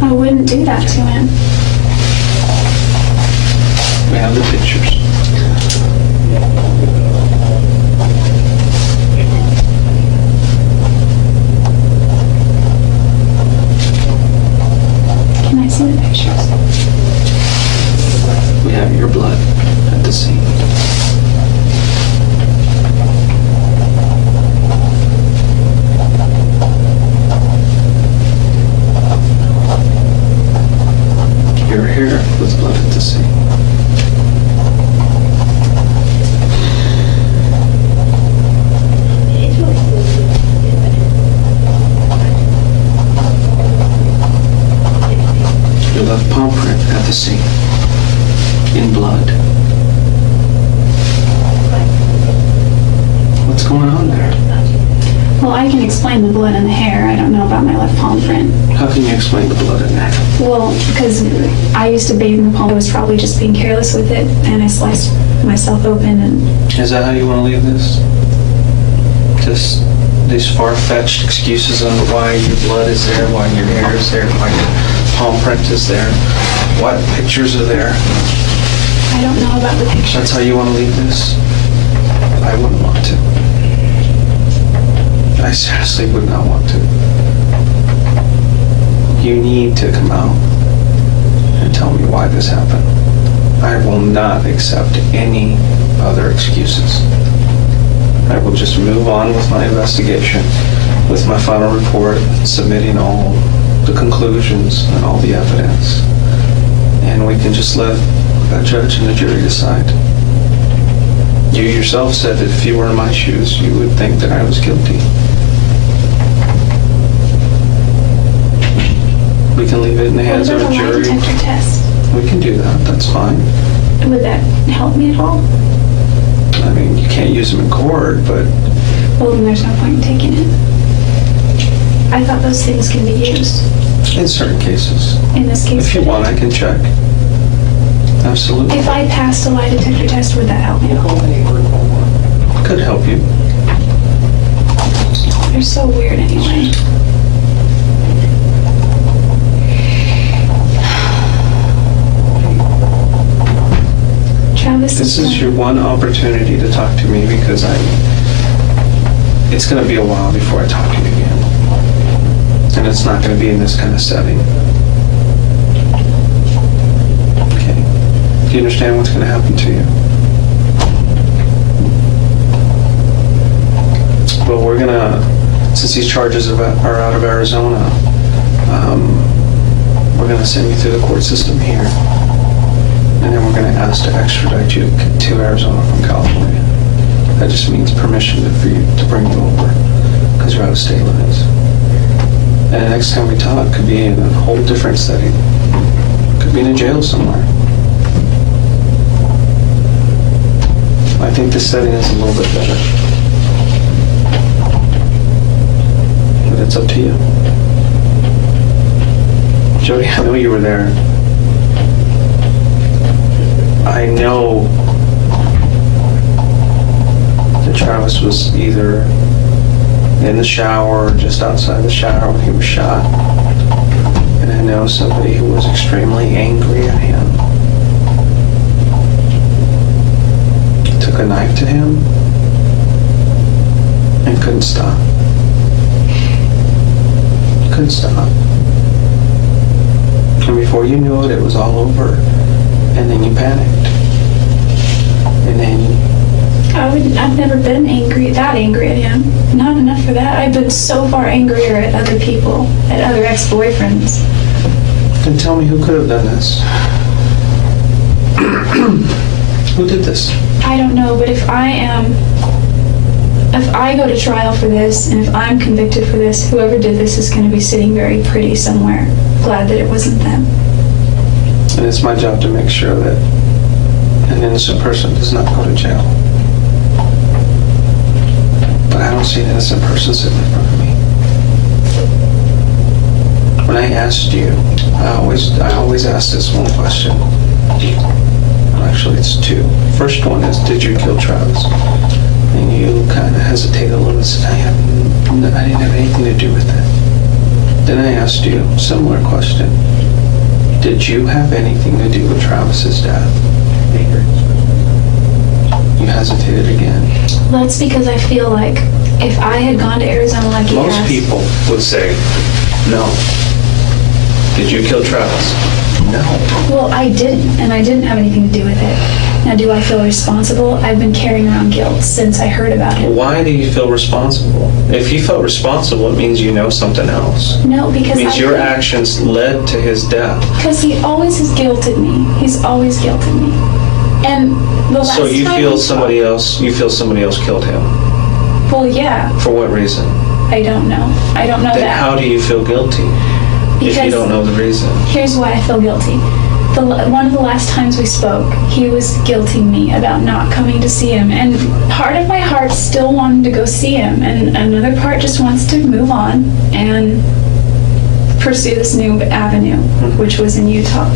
I wouldn't do that to him. We have the pictures. Can I see the pictures? We have your blood at the scene. Your hair with blood at the scene. Your left palm print at the scene. In blood. What's going on there? Well, I can explain the blood and the hair. I don't know about my left palm print. How can you explain the blood in there? Well, because I used to bathe in the palm. I was probably just being careless with it, and I sliced myself open and... Is that how you want to leave this? Just these far-fetched excuses on why your blood is there, why your hair is there, why your palm print is there, what pictures are there. I don't know about the pictures. That's how you want to leave this? I wouldn't want to. I seriously would not want to. You need to come out and tell me why this happened. I will not accept any other excuses. I will just move on with my investigation, with my final report, submitting all the conclusions and all the evidence. And we can just let the judge and the jury decide. You yourself said that if you were in my shoes, you would think that I was guilty. We can leave it in the hands of a jury. What about a lie detector test? We can do that, that's fine. Would that help me at all? I mean, you can't use them in court, but... Well, then there's no point in taking it. I thought those things can be used. In certain cases. In this case? If you want, I can check. Absolutely. If I passed a lie detector test, would that help me at all? Could help you. They're so weird anyway. Travis, This is your one opportunity to talk to me because it's going to be a while before I talk to you again. And it's not going to be in this kind of setting. Okay. Do you understand what's going to happen to you? Well, we're going to, since these charges are out of Arizona, we're going to send you through the court system here. And then we're going to ask to extradite you to Arizona from California. That just means permission for you to bring you over because you're out of state limits. And the next time we talk could be in a whole different setting. Could be in a jail somewhere. I think this setting is a little bit better. But it's up to you. Jodi, I know you were there. I know that Travis was either in the shower or just outside the shower when he was shot. And I know somebody who was extremely angry at him took a knife to him and couldn't stop. Couldn't stop. And before you knew it, it was all over. And then you panicked. And then I've never been that angry at him. Not enough for that. I've been so far angrier at other people, at other ex-boyfriends. Then tell me who could have done this. Who did this? I don't know, but if I go to trial for this, and if I'm convicted for this, whoever did this is going to be sitting very pretty somewhere. Glad that it wasn't them. And it's my job to make sure that an innocent person does not go to jail. But I don't see an innocent person sitting in front of me. When I asked you, I always ask this one question. Actually, it's two. First one is, did you kill Travis? And you kind of hesitated a little and said, I didn't have anything to do with it. Then I asked you a similar question. Did you have anything to do with Travis's death? You hesitated again. Well, that's because I feel like if I had gone to Arizona like you Most people would say, no. Did you kill Travis? No. Well, I didn't, and I didn't have anything to do with it. Now, do I feel responsible? I've been carrying around guilt since I heard about it. Why do you feel responsible? If you felt responsible, it means you know something else. No, because it means your actions led to his death. Because he always has guilted me. He's always guilted me. And the last So you time feel somebody else killed him? Well, yeah. For what reason? I don't know. I don't know Then that. how do you feel guilty if you don't know the reason? Here's why I feel guilty. one of the last times we spoke, he was guilting me about not coming to see him, and part of my heart still wanted to go see him, and another part just wants to move on and pursue this new avenue, which was in Utah.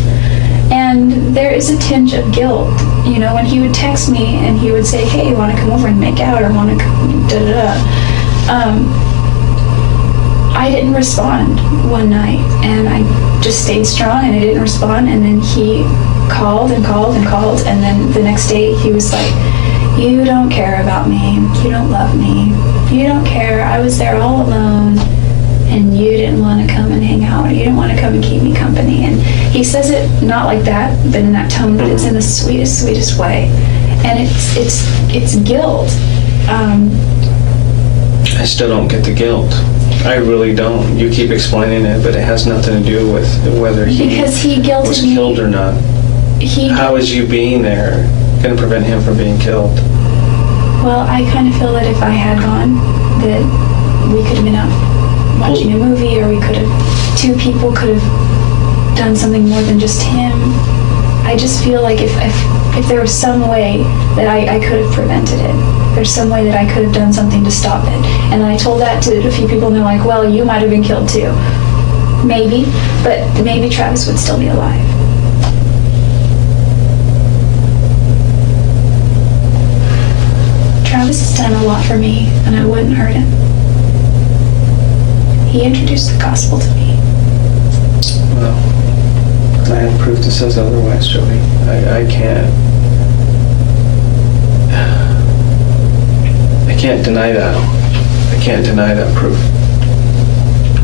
And there is a tinge of guilt, you know, when he would text me and he would say, hey, want to come over and make out, or want to da-da-da. I didn't respond one night, and I just stayed strong, and I didn't respond, and then he called and called and called, and then the next day he was like, you don't care about me, you don't love me, you don't care, I was there all alone, and you didn't want to come and hang out, you didn't want to come and keep me company. And he says it not like that, but in that tone, but it's in the sweetest, sweetest way. And it's guilt. I still don't get the guilt. I really don't. You keep explaining it, but it has nothing to do with whether he was killed or not. How is you being there going to prevent him from being killed? Well, I kind of feel that if I had gone, that we could have been out watching a movie, or we could have, two people could have done something more than just him. I just feel like if there was some way that I could have prevented it, there's some way that I could have done something to stop it. And I told that to a few people, and they're like, well, you might have been killed too. Maybe, but maybe Travis would still be alive. Travis has done a lot for me, and I wouldn't hurt him. He introduced the gospel to me. Well, I have proof that says otherwise, Jodi. I can't deny that. I can't deny that proof.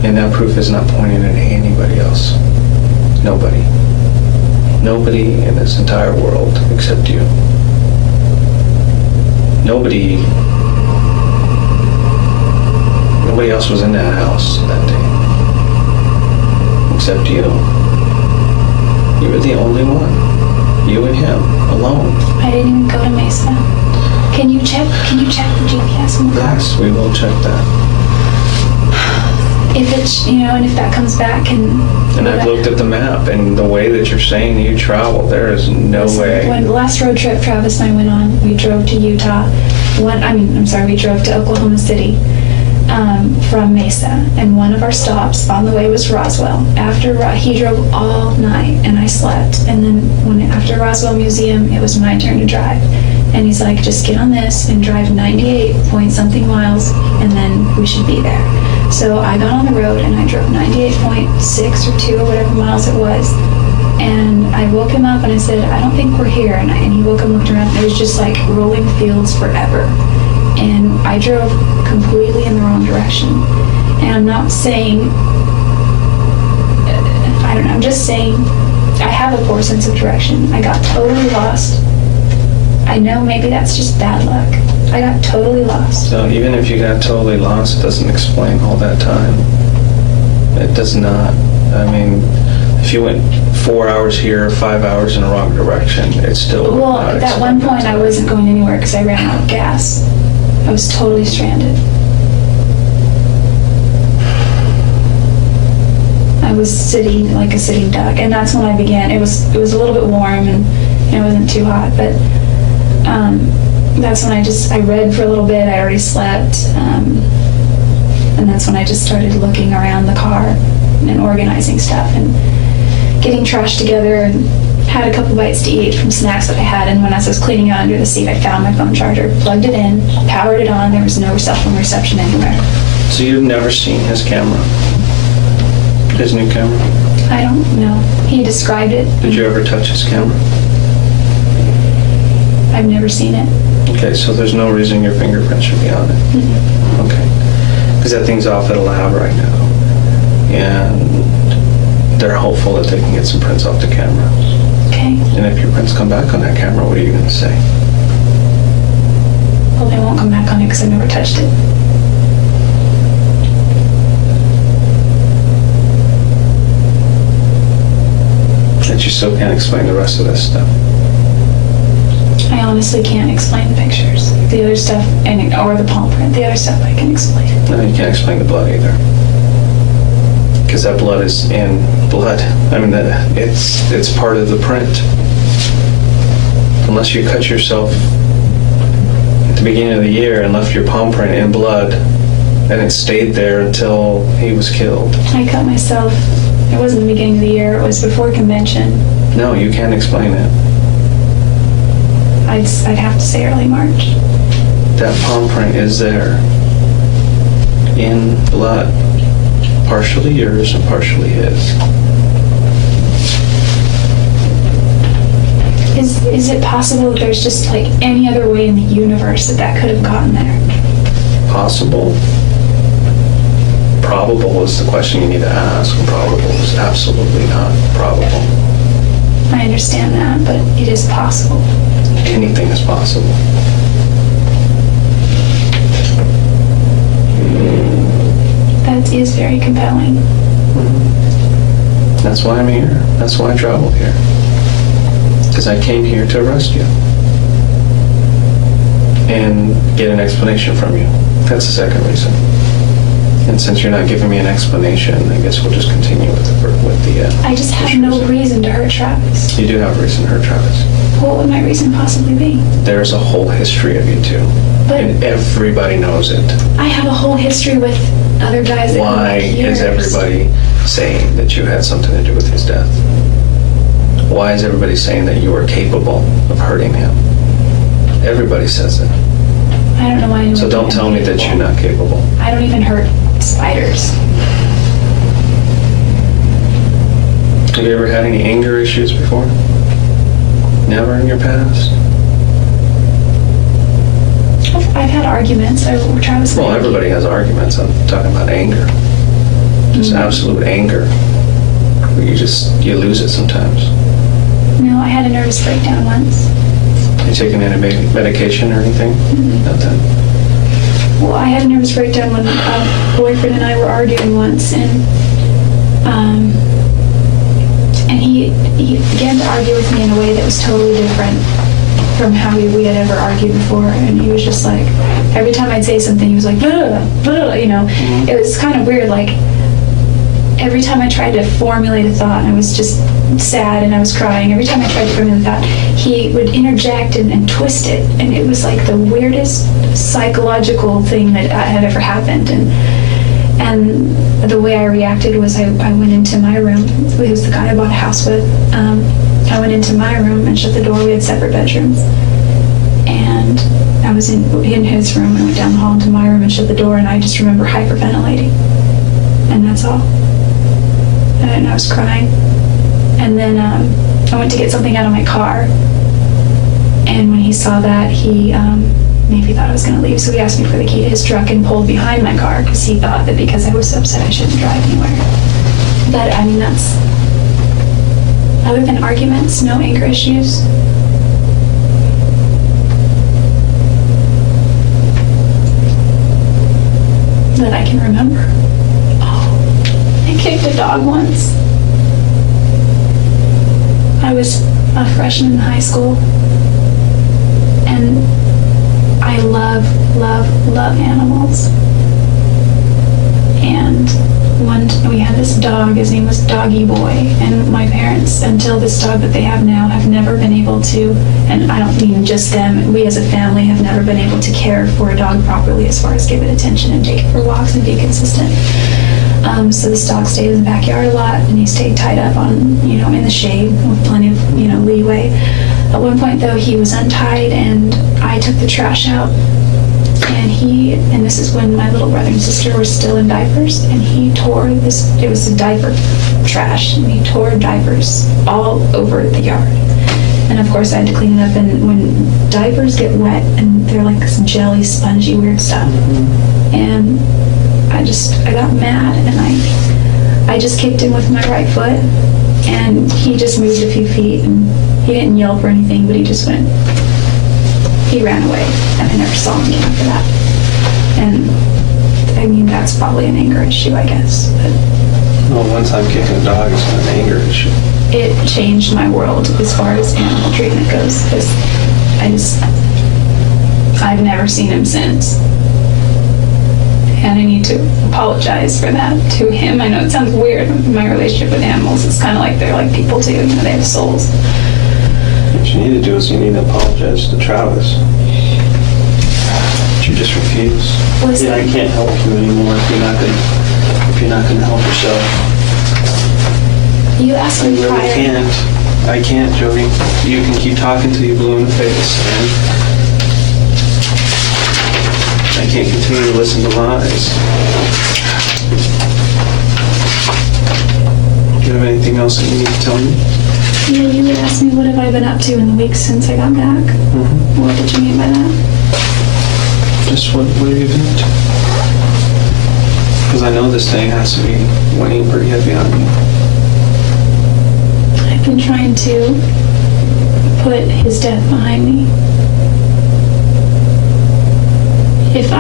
And that proof is not pointing at anybody else. Nobody. Nobody in this entire world except you. Nobody else was in that house that day except you. You were the only one. You and him alone. I didn't even go to Mesa. Can you check the GPS in the car? Yes, we will check that. If it's, you know, and if that comes back and I've looked at the map, and the way that you're saying you travel, there is no way. When the last road trip Travis and I went on, we drove to Utah. We drove to Oklahoma City from Mesa, and one of our stops on the way was Roswell. He drove all night, and I slept. And then after Roswell Museum, it was my turn to drive. And he's like, just get on this and drive 98 point something miles, and then we should be there. So I got on the road and I drove 98.6 or 2 or whatever miles it was. And I woke him up and I said, I don't think we're here. And he woke up and looked around, and it was just like rolling fields forever. And I drove completely in the wrong direction. And I'm not saying, I don't know, I'm just saying I have a poor sense of direction. I got totally lost. I know maybe that's just bad luck. I got totally lost. So even if you got totally lost, it doesn't explain all that time. It does not. I mean, if you went 4 hours here, 5 hours in the wrong direction, it's still Well, not at that one point I wasn't going anywhere because I ran out of gas. I was totally stranded. I was sitting like a sitting duck, and that's when I began. It was a little bit warm, and it wasn't too hot, but that's when I read for a little bit. I already slept, and that's when I just started looking around the car and organizing stuff and getting trash together, and had a couple bites to eat from snacks that I had. And when I was cleaning out under the seat, I found my phone charger, plugged it in, powered it on. There was no cell phone reception anywhere. So you've never seen his camera? His new camera? I don't know. He described it. Did you ever touch his camera? I've never seen it. Okay, so there's no reason your fingerprints should be on it? Mm-hmm. Okay. Because that thing's off at a lab right now. And they're hopeful that they can get some prints off the camera. Okay. And if your prints come back on that camera, what are you going to say? Well, they won't come back on it because I've never touched it. That you still can't explain the rest of this stuff. I honestly can't explain the pictures. The other stuff, or the palm print, the other stuff I can explain. No, you can't explain the blood either. Because that blood is in blood. I mean, it's part of the print. Unless you cut yourself at the beginning of the year and left your palm print in blood, and it stayed there until he was killed. I cut myself. It wasn't the beginning of the year. It was before convention. No, you can't explain it. I'd have to say early March. That palm print is there in blood. Partially yours and partially his. Is it possible that there's just like any other way in the universe that could have gotten there? Possible. Probable is the question you need to ask, and probable is absolutely not probable. I understand that, but it is possible. Anything is possible. That is very compelling. That's why I'm here. That's why I traveled here. Because I came here to arrest you. And get an explanation from you. That's the second reason. And since you're not giving me an explanation, I guess we'll just continue with the I just have no reason to hurt Travis. You do have a reason to hurt Travis. What would my reason possibly be? There's a whole history of you two. But and everybody knows it. I have a whole history with other guys that Why is years. everybody saying that you had something to do with his death? Why is everybody saying that you were capable of hurting him? Everybody says it. I don't know why anyone. So don't tell me that you're not capable. I don't even hurt spiders. Have you ever had any anger issues before? Never in your past? I've had arguments. Travis. Well, everybody has arguments. I'm talking about anger. Just absolute anger. You lose it sometimes. No, I had a nervous breakdown once. You taking any medication or anything? Nothing. Well, I had a nervous breakdown when a boyfriend and I were arguing once, and he began to argue with me in a way that was totally different from how we had ever argued before. And he was just like, every time I'd say something, he was like, blah, blah, you know. It was kind of weird, like, every time I tried to formulate a thought, and I was just sad and I was crying, every time I tried to formulate a thought, he would interject and twist it. And it was like the weirdest psychological thing that had ever happened. And the way I reacted was I went into my room. He was the guy I bought a house with. I went into my room and shut the door. We had separate bedrooms. And I was in his room. I went down the hall into my room and shut the door, and I just remember hyperventilating. And that's all. And I was crying. And then I went to get something out of my car. And when he saw that, he maybe thought I was going to leave. So he asked me for the key to his truck and pulled behind my car because he thought that because I was upset I shouldn't drive anywhere. But I mean, that's, other than arguments, no anger issues. That I can remember. Oh, I kicked a dog once. I was a freshman in high school, and I love animals. And we had this dog, his name was Doggy Boy, and my parents, until this dog that they have now, have never been able to, and I don't mean just them, we as a family have never been able to care for a dog properly as far as give it attention and take it for walks and be consistent. So this dog stayed in the backyard a lot, and he stayed tied up on, in the shade with plenty of, leeway. At one point, though, he was untied, and I took the trash out, and this is when my little brother and sister were still in diapers, and he tore this, it was a diaper trash, and he tore diapers all over the yard. And of course, I had to clean it up, and when diapers get wet, and they're like this jelly, spongy, weird stuff, and I got mad, and I just kicked him with my right foot, and he just moved a few feet, and he didn't yelp or anything, but he ran away, and I never saw him again after that. And I mean, that's probably an anger issue, I guess. But well, one time kicking a dog is not an anger issue. It changed my world as far as animal treatment goes, because I've never seen him since. and I need to apologize for that to him. I know it sounds weird. My relationship with animals is kind of like they're like people too. You know, they have souls. What you need to do is you need to apologize to Travis. But you just refuse. Yeah, I can't help you anymore if you're not gonna help yourself. You asked me I really can't. I can't, Jodi. You can keep talking till you blue in the face, and I can't continue to listen to lies. Do you have anything else that you need to tell me? Yeah, you would ask me what have I been up to in the weeks since I got back. Mm-hmm. What did you mean by that? Just what have you been up to? Because I know this thing has to be weighing pretty heavy on you. I've been trying to put his death behind me. If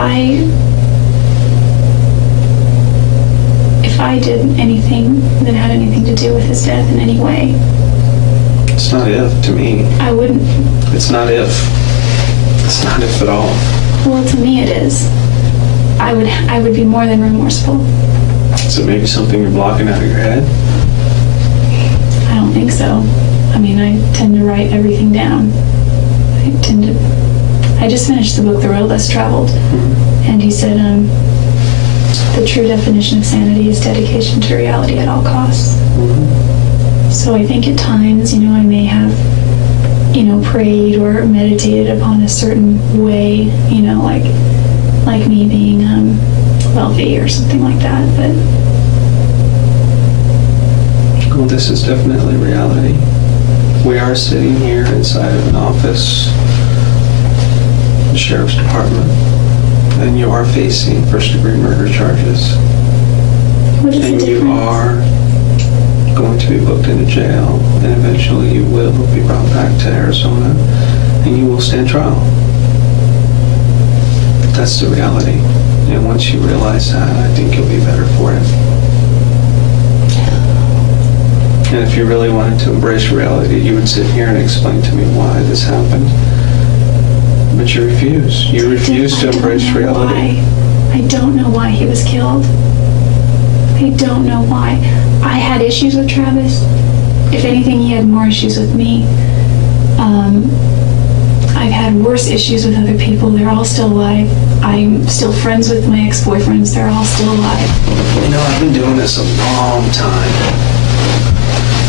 I did anything that had anything to do with his death in any way, It's not if to me. I wouldn't. It's not if. It's not if at all. Well, to me it is. I would be more than remorseful. Is it maybe something you're blocking out of your head? I don't think so. I mean, I tend to write everything down. I just finished the book, The Road Less Traveled, and he said, the true definition of sanity is dedication to reality at all costs. So I think at times, you know, I may have, you know, prayed or meditated upon a certain way, you know, like me being wealthy or something like that, but... Well, this is definitely reality. We are sitting here inside of an office, the sheriff's department, and you are facing first-degree murder charges. What is the difference? You are going to be booked into jail, and eventually you will be brought back to Arizona, and you will stand trial. That's the reality. And once you realize that, I think you'll be better for it. And if you really wanted to embrace reality, you would sit here and explain to me why this happened. But you refuse. You refuse to embrace reality. I don't know why he was killed. I don't know why. I had issues with Travis. If anything, he had more issues with me. I've had worse issues with other people. They're all still alive. I'm still friends with my ex-boyfriends. They're all still alive. You know, I've been doing this a long time.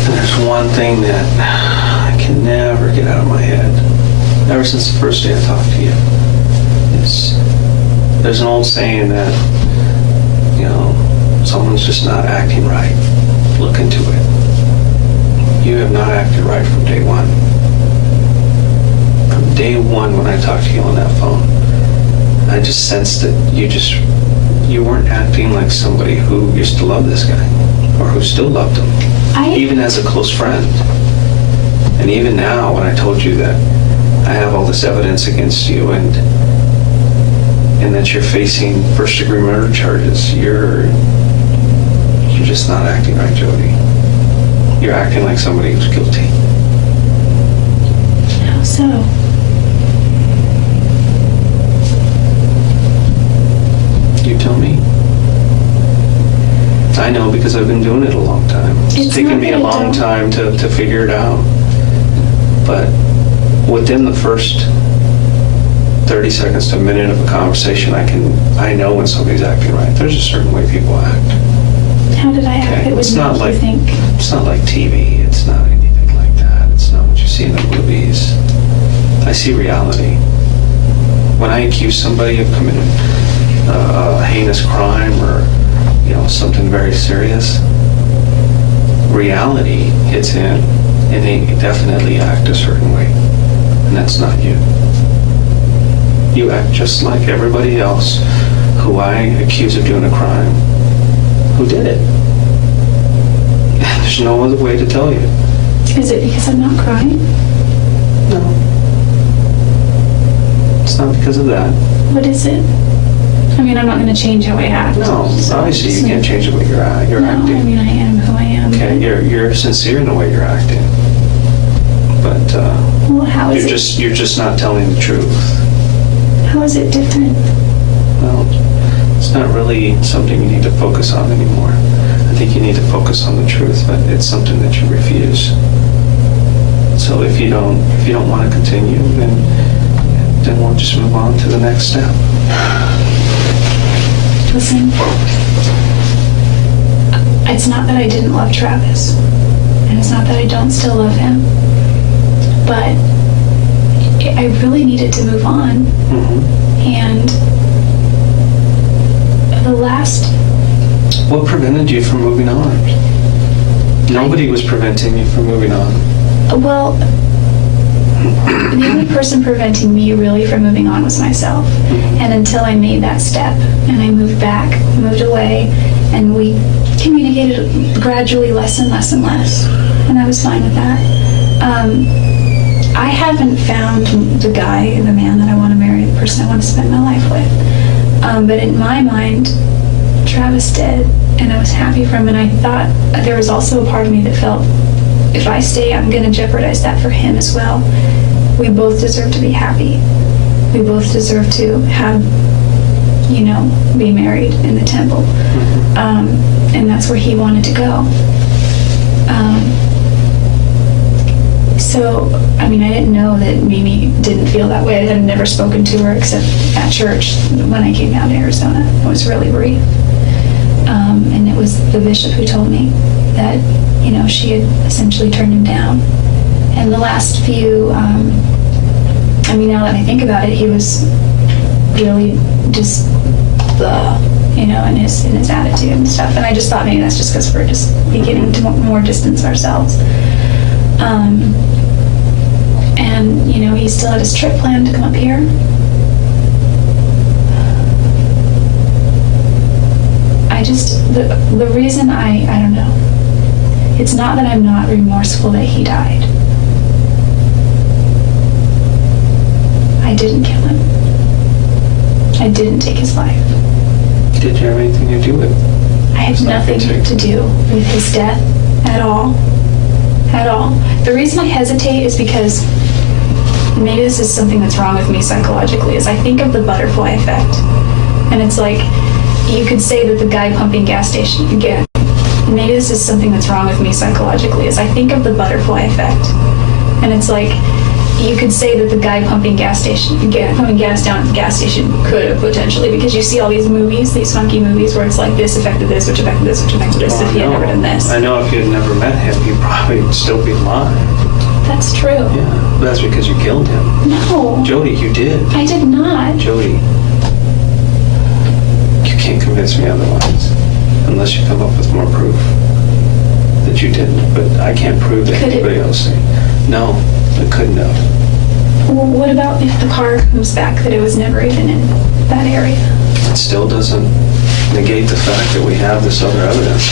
And there's one thing that I can never get out of my head. Ever since the first day I talked to you. There's an old saying that, you know, someone's just not acting right. Look into it. You have not acted right from day one. From day one when I talked to you on that phone, I just sensed that you weren't acting like somebody who used to love this guy, or who still loved him, even as a close friend. And even now, when I told you that I have all this evidence against you and that you're facing first-degree murder charges, you're just not acting right, Jodi. You're acting like somebody who's guilty. How so? You tell me. I know because I've been doing it a long time. It's taken me a long time to figure it out. But within the first 30 seconds to a minute of a conversation, I know when somebody's acting right. There's a certain way people act. How did I act? Okay? It would make you think. It's not like TV. It's not anything like that. It's not what you see in the movies. I see reality. When I accuse somebody of committing a heinous crime or, you know, something very serious, reality hits in and they definitely act a certain way. And that's not you. You act just like everybody else who I accuse of doing a crime, who did it. There's no other way to tell you. Is it because I'm not crying? No. It's not because of that. What is it? I mean, I'm not going to change how I act. No, obviously you can't change the way you're acting. No, I mean, I am who I am. Okay, you're sincere in the way you're acting. But Well, how is you're just not telling the truth. How is it different? Well, it's not really something you need to focus on anymore. I think you need to focus on the truth, but it's something that you refuse. So if you don't want to continue, then we'll just move on to the next step. Listen, it's not that I didn't love Travis, and it's not that I don't still love him, but I really needed to move on. And the last... What prevented you from moving on? Nobody was preventing you from moving on. Well, the only person preventing me really from moving on was myself. And until I made that step and I moved back, moved away, and we communicated gradually less and less and less, and I was fine with that. I haven't found the man that I want to marry, the person I want to spend my life with. But in my mind, Travis did, and I was happy for him, and I thought there was also a part of me that felt, if I stay, I'm going to jeopardize that for him as well. We both deserve to be happy. We both deserve to have, be married in the temple. And that's where he wanted to go. So, I didn't know that Mimi didn't feel that way. I had never spoken to her except at church when I came down to Arizona. I was really brief. And it was the bishop who told me that, she had essentially turned him down. And the last few, now that I think about it, he was really just in his attitude and stuff. And I just thought maybe that's just because we're just beginning to more distance ourselves. And he still had his trip planned to come up here. The reason I don't know. It's not that I'm not remorseful that he died. I didn't kill him. I didn't take his life. Did you have anything to do with it? I had nothing to do with his death at all. At all. The reason I hesitate is because maybe this is something that's wrong with me psychologically, is I think of the butterfly effect. And it's like, you could say that the guy pumping gas station, again, maybe this is something that's wrong with me psychologically, is I think of the butterfly effect. And it's like, you could say that the guy pumping gas station, pumping gas down at the gas station could have potentially, because you see all these movies, these funky movies where it's like this affected this, which affected this, which affected this, if he had never done this. I know if you had never met him, he'd probably still be alive. That's true. Yeah, but that's because you killed him. No. Jodi, you did. I did not. Jodi, you can't convince me otherwise, unless you come up with more proof that you didn't. But I can't prove that anybody else did. No, it couldn't have. Well, what about if the car comes back that it was never even in that area? It still doesn't negate the fact that we have this other evidence.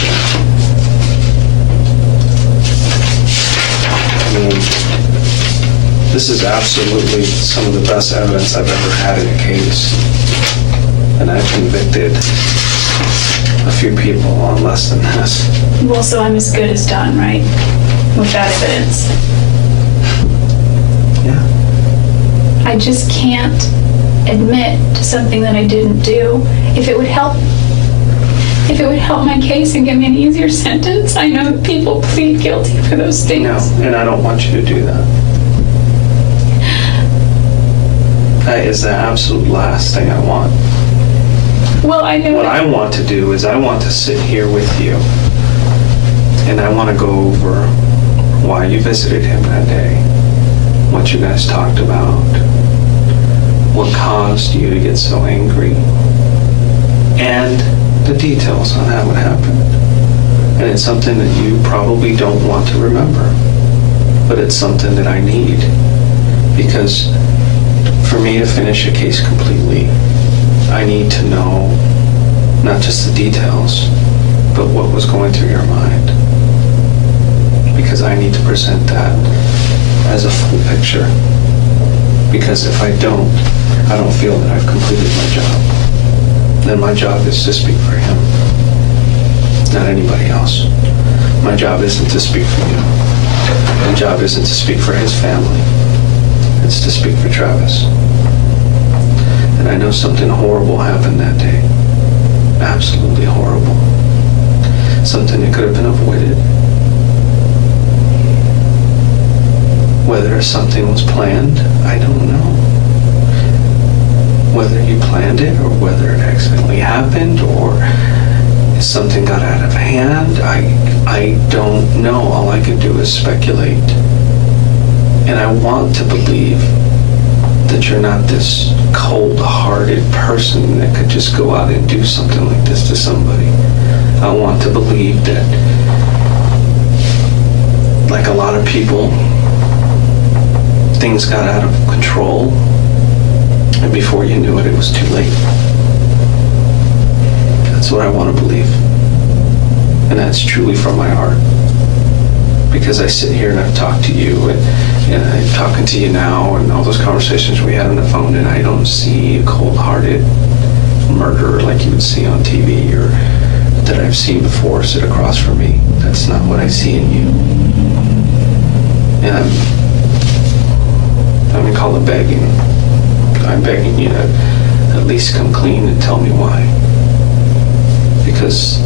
This is absolutely some of the best evidence I've ever had in a case. And I've convicted a few people on less than this. Well, so I'm as good as done, right? With that evidence. Yeah. I just can't admit to something that I didn't do. If it would help my case and give me an easier sentence, I know that people plead guilty for those things. No, and I don't want you to do that. That is the absolute last thing I want. Well, I know. What I want to do is I want to sit here with you and I want to go over why you visited him that day, what you guys talked about, what caused you to get so angry, and the details on how it happened. And it's something that you probably don't want to remember, but it's something that I need, because for me to finish a case completely, I need to know not just the details, but what was going through your mind. Because I need to present that as a full picture. Because if I don't feel that I've completed my job. Then my job is to speak for him, not anybody else. My job isn't to speak for you. My job isn't to speak for his family. It's to speak for Travis. And I know something horrible happened that day. absolutely horrible. Something that could have been avoided. Whether something was planned, I don't know. Whether you planned it or whether it accidentally happened or something got out of hand, I don't know. All I can do is speculate. And I want to believe that you're not this cold-hearted person that could just go out and do something like this to somebody. I want to believe that, like a lot of people, things got out of control, and before you knew it, it was too late. That's what I want to believe. And that's truly from my heart. Because I sit here and I've talked to you, and I'm talking to you now, and all those conversations we had on the phone, and I don't see a cold-hearted murderer like you would see on TV or that I've seen before sit across from me. That's not what I see in you. And I'm gonna call it begging. I'm begging you to at least come clean and tell me why. Because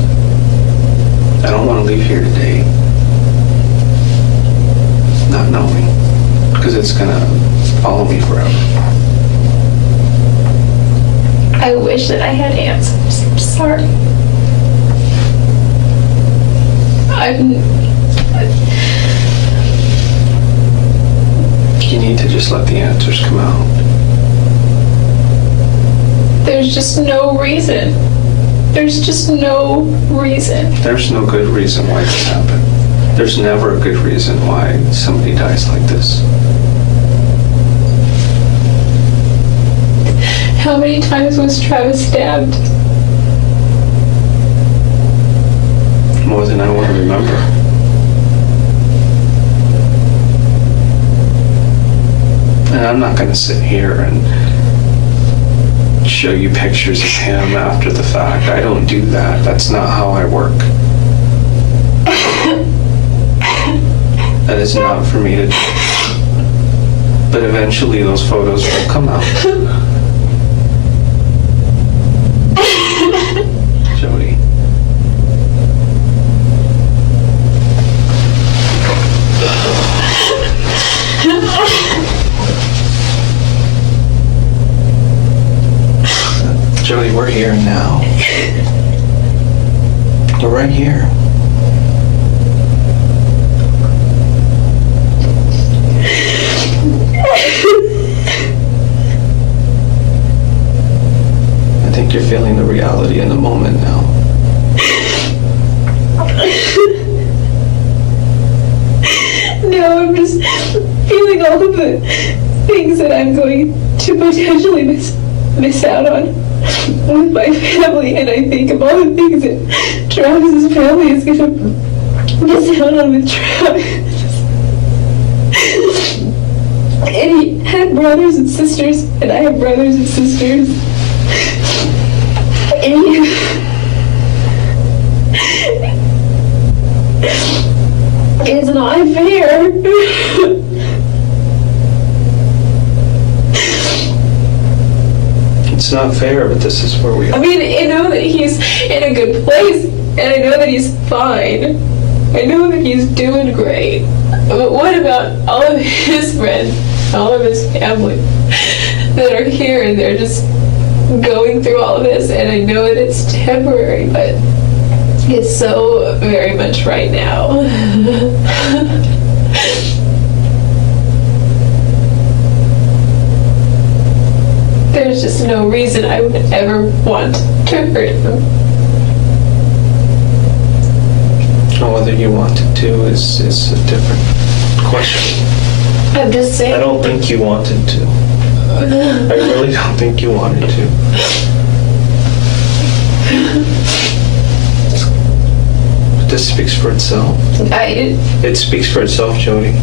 I don't want to leave here today not knowing, because it's gonna follow me forever. I wish that I had answers. I'm sorry. You need to just let the answers come out. There's just no reason. There's just no reason. There's no good reason why this happened. There's never a good reason why somebody dies like this. How many times was Travis stabbed? More than I want to remember. And I'm not going to sit here and show you pictures of him after the fact. I don't do that. That's not how I work. That is not for me to do. But eventually those photos will come out. Jodi. Jodi, we're here now. We're right here. I think you're feeling the reality in the moment now. No, I'm just feeling all of the things that I'm going to potentially miss out on with my family, and I think of all the things that Travis's family is going to miss out on with Travis. And he had brothers and sisters, and I have brothers and sisters. And it's not fair. It's not fair, but this is where we are. I mean, I know that he's in a good place, and I know that he's fine. I know that he's doing great. But what about all of his friends, all of his family that are here, and they're just going through all of this, and I know that it's temporary, but it's so very much right now. There's just no reason I would ever want to hurt him. Well, whether you wanted to is a different question. I'm just saying. I don't think you wanted to. I really don't think you wanted to. But this speaks for itself. It speaks for itself, Jodi.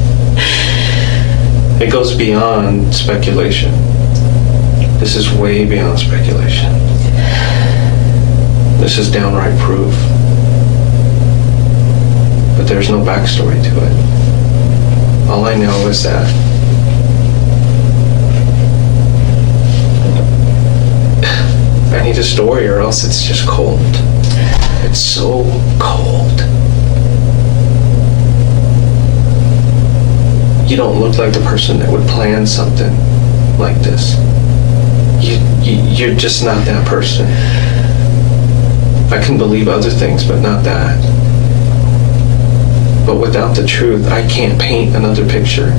It goes beyond speculation. This is way beyond speculation. This is downright proof. But there's no backstory to it. All I know is that I need a story or else it's just cold. It's so cold. You don't look like the person that would plan something like this. You're just not that person. I can believe other things, but not that. But without the truth, I can't paint another picture.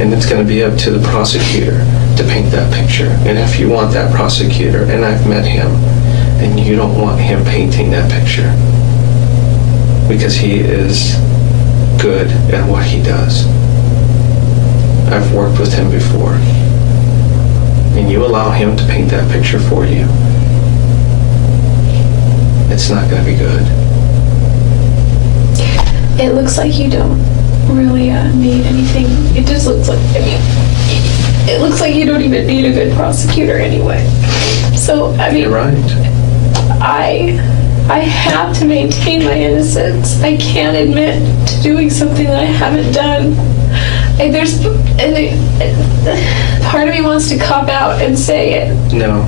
And it's going to be up to the prosecutor to paint that picture. And if you want that prosecutor, and I've met him, and you don't want him painting that picture, because he is good at what he does. I've worked with him before. And you allow him to paint that picture for you, it's not going to be good. It looks like you don't really need anything. It just looks like, I mean, it looks like you don't even need a good prosecutor anyway. So, I mean, you're right. I have to maintain my innocence. I can't admit to doing something that I haven't done. Part of me wants to cop out and say it. No.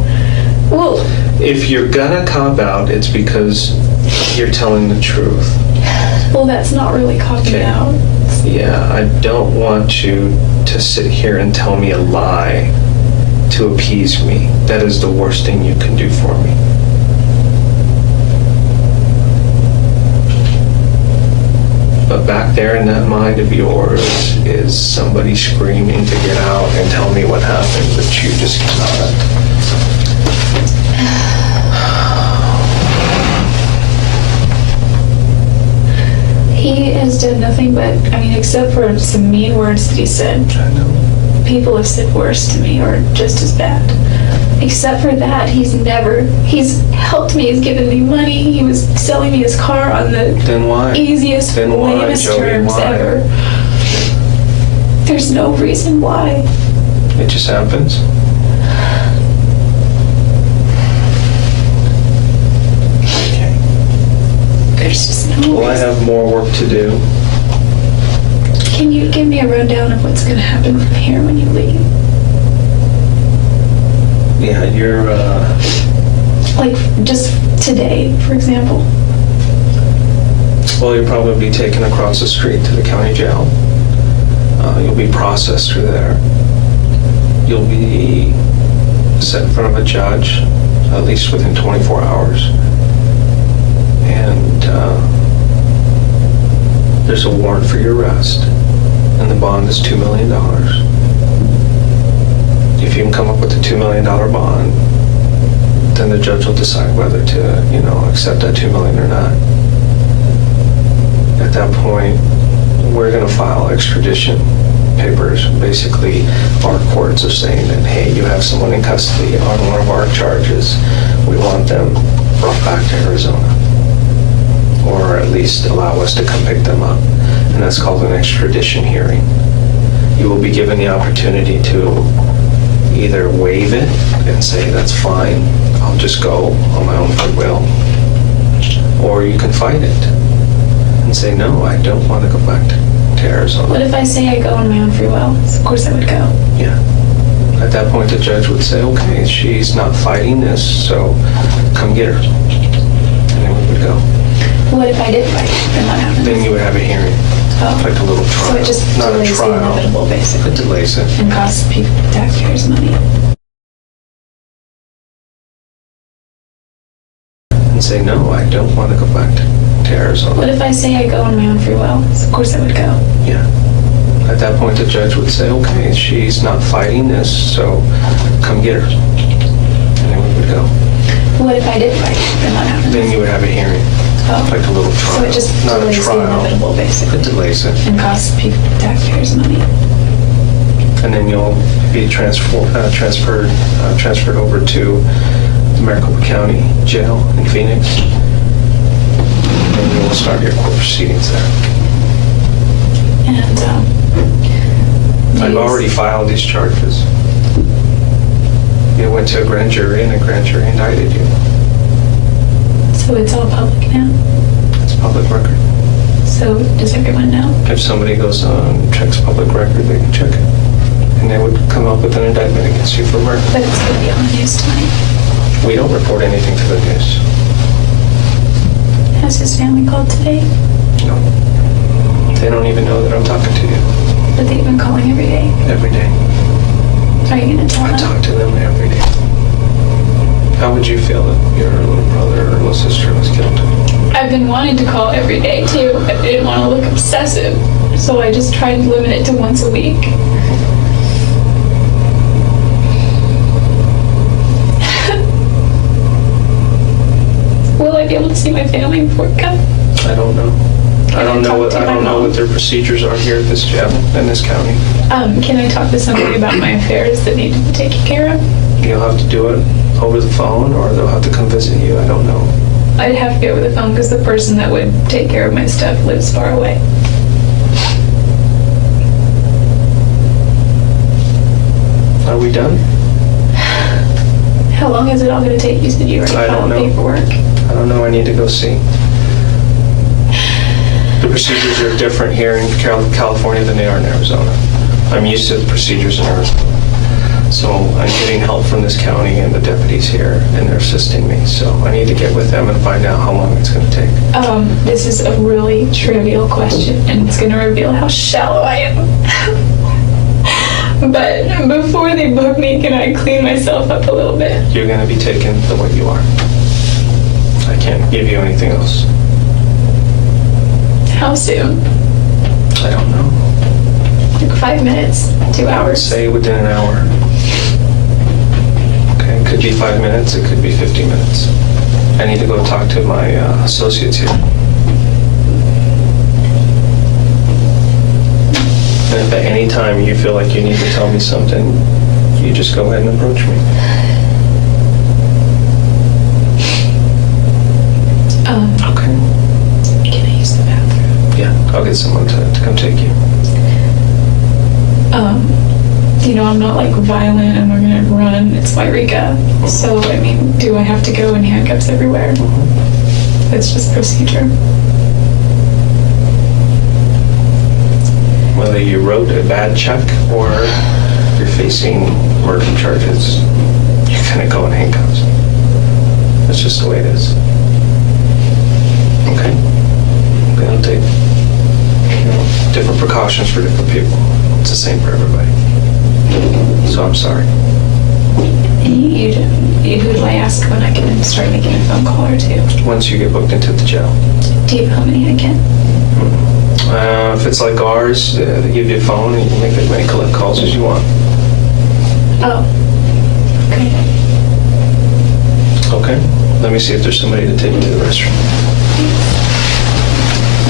Well, if you're gonna cop out, it's because you're telling the truth. Well, that's not really copping out. Yeah, I don't want you to sit here and tell me a lie to appease me. That is the worst thing you can do for me. But back there in that mind of yours is somebody screaming to get out and tell me what happened, but you just cannot. He has done nothing but, I mean, except for some mean words that he said. I know. People have said worse to me or just as bad. Except for that, he's helped me, he's given me money, he was selling me his car on the easiest, lamest terms ever. There's no reason why. It just happens. There's just no reason. Well, I have more work to do. Can you give me a rundown of what's going to happen from here when you leave? Yeah, you're, Like, just today, for example. well, you'll probably be taken across the street to the county jail. You'll be processed through there. You'll be set in front of a judge, at least within 24 hours. And there's a warrant for your arrest, and the bond is $2 million. If you can come up with a $2 million bond, then the judge will decide whether to, accept that $2 million or not. At that point, we're going to file extradition papers. Basically, our courts are saying that, hey, you have someone in custody on one of our charges. We want them brought back to Arizona, or at least allow us to come pick them up. And that's called an extradition hearing. You will be given the opportunity to either waive it and say, that's fine, I'll just go on my own free will, or you can fight it and say, no, I don't want to go back to Arizona. What if I say I go on my own free will? Of course I would go. Yeah. At that point, the judge would say, okay, she's not fighting this, so come get her. And then we would go. What if I did fight? Then what happens? Then you would have a hearing. Oh. Like a little trial. So it just not delays a trial. the inevitable, basically. It delays it. And costs people, taxpayers money. And say, no, I don't want to go back to Arizona. What if I say I go on my own free will? Of course I would go. Yeah. At that point, the judge would say, okay, she's not fighting this, so come get her. And then we would go. What if I did fight? Then what happens? Then you would have a hearing. Oh. Like a little trial. So it just not a delays the trial. inevitable, basically. It delays it. And costs people, taxpayers money. And then you'll be transferred over to the Maricopa County Jail in Phoenix. And you'll start your court proceedings there. And, I've already filed these charges. You went to a grand jury, and a grand jury indicted you. So it's all public now? It's public record. So So does everyone know? If somebody goes on and checks public record, they can check it. And they would come up with an indictment against you for murder. But it's going to be on the news tonight. We don't report anything to the news. Has his family called today? No. They don't even know that I'm talking to you. But they've been calling every day. Every day. Are you going to tell them? I talk to them every day. How would you feel if your little brother or little sister was killed? I've been wanting to call every day too. I didn't want to look obsessive. So I just tried to limit it to once a week. Will I be able to see my family before it comes? I don't know. I don't know what their procedures are here at this jail in this county. Can I talk to somebody about my affairs that need to be taken care of? You'll have to do it over the phone, or they'll have to come visit you. I don't know. I'd have to go over the phone because the person that would take care of my stuff lives far away. Are we done? How long is it all going to take? You said you already filed paperwork. I don't know. I need to go see. The procedures are different here in California than they are in Arizona. I'm used to the procedures in Arizona. So I'm getting help from this county and the deputies here, and they're assisting me. So I need to get with them and find out how long it's going to take. This is a really trivial question, and it's going to reveal how shallow I am. But before they book me, can I clean myself up a little bit? You're going to be taken the way you are. I can't give you anything else. How soon? I don't know. Like 5 minutes? 2 I would hours? say within an hour. Okay, it could be 5 minutes, it could be 50 minutes. I need to go talk to my associates here. And if at any time you feel like you need to tell me something, you just go ahead and approach me. Okay. Can I use the bathroom? Yeah, I'll get someone to come take you. I'm not like violent and I'm gonna run. It's Wairika. So, I mean, do I have to go in handcuffs everywhere? It's just procedure. Whether you wrote a bad check or you're facing murder charges, you're gonna go in handcuffs. That's just the way it is. Okay? They'll take different precautions for different people. It's the same for everybody. So I'm sorry. Who do I ask when I can start making a phone call or two? Once you get booked into the jail. Do you know how many I can? If it's like ours, they give you a phone and you can make as many collect calls as you want. Oh. Okay. Okay? Let me see if there's somebody to take you to the restroom.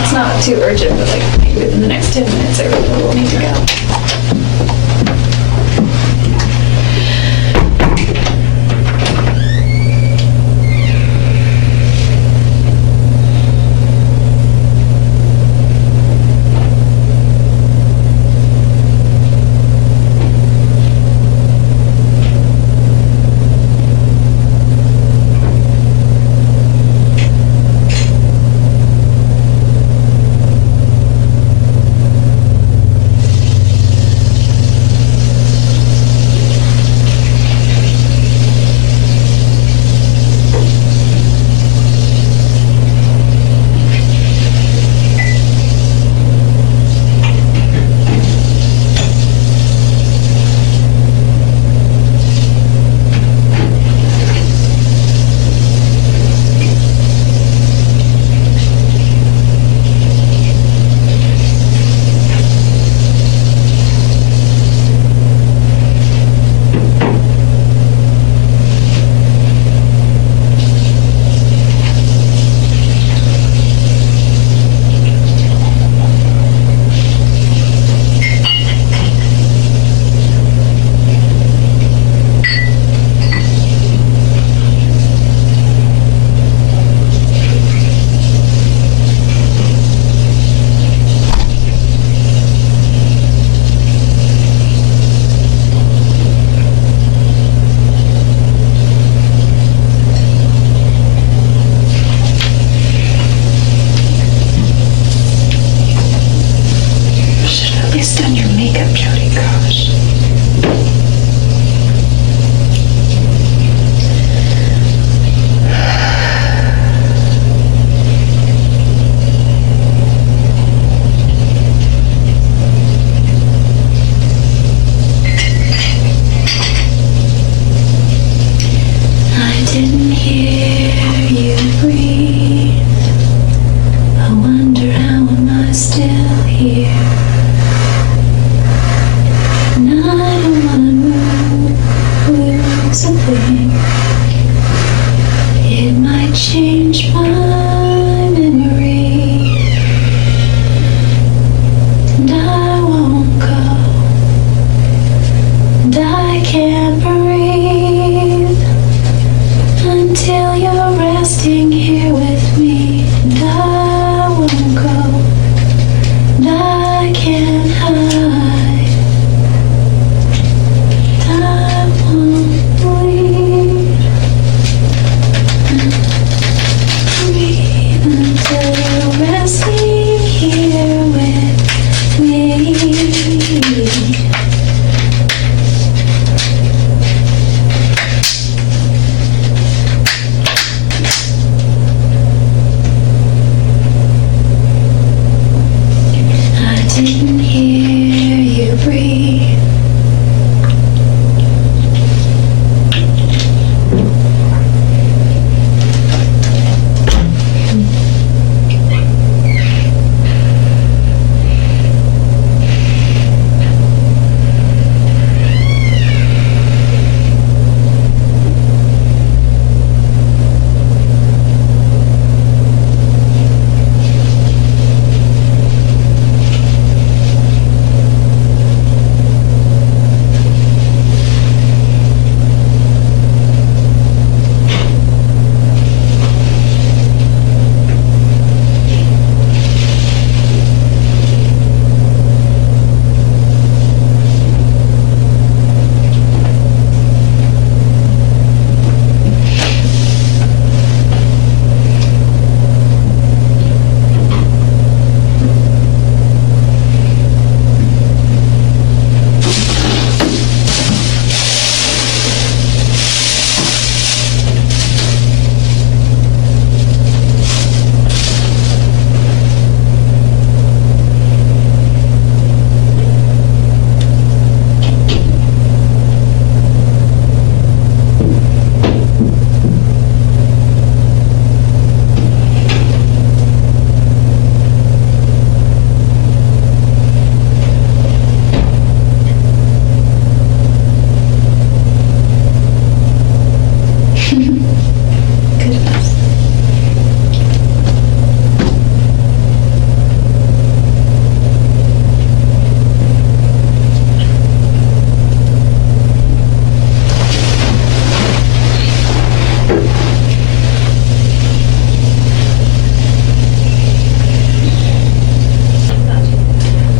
It's not too urgent, but like maybe within the next 10 minutes I really will need to go.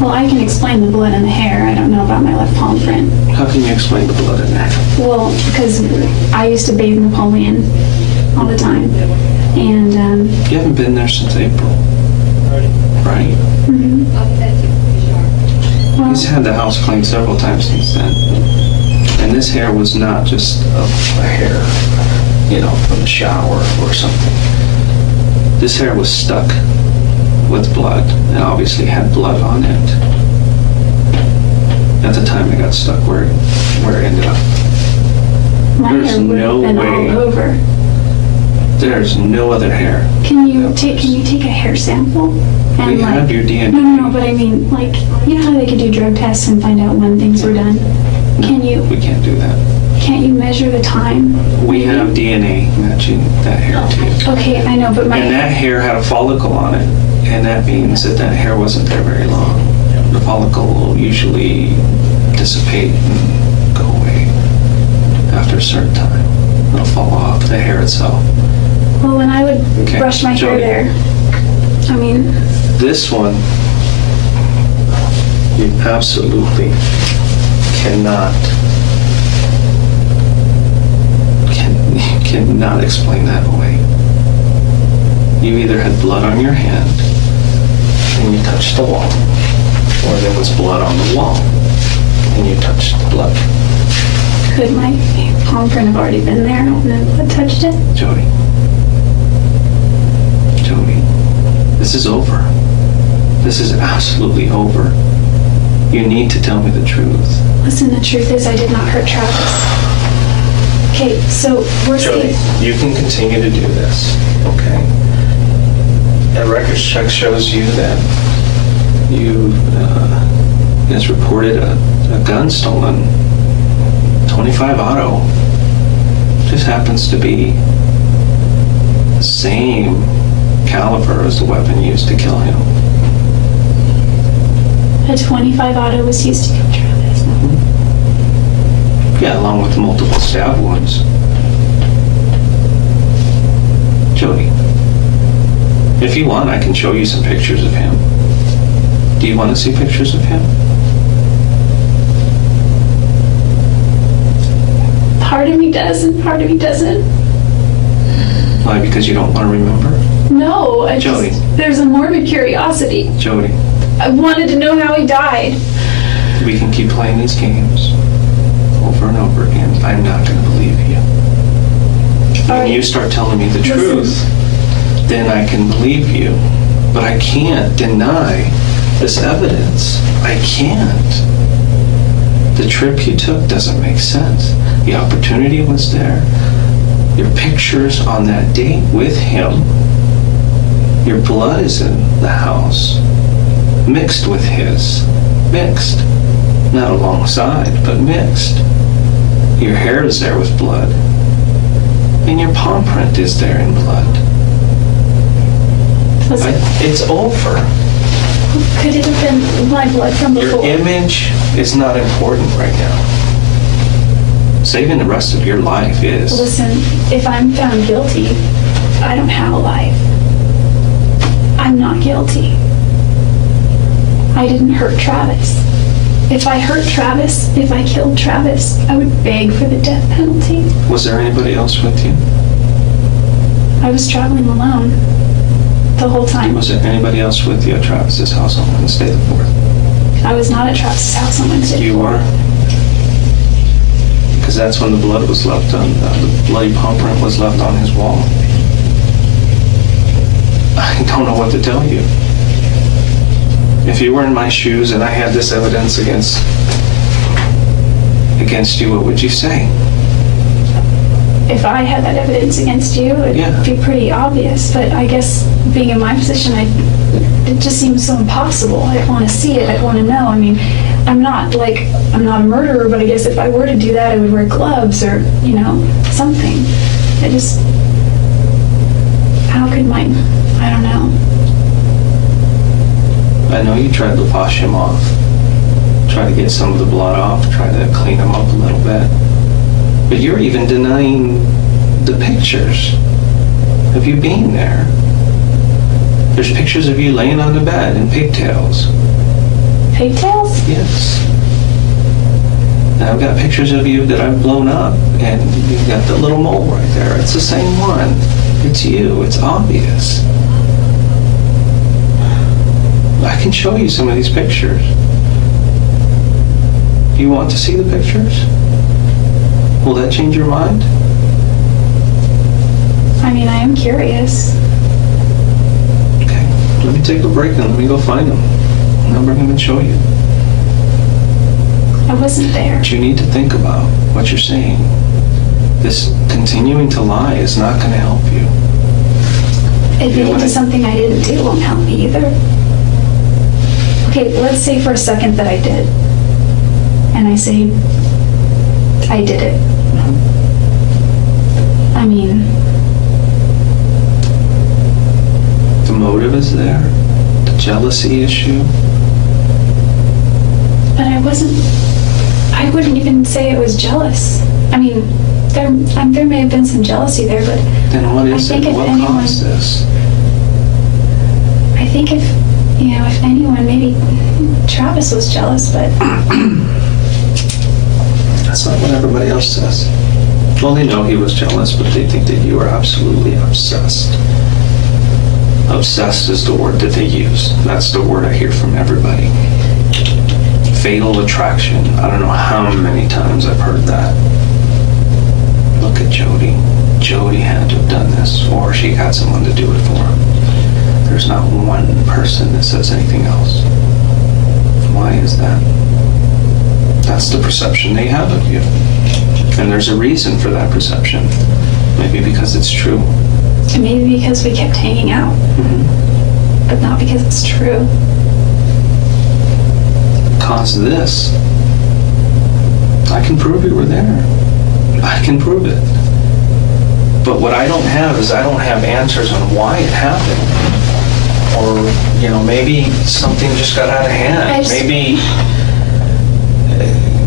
Well, I can explain the blood and the hair. I don't know about my left palm print. How can you explain the blood in there? Well, because I used to bathe Napoleon all the time. And, You haven't been there since April, right? He's had the house cleaned several times since then. And this hair was not just a hair, you know, from the shower or something. This hair was stuck with blood and obviously had blood on it. At the time it got stuck where it ended up. my There's hair would no have been way. all over. There's no other hair. Can you take a hair sample? And We have your DNA. No, but I mean, like, you know how they could do drug tests and find out when things were done? We can't do that. Can't you measure the time? We have DNA matching that hair to you. Okay, I know, but my... And that hair had a follicle on it, and that means that that hair wasn't there very long. The follicle will usually dissipate and go away after a certain time. It'll fall off, the hair itself. Well, when I would Okay, brush my Jodi. hair there, I mean, This one, you absolutely cannot explain that away. You either had blood on your hand and you touched the wall, or there was blood on the wall and you touched the blood. could my palm print have already been there and then blood touched it? Jodi, this is over. This is absolutely over. You need to tell me the truth. Listen, the truth is I did not hurt Travis. Okay, so we're Jodi, safe. you can continue to do this, okay? A records check shows you that you has reported a gun stolen, 25 auto. Just happens to be the same caliber as the weapon used to kill him. A 25 auto was used to kill Travis. Yeah, along with multiple stab wounds. Jodi, if you want, I can show you some pictures of him. Do you want to see pictures of him? Part of me does and part of me doesn't. Why? Because you don't want to remember? No, I just, Jodi. there's a morbid curiosity. Jodi, I wanted to know how he died. we can keep playing these games over and over again. I'm not going to believe you. When you start telling me the truth, then I can believe you. But I can't deny this evidence. I can't. The trip you took doesn't make sense. The opportunity was there. Your pictures on that date with him. Your blood is in the house, mixed with his. Mixed. Not alongside, but mixed. Your hair is there with blood. And your palm print is there in blood. It's over. Could it have been my blood from before? Your image is not important right now. Saving the rest of your life is. Listen, if I'm found guilty, I don't have a life. I'm not guilty. I didn't hurt Travis. If I hurt Travis, if I killed Travis, I would beg for the death penalty. Was there anybody else with you? I was traveling alone the whole time. Was there anybody else with you at Travis's house on Wednesday the 4th? I was not at Travis's house on Wednesday. You were? Because that's when the blood was left on, the bloody palm print was left on his wall. I don't know what to tell you. If you were in my shoes and I had this evidence against you, what would you say? If I had that evidence against you, it'd be pretty obvious. But I guess being in my position, it just seems so impossible. I want to see it. I want to know. I mean, I'm not a murderer, but I guess if I were to do that, I would wear gloves or, something. How could I don't know. I know you tried to wash him off, try to get some of the blood off, try to clean him up a little bit. But you're even denying the pictures of you being there. There's pictures of you laying on the bed in pigtails. pigtails? Yes. And I've got pictures of you that I've blown up, and you've got the little mole right there. It's the same one. It's you. It's obvious. I can show you some of these pictures. Do you want to see the pictures? Will that change your mind? I mean, I am curious. Okay, let me take a break and let me go find them. And I'll bring them and show you. I wasn't there. But you need to think about what you're saying. This continuing to lie is not going to help you. Admitting to something I didn't do won't help me either. Okay, let's say for a second that I did. And I say, I did it. I mean... The motive is there. The jealousy issue. But I wouldn't even say I was jealous. I mean, there may have been some jealousy there, but... Then what is it? What caused this? I think if anyone, maybe Travis was jealous, but... That's not what everybody else says. Well, they know he was jealous, but they think that you are absolutely obsessed. Obsessed is the word that they use. That's the word I hear from everybody. Fatal attraction. I don't know how many times I've heard that. Look at Jodi. Jodi had to have done this, or she had someone to do it for her. There's not one person that says anything else. Why is that? That's the perception they have of you. And there's a reason for that perception. Maybe because it's true. And maybe because we kept hanging out. Mm-hmm. But not because it's true. Cause this. I can prove you were there. I can prove it. But what I don't have is I don't have answers on why it happened. Or, maybe something just got out of hand.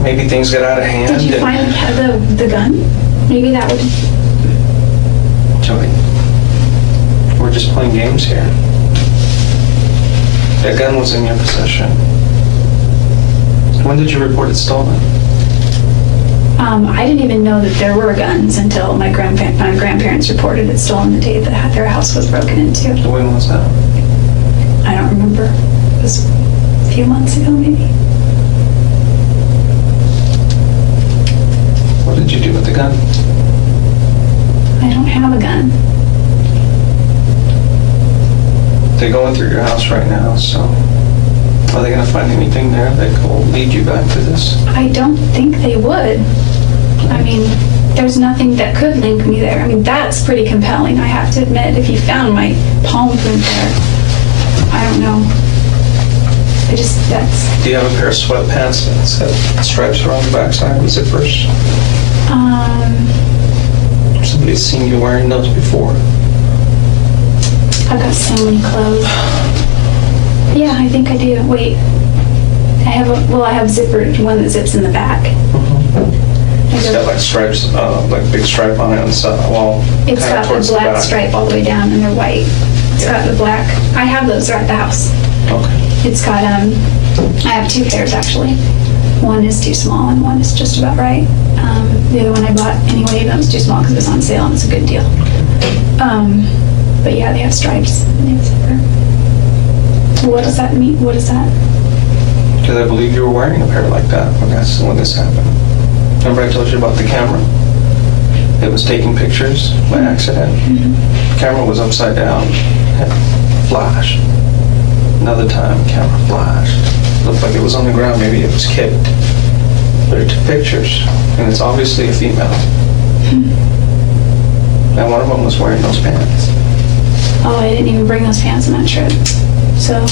Maybe things got out of hand. Did you finally have the gun? Maybe that would... Jodi, we're just playing games here. That gun was in your possession. When did you report it stolen? I didn't even know that there were guns until my grandparents reported it stolen the day that their house was broken into. When was that? I don't remember. It was a few months ago, maybe. What did you do with the gun? I don't have a gun. They're going through your house right now, so are they going to find anything there that will lead you back to this? I don't think they would. I mean, there's nothing that could link me there. I mean, that's pretty compelling, I have to admit. If you found my palm print there, I don't know. Do you have a pair of sweatpants that have stripes around the backside with zippers? Somebody's seen you wearing those before. I've got so many clothes. Yeah, I think I do. Wait. I have one that zips in the back. It's got like stripes, like big stripe on it on the side. Well, it's got a black stripe all the way down and they're white. It's got the black. I have those at the house. Okay. It's got, I have two pairs actually. One is too small and one is just about right. The other one I bought anyway, that was too small because it was on sale and it's a good deal. But yeah, they have stripes. And they have zipper. What does that mean? What is that? Because I believe you were wearing a pair like that when this happened. Remember I told you about the camera? It was taking pictures by accident. The camera was upside down. It flashed. Another time, camera flashed. Looked like it was on the ground. Maybe it was kicked. But it took pictures. And it's obviously a female. And one of them was wearing those pants. Oh, I didn't even bring those pants on that trip. So.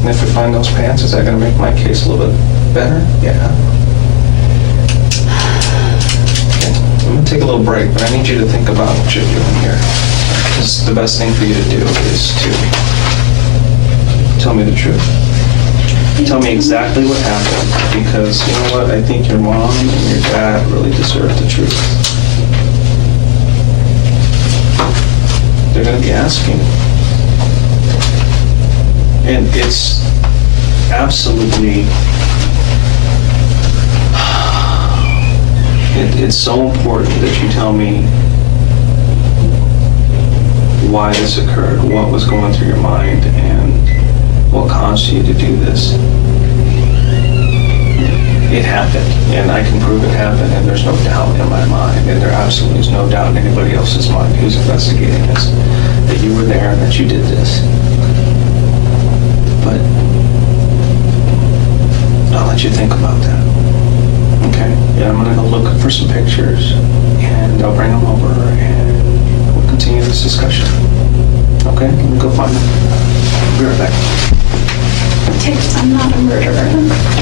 And if we find those pants, is that going to make my case a little bit better? Yeah. Okay. I'm going to take a little break, but I need you to think about what you're doing here. Because the best thing for you to do is to tell me the truth. Tell me exactly what happened, because you know what? I think your mom and your dad really deserve the truth. They're going to be asking. And it's absolutely, it's so important that you tell me why this occurred, what was going through your mind, and what caused you to do this. It happened, and I can prove it happened, and there's no doubt in my mind, and there absolutely is no doubt in anybody else's mind who's investigating this, that you were there and that you did this. But I'll let you think about that, okay? Yeah, I'm gonna go look for some pictures, and I'll bring them over, and we'll continue this discussion. Okay, let me go find them. I'll be right back. I'm not a murderer.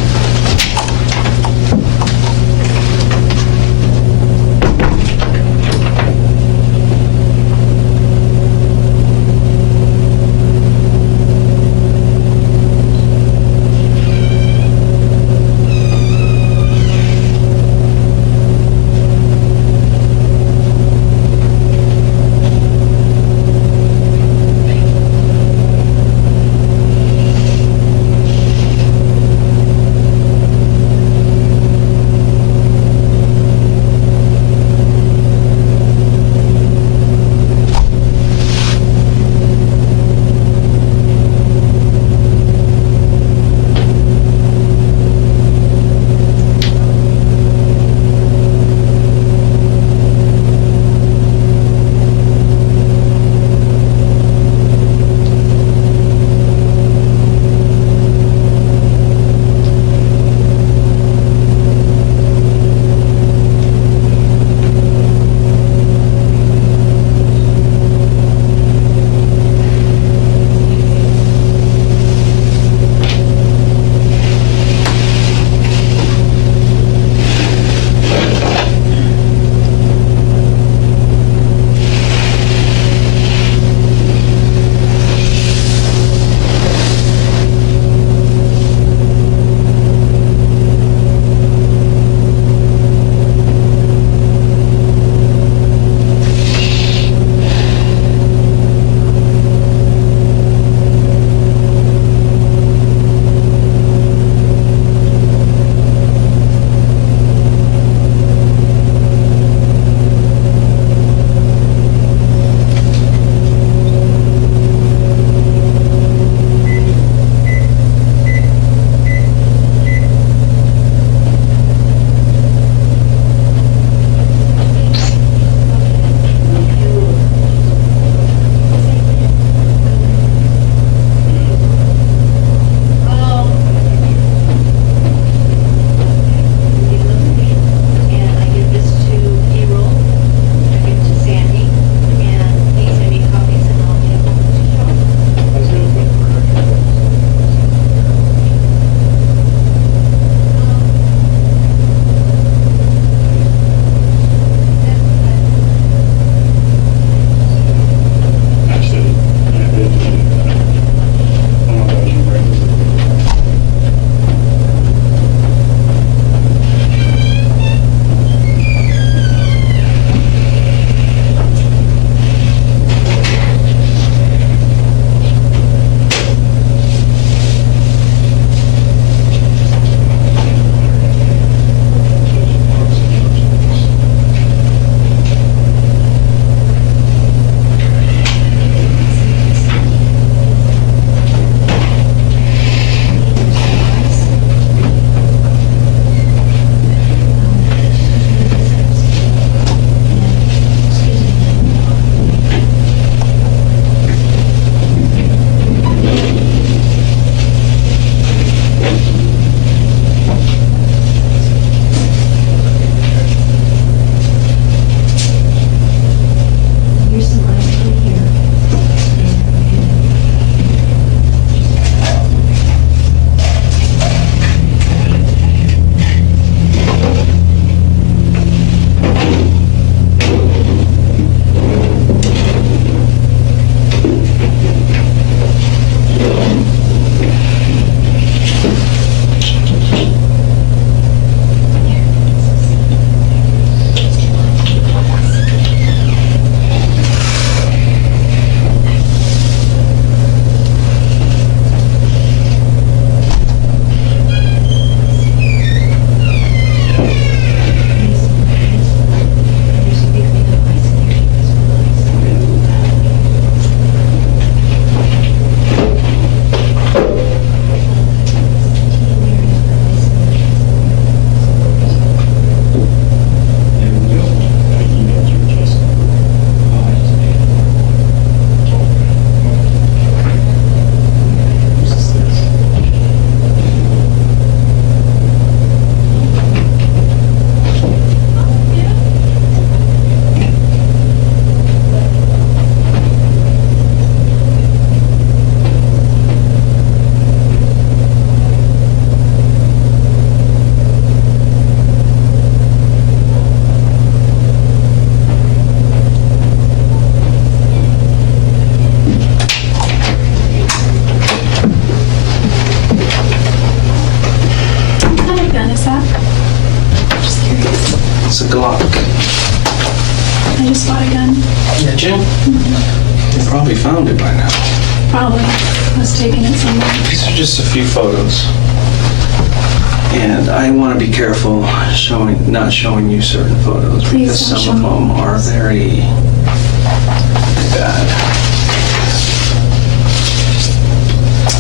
just bought a gun. Did you? You probably found it by now. Probably. I was taking it somewhere. These are just a few photos. And I want to be careful not showing you certain photos Please because don't some of show me. them are very bad.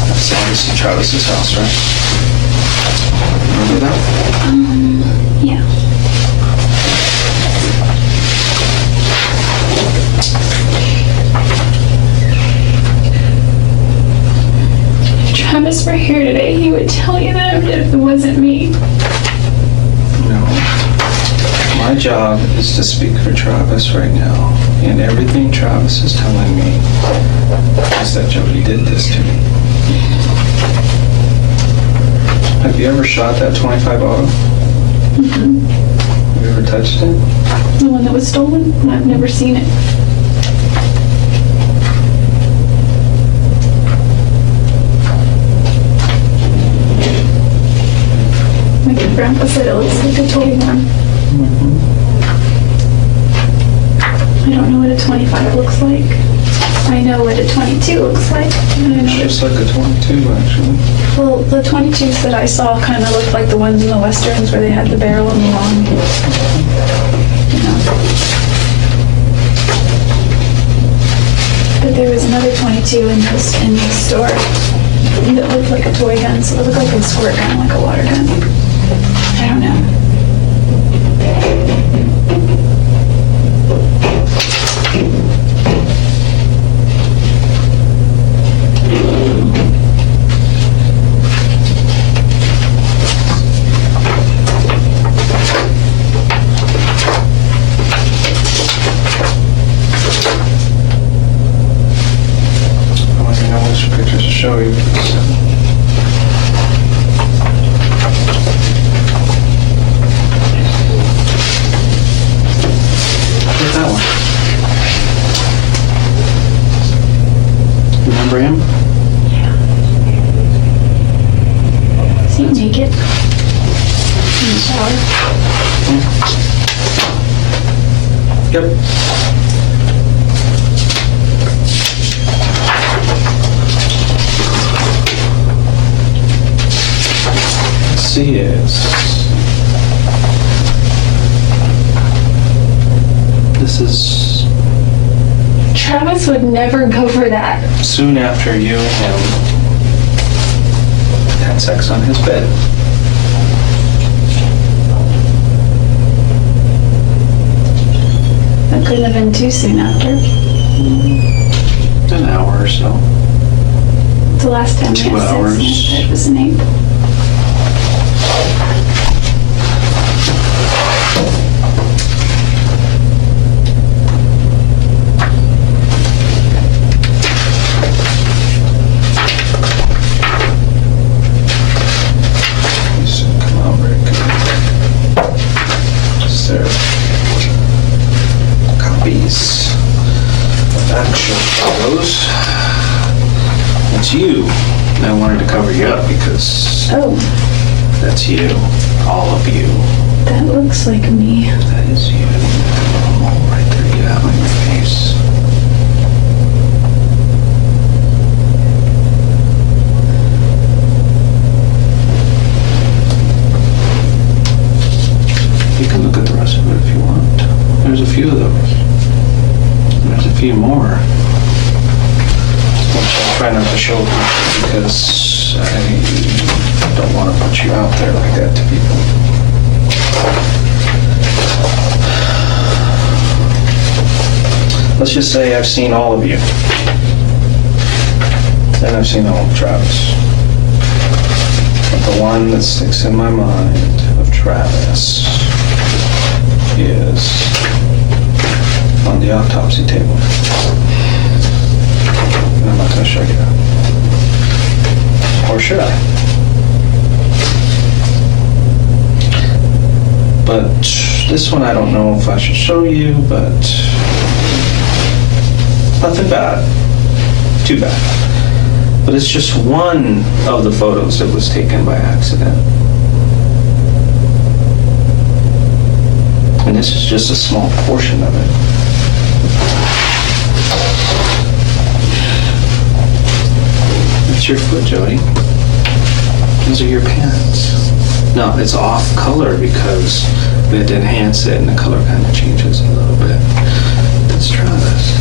That's obviously Travis's house, right? Remember that? Yeah. If Travis were here today, he would tell you that if it wasn't me. No. My job is to speak for Travis right now, and everything Travis is telling me is that Jodi did this to me. Have you ever shot that 25 auto? Mm-hmm. Have you ever touched it? The one that was stolen? I've never seen it. My good grandpa said it looks like a toy gun. I don't know what a 25 looks like. I know what a 22 looks like. It's just like a 22, actually. Well, the 22s that I saw kind of looked like the ones in the westerns where they had the barrel and the long. You know. But there was another 22 in the store that looked like a toy gun, so it looked like a squirt gun, like a water gun. I don't know. Show you. Where's that one? Remember him? Yeah. Is he naked? In the shower? Yep. He is. This is Travis would never go for that. soon after you and him had sex on his bed. That couldn't have been too soon after. An hour or so. The last time 2 we had hours. sex, it was an 8. Copies of actual photos. It's you. And I wanted to cover you up because that's you. All of you. That looks like me. That is you. Oh, right there you have on your face. You can look at the rest of it if you want. There's a few of those. There's a few more. Which I'll try not to show because I don't want to put you out there like that to people. Let's just say I've seen all of you. And I've seen all of Travis. But the one that sticks in my mind of Travis is on the autopsy table. And I'm not going to show you that. Or should I? But this one I don't know if I should show you, but nothing bad. Too bad. But it's just one of the photos that was taken by accident. And this is just a small portion of it. That's your foot, Jodi. Those are your pants. No, it's off color because we had to enhance it and the color kind of changes a little bit. That's Travis.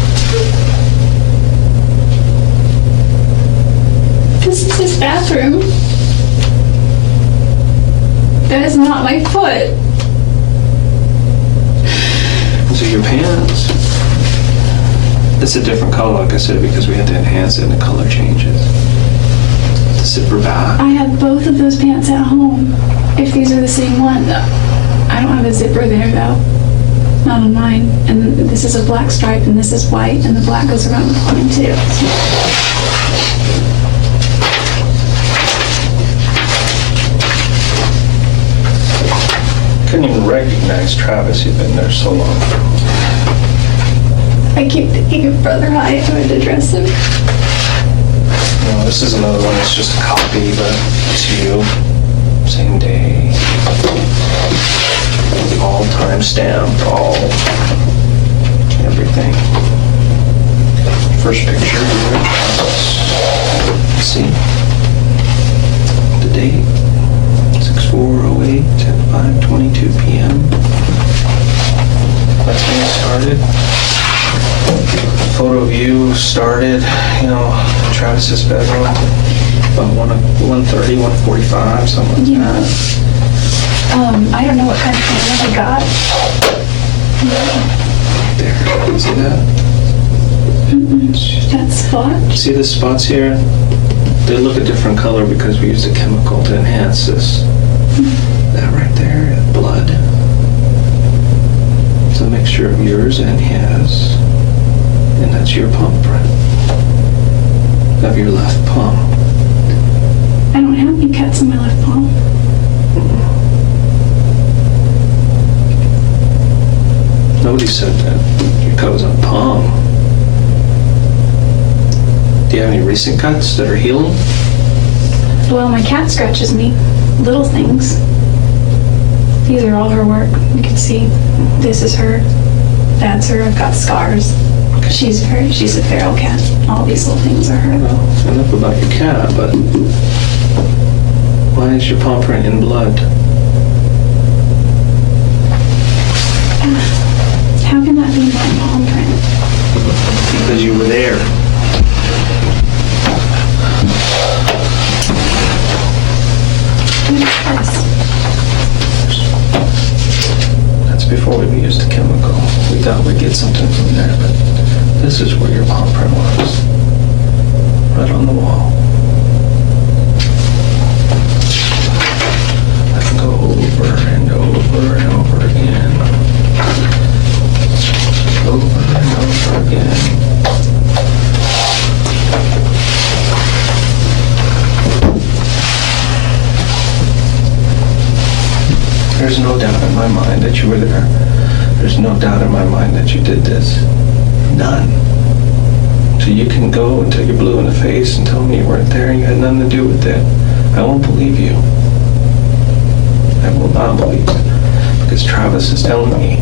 This is his bathroom. That is not my foot. Those are your pants. It's a different color, like I said, because we had to enhance it and the color changes. The zipper back. I have both of those pants at home. If these are the same one. I don't have a zipper there though. Not on mine. And this is a black stripe and this is white and the black goes around the mine too. Couldn't even recognize Travis. You've been there so long. I keep thinking of Brother Hyatt who had to dress him. No, this is another one. It's just a copy, but it's you. Same day. All time stamped. All everything. First picture here. Let's see. The date. 6/4/08 at 5:22 p.m. That's when it started. Photo of you started, you know, in Travis's bedroom about 1:30, 1:45, something like that. I don't know what kind of camera he got. There, see that? That spot? See the spots here? They look a different color because we used a chemical to enhance this. That right there, blood. It's a mixture of yours and his. And that's your palm print. Of your left palm. I don't have any cuts on my left palm. Nobody said that. Your cut was on palm. Do you have any recent cuts that are healing? Well, my cat scratches me. Little things. These are all her work. You can see this is her. That's her. I've got scars. She's a feral cat. All these little things are her. Well, enough about your cat, but why is your palm print in blood? How can that be my palm print? Because you were there. What is this? That's before we used the chemical. We thought we'd get something from there, but this is where your palm print was. Right on the wall. I can go over and over and over again. Over and over again. There's no doubt in my mind that you were there. There's no doubt in my mind that you did this. None. So you can go until you're blue in the face and tell me you weren't there and you had nothing to do with it. I won't believe you. I will not believe it. Because Travis is telling me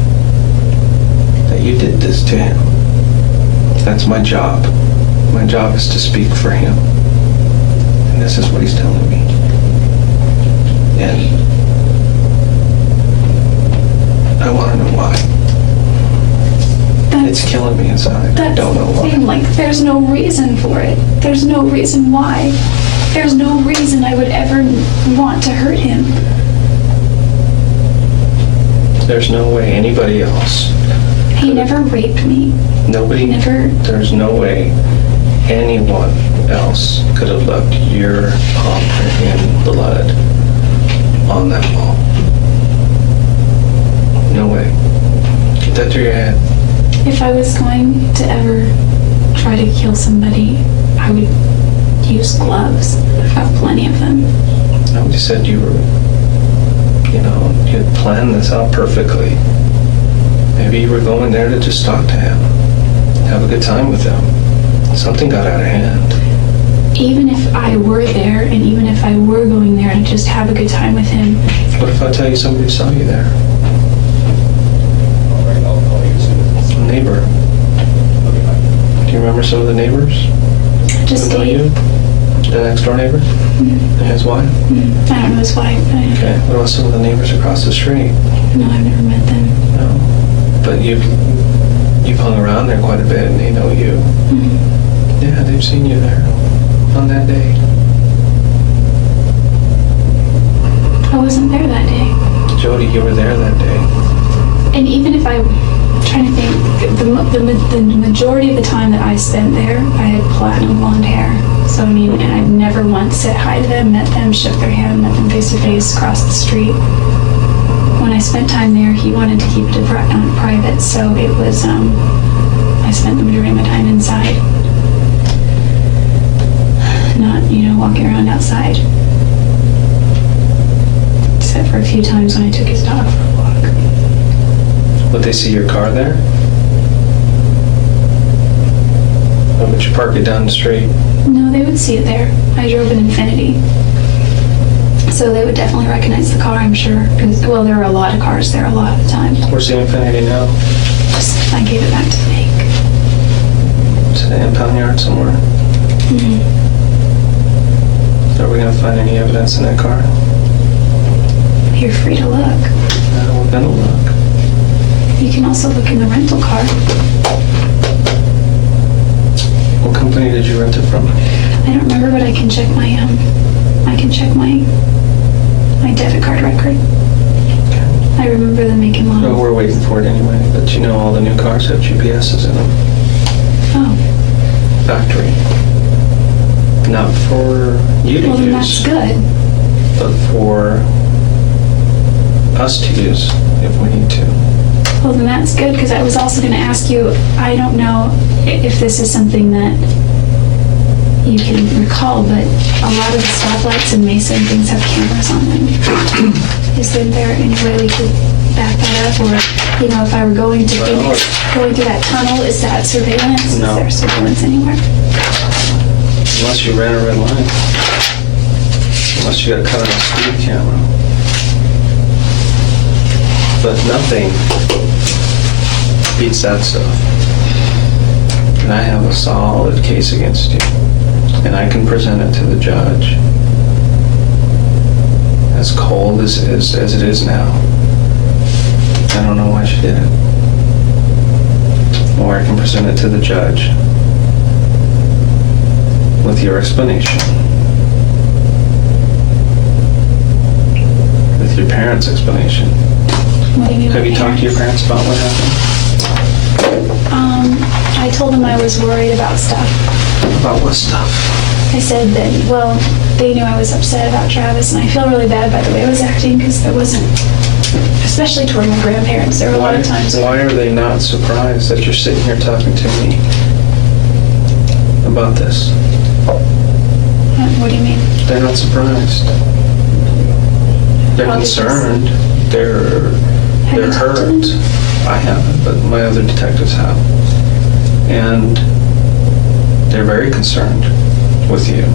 that you did this to him. That's my job. My job is to speak for him. And this is what he's telling me. And I want to know why. It's killing me inside. I don't know why. Like, there's no reason for it. There's no reason why. There's no reason I would ever want to hurt him. There's no way anybody else. He never raped me. Nobody. Never. There's no way anyone else could have left your palm print in blood on that wall. No way. Get that through your head. If I was going to ever try to kill somebody, I would use gloves. I have plenty of them. Nobody said you were, you had planned this out perfectly. Maybe you were going there to just talk to him, have a good time with him. Something got out of hand. Even if I were there, and even if I were going there to just have a good time with him. What if I tell you somebody saw you there? A neighbor. Do you remember some of the neighbors? Just who know Dave. you? The next door neighbor? And his wife? I don't know his wife, but Okay. What about some of the neighbors across the street? no, I've never met them. No. But you've hung around there quite a bit and they know you. Yeah, they've seen you there on that day. I wasn't there that day. Jodi, you were there that day. And even if I'm trying to think, the majority of the time that I spent there, I had platinum blonde hair. So, I mean, and I've never once said hi to them, met them, shook their hand, met them face to face, crossed the street. When I spent time there, he wanted to keep it private, so it was, I spent the majority of my time inside. Not, walking around outside. Except for a few times when I took his dog for a walk. Would they see your car there? Or would you park it down the street? No, they would see it there. I drove an Infinity. So they would definitely recognize the car, I'm sure. Because, well, there were a lot of cars there a lot of the time. Where's the Infinity now? I gave it back to the bank. To the impound yard somewhere? Are we going to find any evidence in that car? You're free to look. We're going to look. You can also look in the rental car. What company did you rent it from? I don't remember, but I can check my debit card record. I remember the make and model. No, we're waiting for it anyway, but all the new cars have GPSs in them. Oh. Factory. Not for you to Well, then use. that's good. But for us to use if we need to. Well, then that's good, because I was also going to ask you, I don't know if this is something that you can recall, but a lot of the stoplights in Mesa and things have cameras on them. Is there any way we could back that up? Or, if I were going to Phoenix, going through that tunnel, is that surveillance? No. Is there surveillance anywhere? Unless you ran a red line. Unless you got caught on a speed camera. But nothing beats that stuff. And I have a solid case against you. And I can present it to the judge. As cold as it is now. I don't know why she did it. Or I can present it to the judge with your explanation. With your parents' explanation. What do you mean? Have you talked to your parents about what happened? I told them I was worried about stuff. About what stuff? I said that, well, they knew I was upset about Travis, and I feel really bad by the way I was acting, because there wasn't, especially toward my grandparents, there were a lot of times. Why are they not surprised that you're sitting here talking to me about this? What do you mean? They're not surprised. They're concerned. They're hurt. I haven't, but my other detectives have. And they're very concerned with you.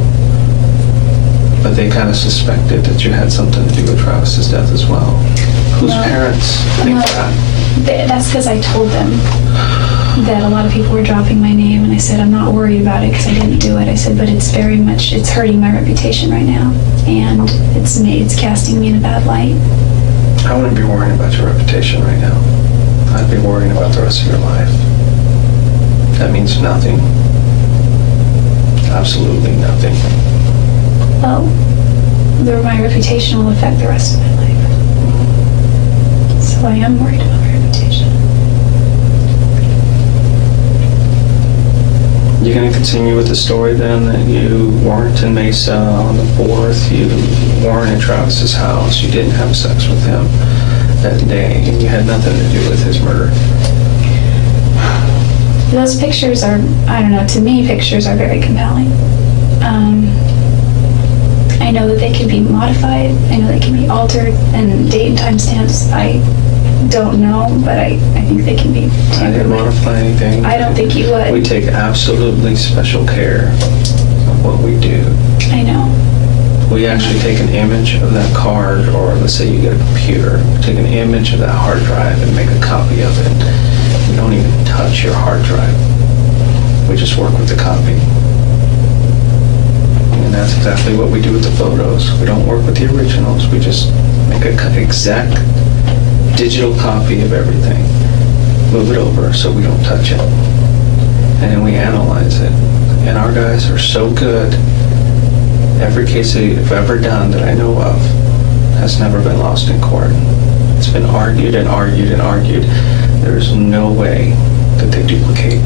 But they kind of suspected that you had something to do with Travis's death as well. Whose parents think that? That's because I told them that a lot of people were dropping my name, and I said, I'm not worried about it because I didn't do it. I said, but it's hurting my reputation right now, and it's casting me in a bad light. I wouldn't be worrying about your reputation right now. I'd be worrying about the rest of your life. That means nothing. Absolutely nothing. Well, my reputation will affect the rest of my life. So I am worried about my reputation. You're going to continue with the story then that you weren't in Mesa on the 4th, you weren't in Travis's house, you didn't have sex with him that day, and you had nothing to do with his murder. Those pictures are, I don't know, to me, pictures are very compelling. I know that they can be modified, I know they can be altered, and date and time stamps, I don't know, but I think they can be I didn't modify anything. I don't think you would. We take absolutely special care of what we do. I know. We actually take an image of that card, or let's say you get a computer, take an image of that hard drive and make a copy of it. We don't even touch your hard drive. We just work with the copy. And that's exactly what we do with the photos. We don't work with the originals. We just make an exact digital copy of everything, move it over so we don't touch it, and then we analyze it. And our guys are so good. Every case they've ever done that I know of has never been lost in court. It's been argued and argued and argued. There's no way that they duplicate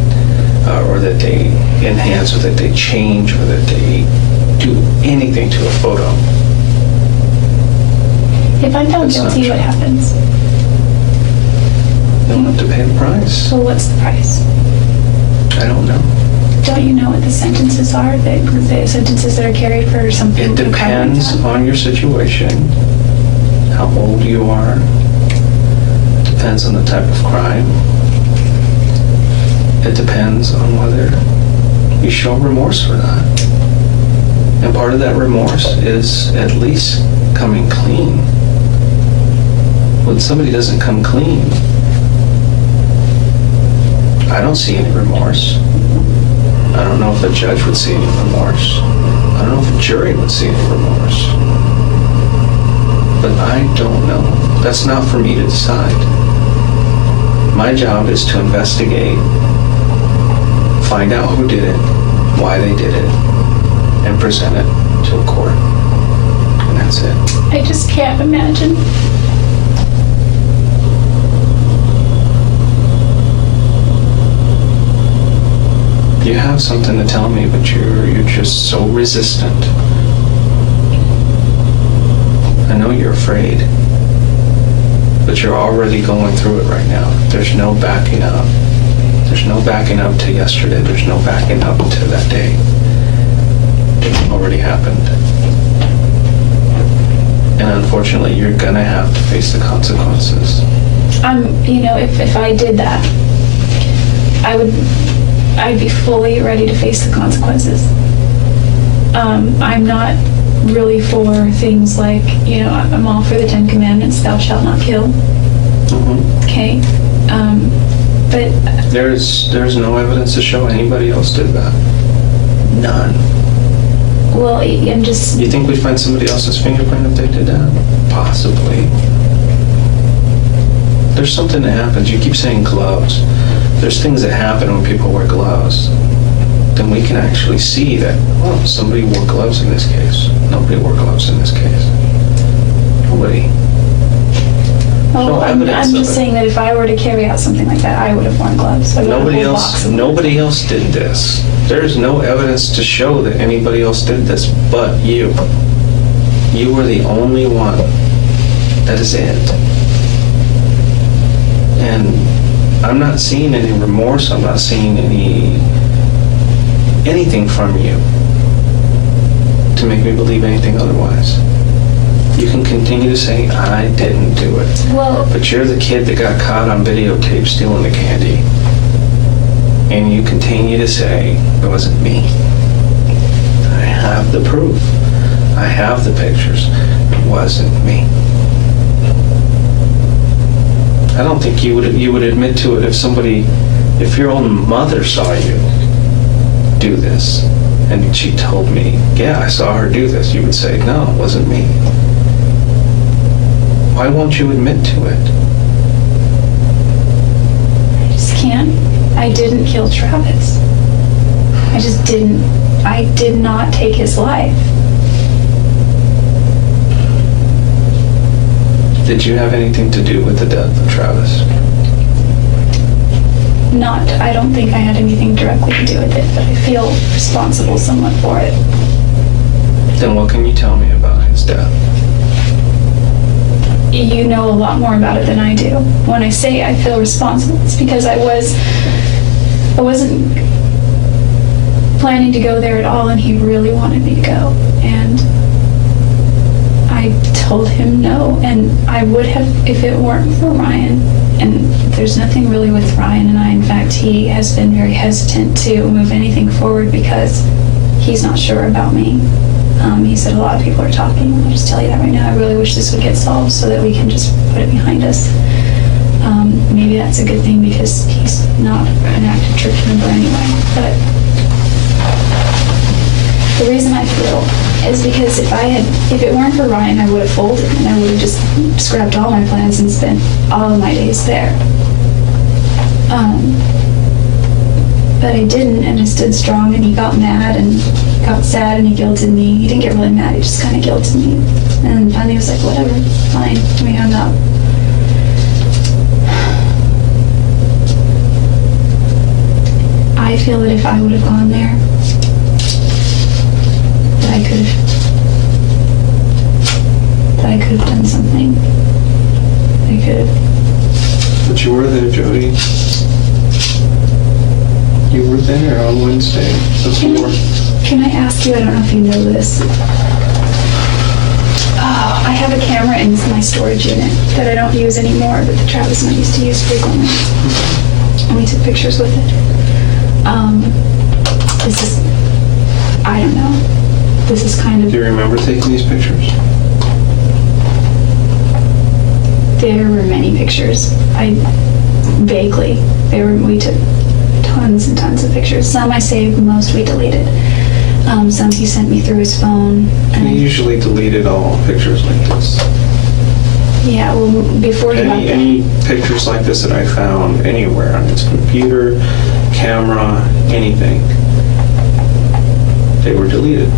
or that they enhance or that they change or that they do anything to a photo. If I'm found guilty, what happens? You don't have to pay the price. So what's the price? I don't know. Don't you know what the sentences are? The sentences that are carried for something? It depends on your situation, how old you are. It depends on the type of crime. It depends on whether you show remorse or not. And part of that remorse is at least coming clean. When somebody doesn't come clean, I don't see any remorse. I don't know if a judge would see any remorse. I don't know if a jury would see any remorse. But I don't know. That's not for me to decide. My job is to investigate, find out who did it, why they did it, and present it to a court. And that's it. I just can't imagine. You have something to tell me, but you're just so resistant. I know you're afraid, but you're already going through it right now. There's no backing up. There's no backing up to yesterday. There's no backing up to that day. It already happened. And unfortunately, you're gonna have to face the consequences. If I did that, I'd be fully ready to face the consequences. I'm not really for things like, I'm all for the 10 Commandments, thou shalt not kill. Mm-hmm. Okay? But there's no evidence to show anybody else did that. None. Well, I'm just... You think we'd find somebody else's fingerprint if they did that? Possibly. There's something that happens. You keep saying gloves. There's things that happen when people wear gloves. Then we can actually see that, oh, somebody wore gloves in this case. Nobody wore gloves in this case. Nobody. Oh, I'm just saying that if I were to carry out something like that, I would have worn gloves. Nobody else did this. There's no evidence to show that anybody else did this but you. You were the only one. That is it. And I'm not seeing any remorse. I'm not seeing anything from you to make me believe anything otherwise. You can continue to say, I didn't do it. Well, but you're the kid that got caught on videotape stealing the candy. And you continue to say, it wasn't me. I have the proof. I have the pictures. It wasn't me. I don't think you would admit to it if your own mother saw you do this and she told me, yeah, I saw her do this. You would say, no, it wasn't me. Why won't you admit to it? I just can't. I didn't kill Travis. I just didn't. I did not take his life. Did you have anything to do with the death of Travis? I don't think I had anything directly to do with it, but I feel responsible somewhat for it. Then what can you tell me about his death? You know a lot more about it than I do. When I say I feel responsible, it's because I wasn't planning to go there at all, and he really wanted me to go. And I told him no, and I would have if it weren't for Ryan. And there's nothing really with Ryan and I. In fact, he has been very hesitant to move anything forward because he's not sure about me. He said a lot of people are talking. I'll just tell you that right now. I really wish this would get solved so that we can just put it behind us. Maybe that's a good thing because he's not an active church member anyway. But The reason I feel is because if it weren't for Ryan, I would have folded and I would have just scrapped all my plans and spent all of my days there. But I didn't, and I stood strong, and he got mad and got sad and he guilted me. He didn't get really mad, he just kind of guilted me. And finally he was like, whatever, fine, we hung up. I feel that if I would have gone there, that I could have done something. I could have. But you were there, Jodi. You were there on Wednesday before. Can I ask you, I don't know if you know this. Oh, I have a camera in my storage unit that I don't use anymore, but Travis and I used to use frequently. And we took pictures with it. This is, I don't know. This is kind of... Do you remember taking these pictures? There were many pictures. Vaguely. We took tons and tons of pictures. Some I saved, most we deleted. Some he sent me through his phone. And he usually deleted all pictures like this. Yeah, well, before he got there. Any pictures like this that I found anywhere on his computer, camera, anything, they were deleted.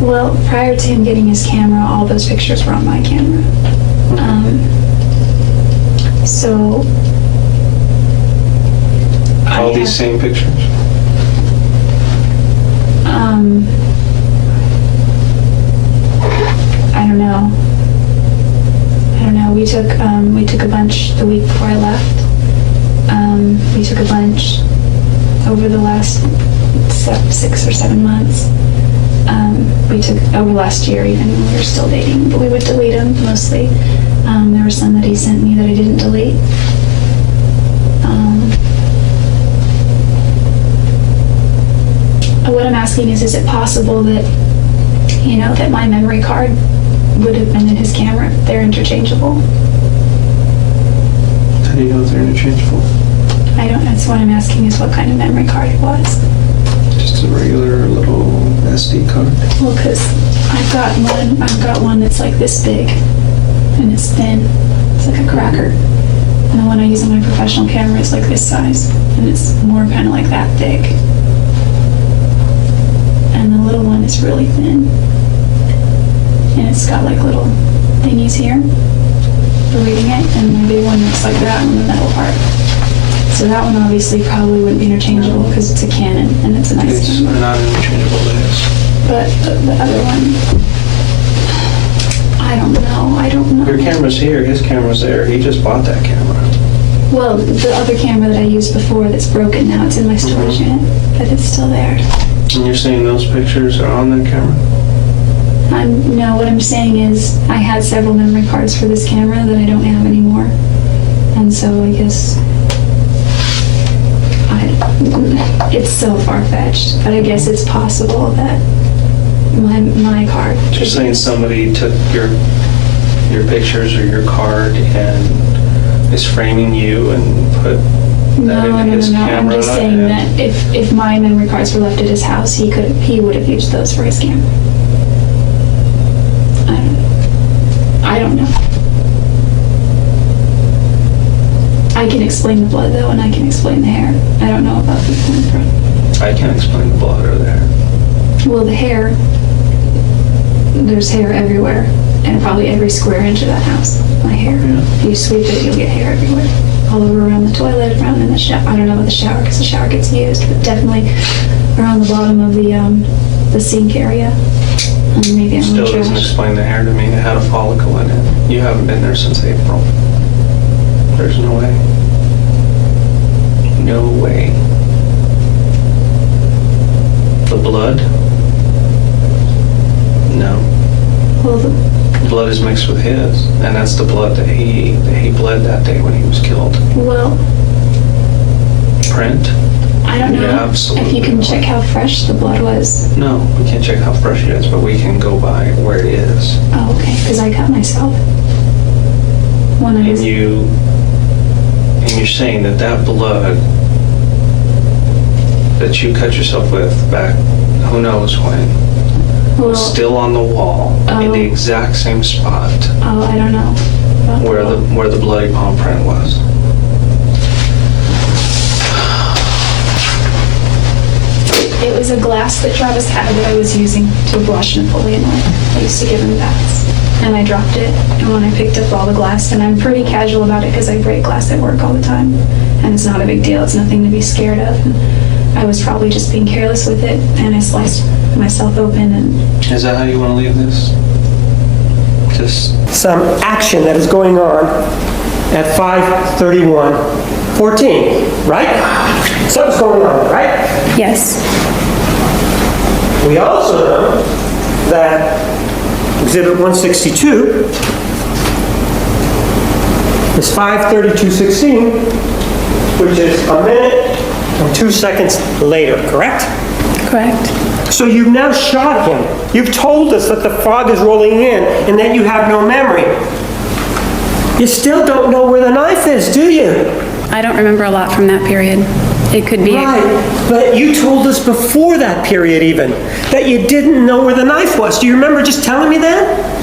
Well, prior to him getting his camera, all those pictures were on my camera. So... All these same pictures? I don't know. We took a bunch the week before I left. We took a bunch over the last 6 or 7 months. We took over last year even when we were still dating, but we would delete them mostly. There were some that he sent me that I didn't delete. What I'm asking is it possible that, that my memory card would have been in his camera? They're interchangeable. How do you know if they're interchangeable? I don't know. That's what I'm asking is what kind of memory card it was. Just a regular little SD card? Well, because I've got one that's like this big, and it's thin. It's like a cracker. And the one I use on my professional camera is like this size, and it's more kind of like that thick. And the little one is really thin. And it's got like little thingies here for reading it, and the big one looks like that on the metal part. So that one obviously probably wouldn't be interchangeable because it's a Canon and it's a nice camera. It's not interchangeable, it is. But the other one, I don't know. Your camera's here, his camera's there. He just bought that camera. Well, the other camera that I used before that's broken now, it's in my storage unit, but it's still there. And you're saying those pictures are on that camera? No, what I'm saying is I had several memory cards for this camera that I don't have anymore. And so I guess it's so far-fetched, but I guess it's possible that my card. You're saying somebody took your pictures or your card and is framing you and put that into his camera? I'm just saying that if my memory cards were left at his house, he would have used those for his camera. I don't know. I can explain the blood though, and I can explain the hair. I don't know about the front. I can't explain the blood or the hair. Well, the hair, there's hair everywhere, and probably every square inch of that house. My hair. Yeah. If you sweep it, you'll get hair everywhere. All over around the toilet, around in the shower. I don't know about the shower because the shower gets used, but definitely around the bottom of the sink area. And maybe Still doesn't explain the hair to me. It had a follicle in it. You haven't been there since April. There's no way. No way. The blood? No. Well, the blood is mixed with his, and that's the blood that he bled that day when he was killed. Well, Print? I don't know if you can check how fresh the blood was. No, we can't check how fresh it is, but we can go by where it is. Oh, okay, because I cut myself. And you're saying that blood that you cut yourself with back Who knows when? Well, Still on the wall, in the exact same spot oh, I don't know. where the bloody palm print was. It was a glass that Travis had that I was using to wash Napoleon with. I used to give him baths. And I dropped it, and when I picked up all the glass, and I'm pretty casual about it because I break glass at work all the time, and it's not a big deal, it's nothing to be scared of. And I was probably just being careless with it, and I sliced myself open, and... Is that how you want to leave this? Just... Some action that is going on at 5:31:14, right? Something's going on, right? Yes. We also know that Exhibit 162 is 5:32:16, which is a minute and 2 seconds later, correct? Correct. So you've now shot him. You've told us that the fog is rolling in and that you have no memory. You still don't know where the knife is, do you? I don't remember a lot from that period. It could be... Right, but you told us before that period even, that you didn't know where the knife was. Do you remember just telling me that?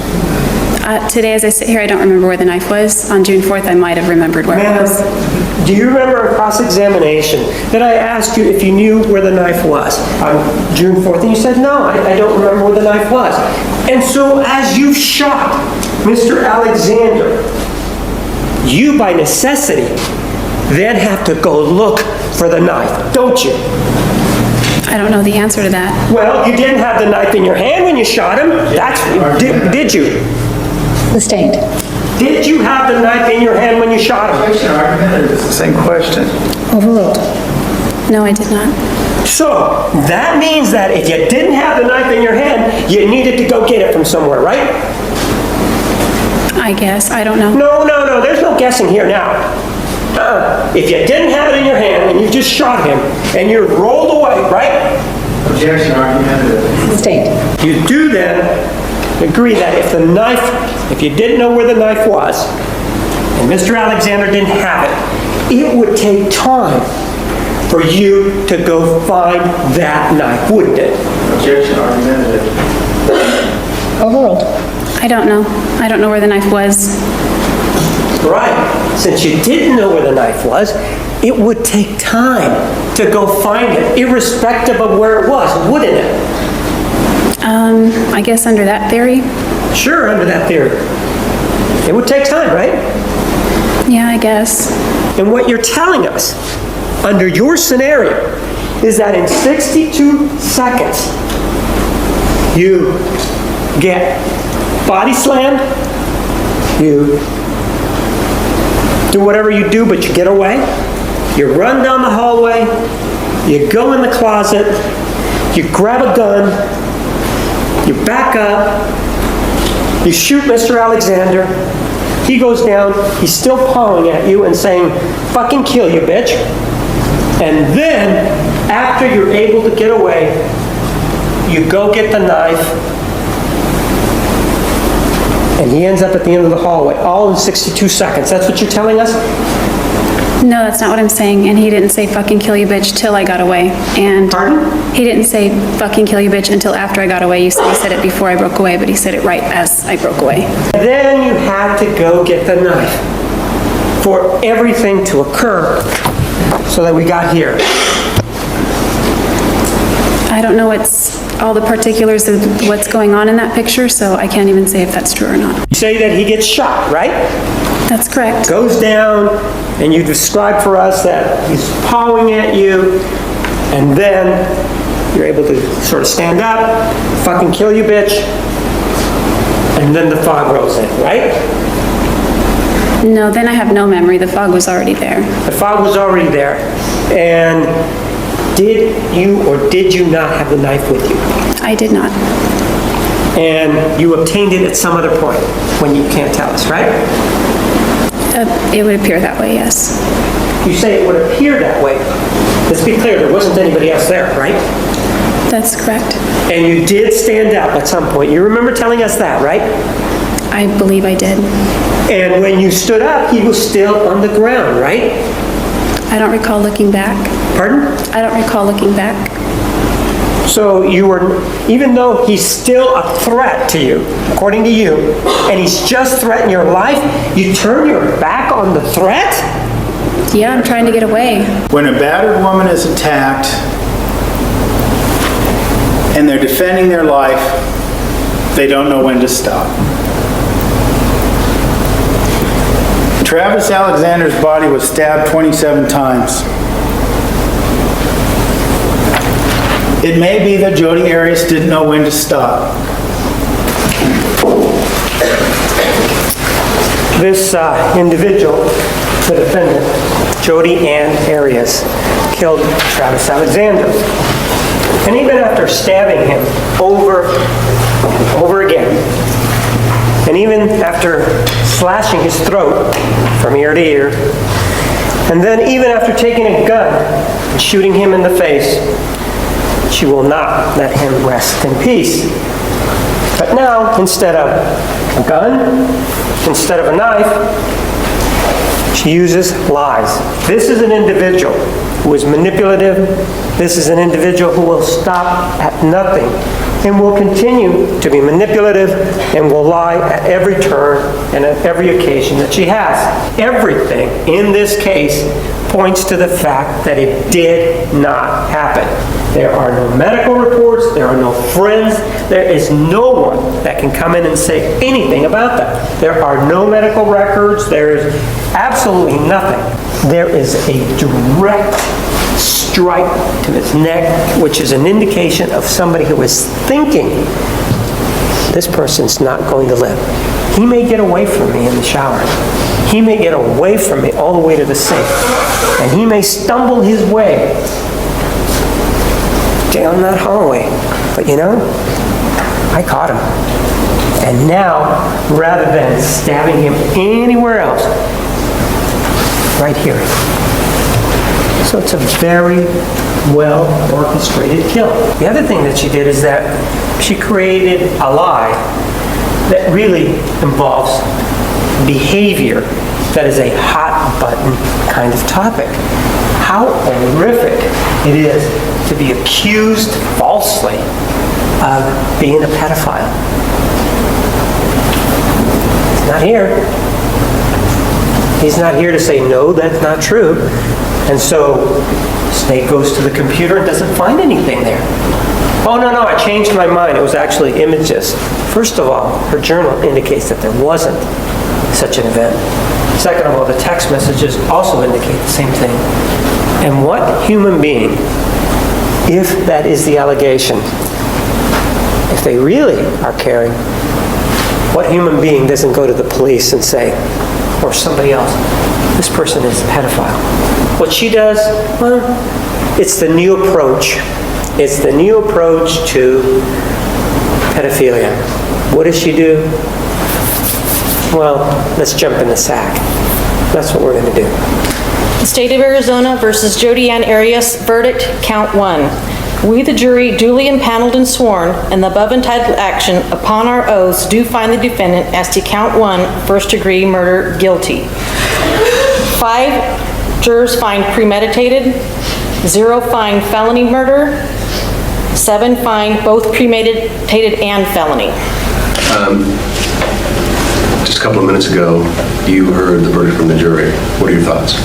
Today, as I sit here, I don't remember where the knife was. On June 4th, I might have remembered where it was. Do you remember in cross-examination that I asked you if you knew where the knife was on June 4th? And you said, no, I don't remember where the knife was. And so as you shot Mr. Alexander, you by necessity then have to go look for the knife, don't you? I don't know the answer to that. Well, you didn't have the knife in your hand when you shot him. Did you? Sustained. Did you have the knife in your hand when you shot him? It's the same question. Overruled. No, I did not. So, that means that if you didn't have the knife in your hand, you needed to go get it from somewhere, right? I guess. I don't know. No, there's no guessing here now. If you didn't have it in your hand and you just shot him and you rolled away, right? Objection, argumentative. Sustained. You do then agree that if you didn't know where the knife was and Mr. Alexander didn't have it, it would take time for you to go find that knife, wouldn't it? Objection, argumentative. Overruled. I don't know. I don't know where the knife was. Right. Since you didn't know where the knife was, it would take time to go find it, irrespective of where it was, wouldn't it? I guess under that theory. Sure, under that theory. It would take time, right? Yeah, I guess. And what you're telling us, under your scenario, is that in 62 seconds, you get body slammed, you do whatever you do, but you get away, you run down the hallway, you go in the closet, you grab a gun, you back up, you shoot Mr. Alexander, he goes down, he's still pawing at you and saying, fucking kill you, bitch. And then, after you're able to get away, you go get the knife, and he ends up at the end of the hallway, all in 62 seconds. That's what you're telling us? No, that's not what I'm saying. And he didn't say fucking kill you bitch till I got away. And Pardon? He didn't say fucking kill you bitch until after I got away. You said he said it before I broke away, but he said it right as I broke away. Then you had to go get the knife for everything to occur so that we got here. I don't know all the particulars of what's going on in that picture, so I can't even say if that's true or not. You say that he gets shot, right? That's correct. Goes down, and you describe for us that he's pawing at you, and then you're able to sort of stand up, fucking kill you, bitch, and then the fog rolls in, right? No, then I have no memory. The fog was already there. The fog was already there, and did you or did you not have the knife with you? I did not. And you obtained it at some other point when you can't tell us, right? It would appear that way, yes. You say it would appear that way. Let's be clear, there wasn't anybody else there, right? That's correct. And you did stand up at some point. You remember telling us that, right? I believe I did. And when you stood up, he was still on the ground, right? I don't recall looking back. Pardon? I don't recall looking back. So you were, even though he's still a threat to you, according to you, and he's just threatened your life, you turn your back on the threat? Yeah, I'm trying to get away. When a battered woman is attacked and they're defending their life, they don't know when to stop. Travis Alexander's body was stabbed 27 times. It may be that Jodi Arias didn't know when to stop. This individual, the defendant, Jodi Arias, killed Travis Alexander. And even after stabbing him over and over again, and even after slashing his throat from ear to ear, and then even after taking a gun and shooting him in the face, she will not let him rest in peace. But now, instead of a gun, instead of a knife, she uses lies. This is an individual who is manipulative. This is an individual who will stop at nothing and will continue to be manipulative and will lie at every turn and at every occasion that she has. Everything in this case points to the fact that it did not happen. There are no medical reports, there are no friends, there is no one that can come in and say anything about that. There are no medical records, there is absolutely nothing. There is a direct strike to his neck, which is an indication of somebody who is thinking, this person's not going to live. He may get away from me in the shower. He may get away from me all the way to the sink. And he may stumble his way down that hallway. But you know, I caught him. And now, rather than stabbing him anywhere else, right here. So it's a very well orchestrated kill. The other thing that she did is that she created a lie that really involves behavior that is a hot button kind of topic. How horrific it is to be accused falsely of being a pedophile. He's not here. He's not here to say, no, that's not true. And so Snake goes to the computer and doesn't find anything there. Oh, no, I changed my mind. It was actually images. First of all, her journal indicates that there wasn't such an event. Second of all, the text messages also indicate the same thing. And what human being, if that is the allegation, if they really are caring, what human being doesn't go to the police and say, or somebody else, this person is a pedophile? What she does, well, it's the new approach. It's the new approach to pedophilia. What does she do? Well, let's jump in the sack. That's what we're going to do. The State of Arizona versus Jodi Arias, verdict, count 1. We, the jury, duly impaneled and sworn, in the above entitled action, upon our oaths, do find the defendant as to count 1, first-degree murder, guilty. 5 jurors find premeditated, 0 find felony murder, 7 find both premeditated and felony. Just a couple of minutes ago, you heard the verdict from the jury. What are your thoughts?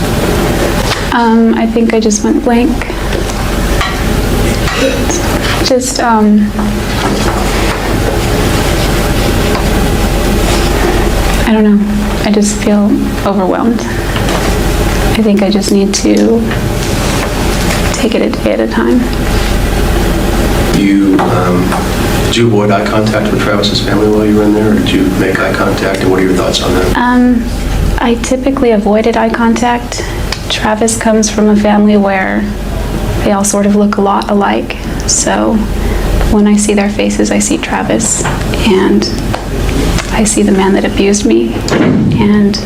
I think I just went blank. Just, I don't know. I just feel overwhelmed. I think I just need to take it a day at a time. Did you avoid eye contact with Travis's family while you were in there, or did you make eye contact, and what are your thoughts on that? I typically avoided eye contact. Travis comes from a family where they all sort of look a lot alike. So when I see their faces, I see Travis, and I see the man that abused me, and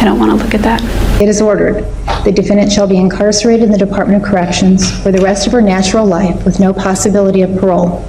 I don't want to look at that. It is ordered. The defendant shall be incarcerated in the Department of Corrections for the rest of her natural life with no possibility of parole.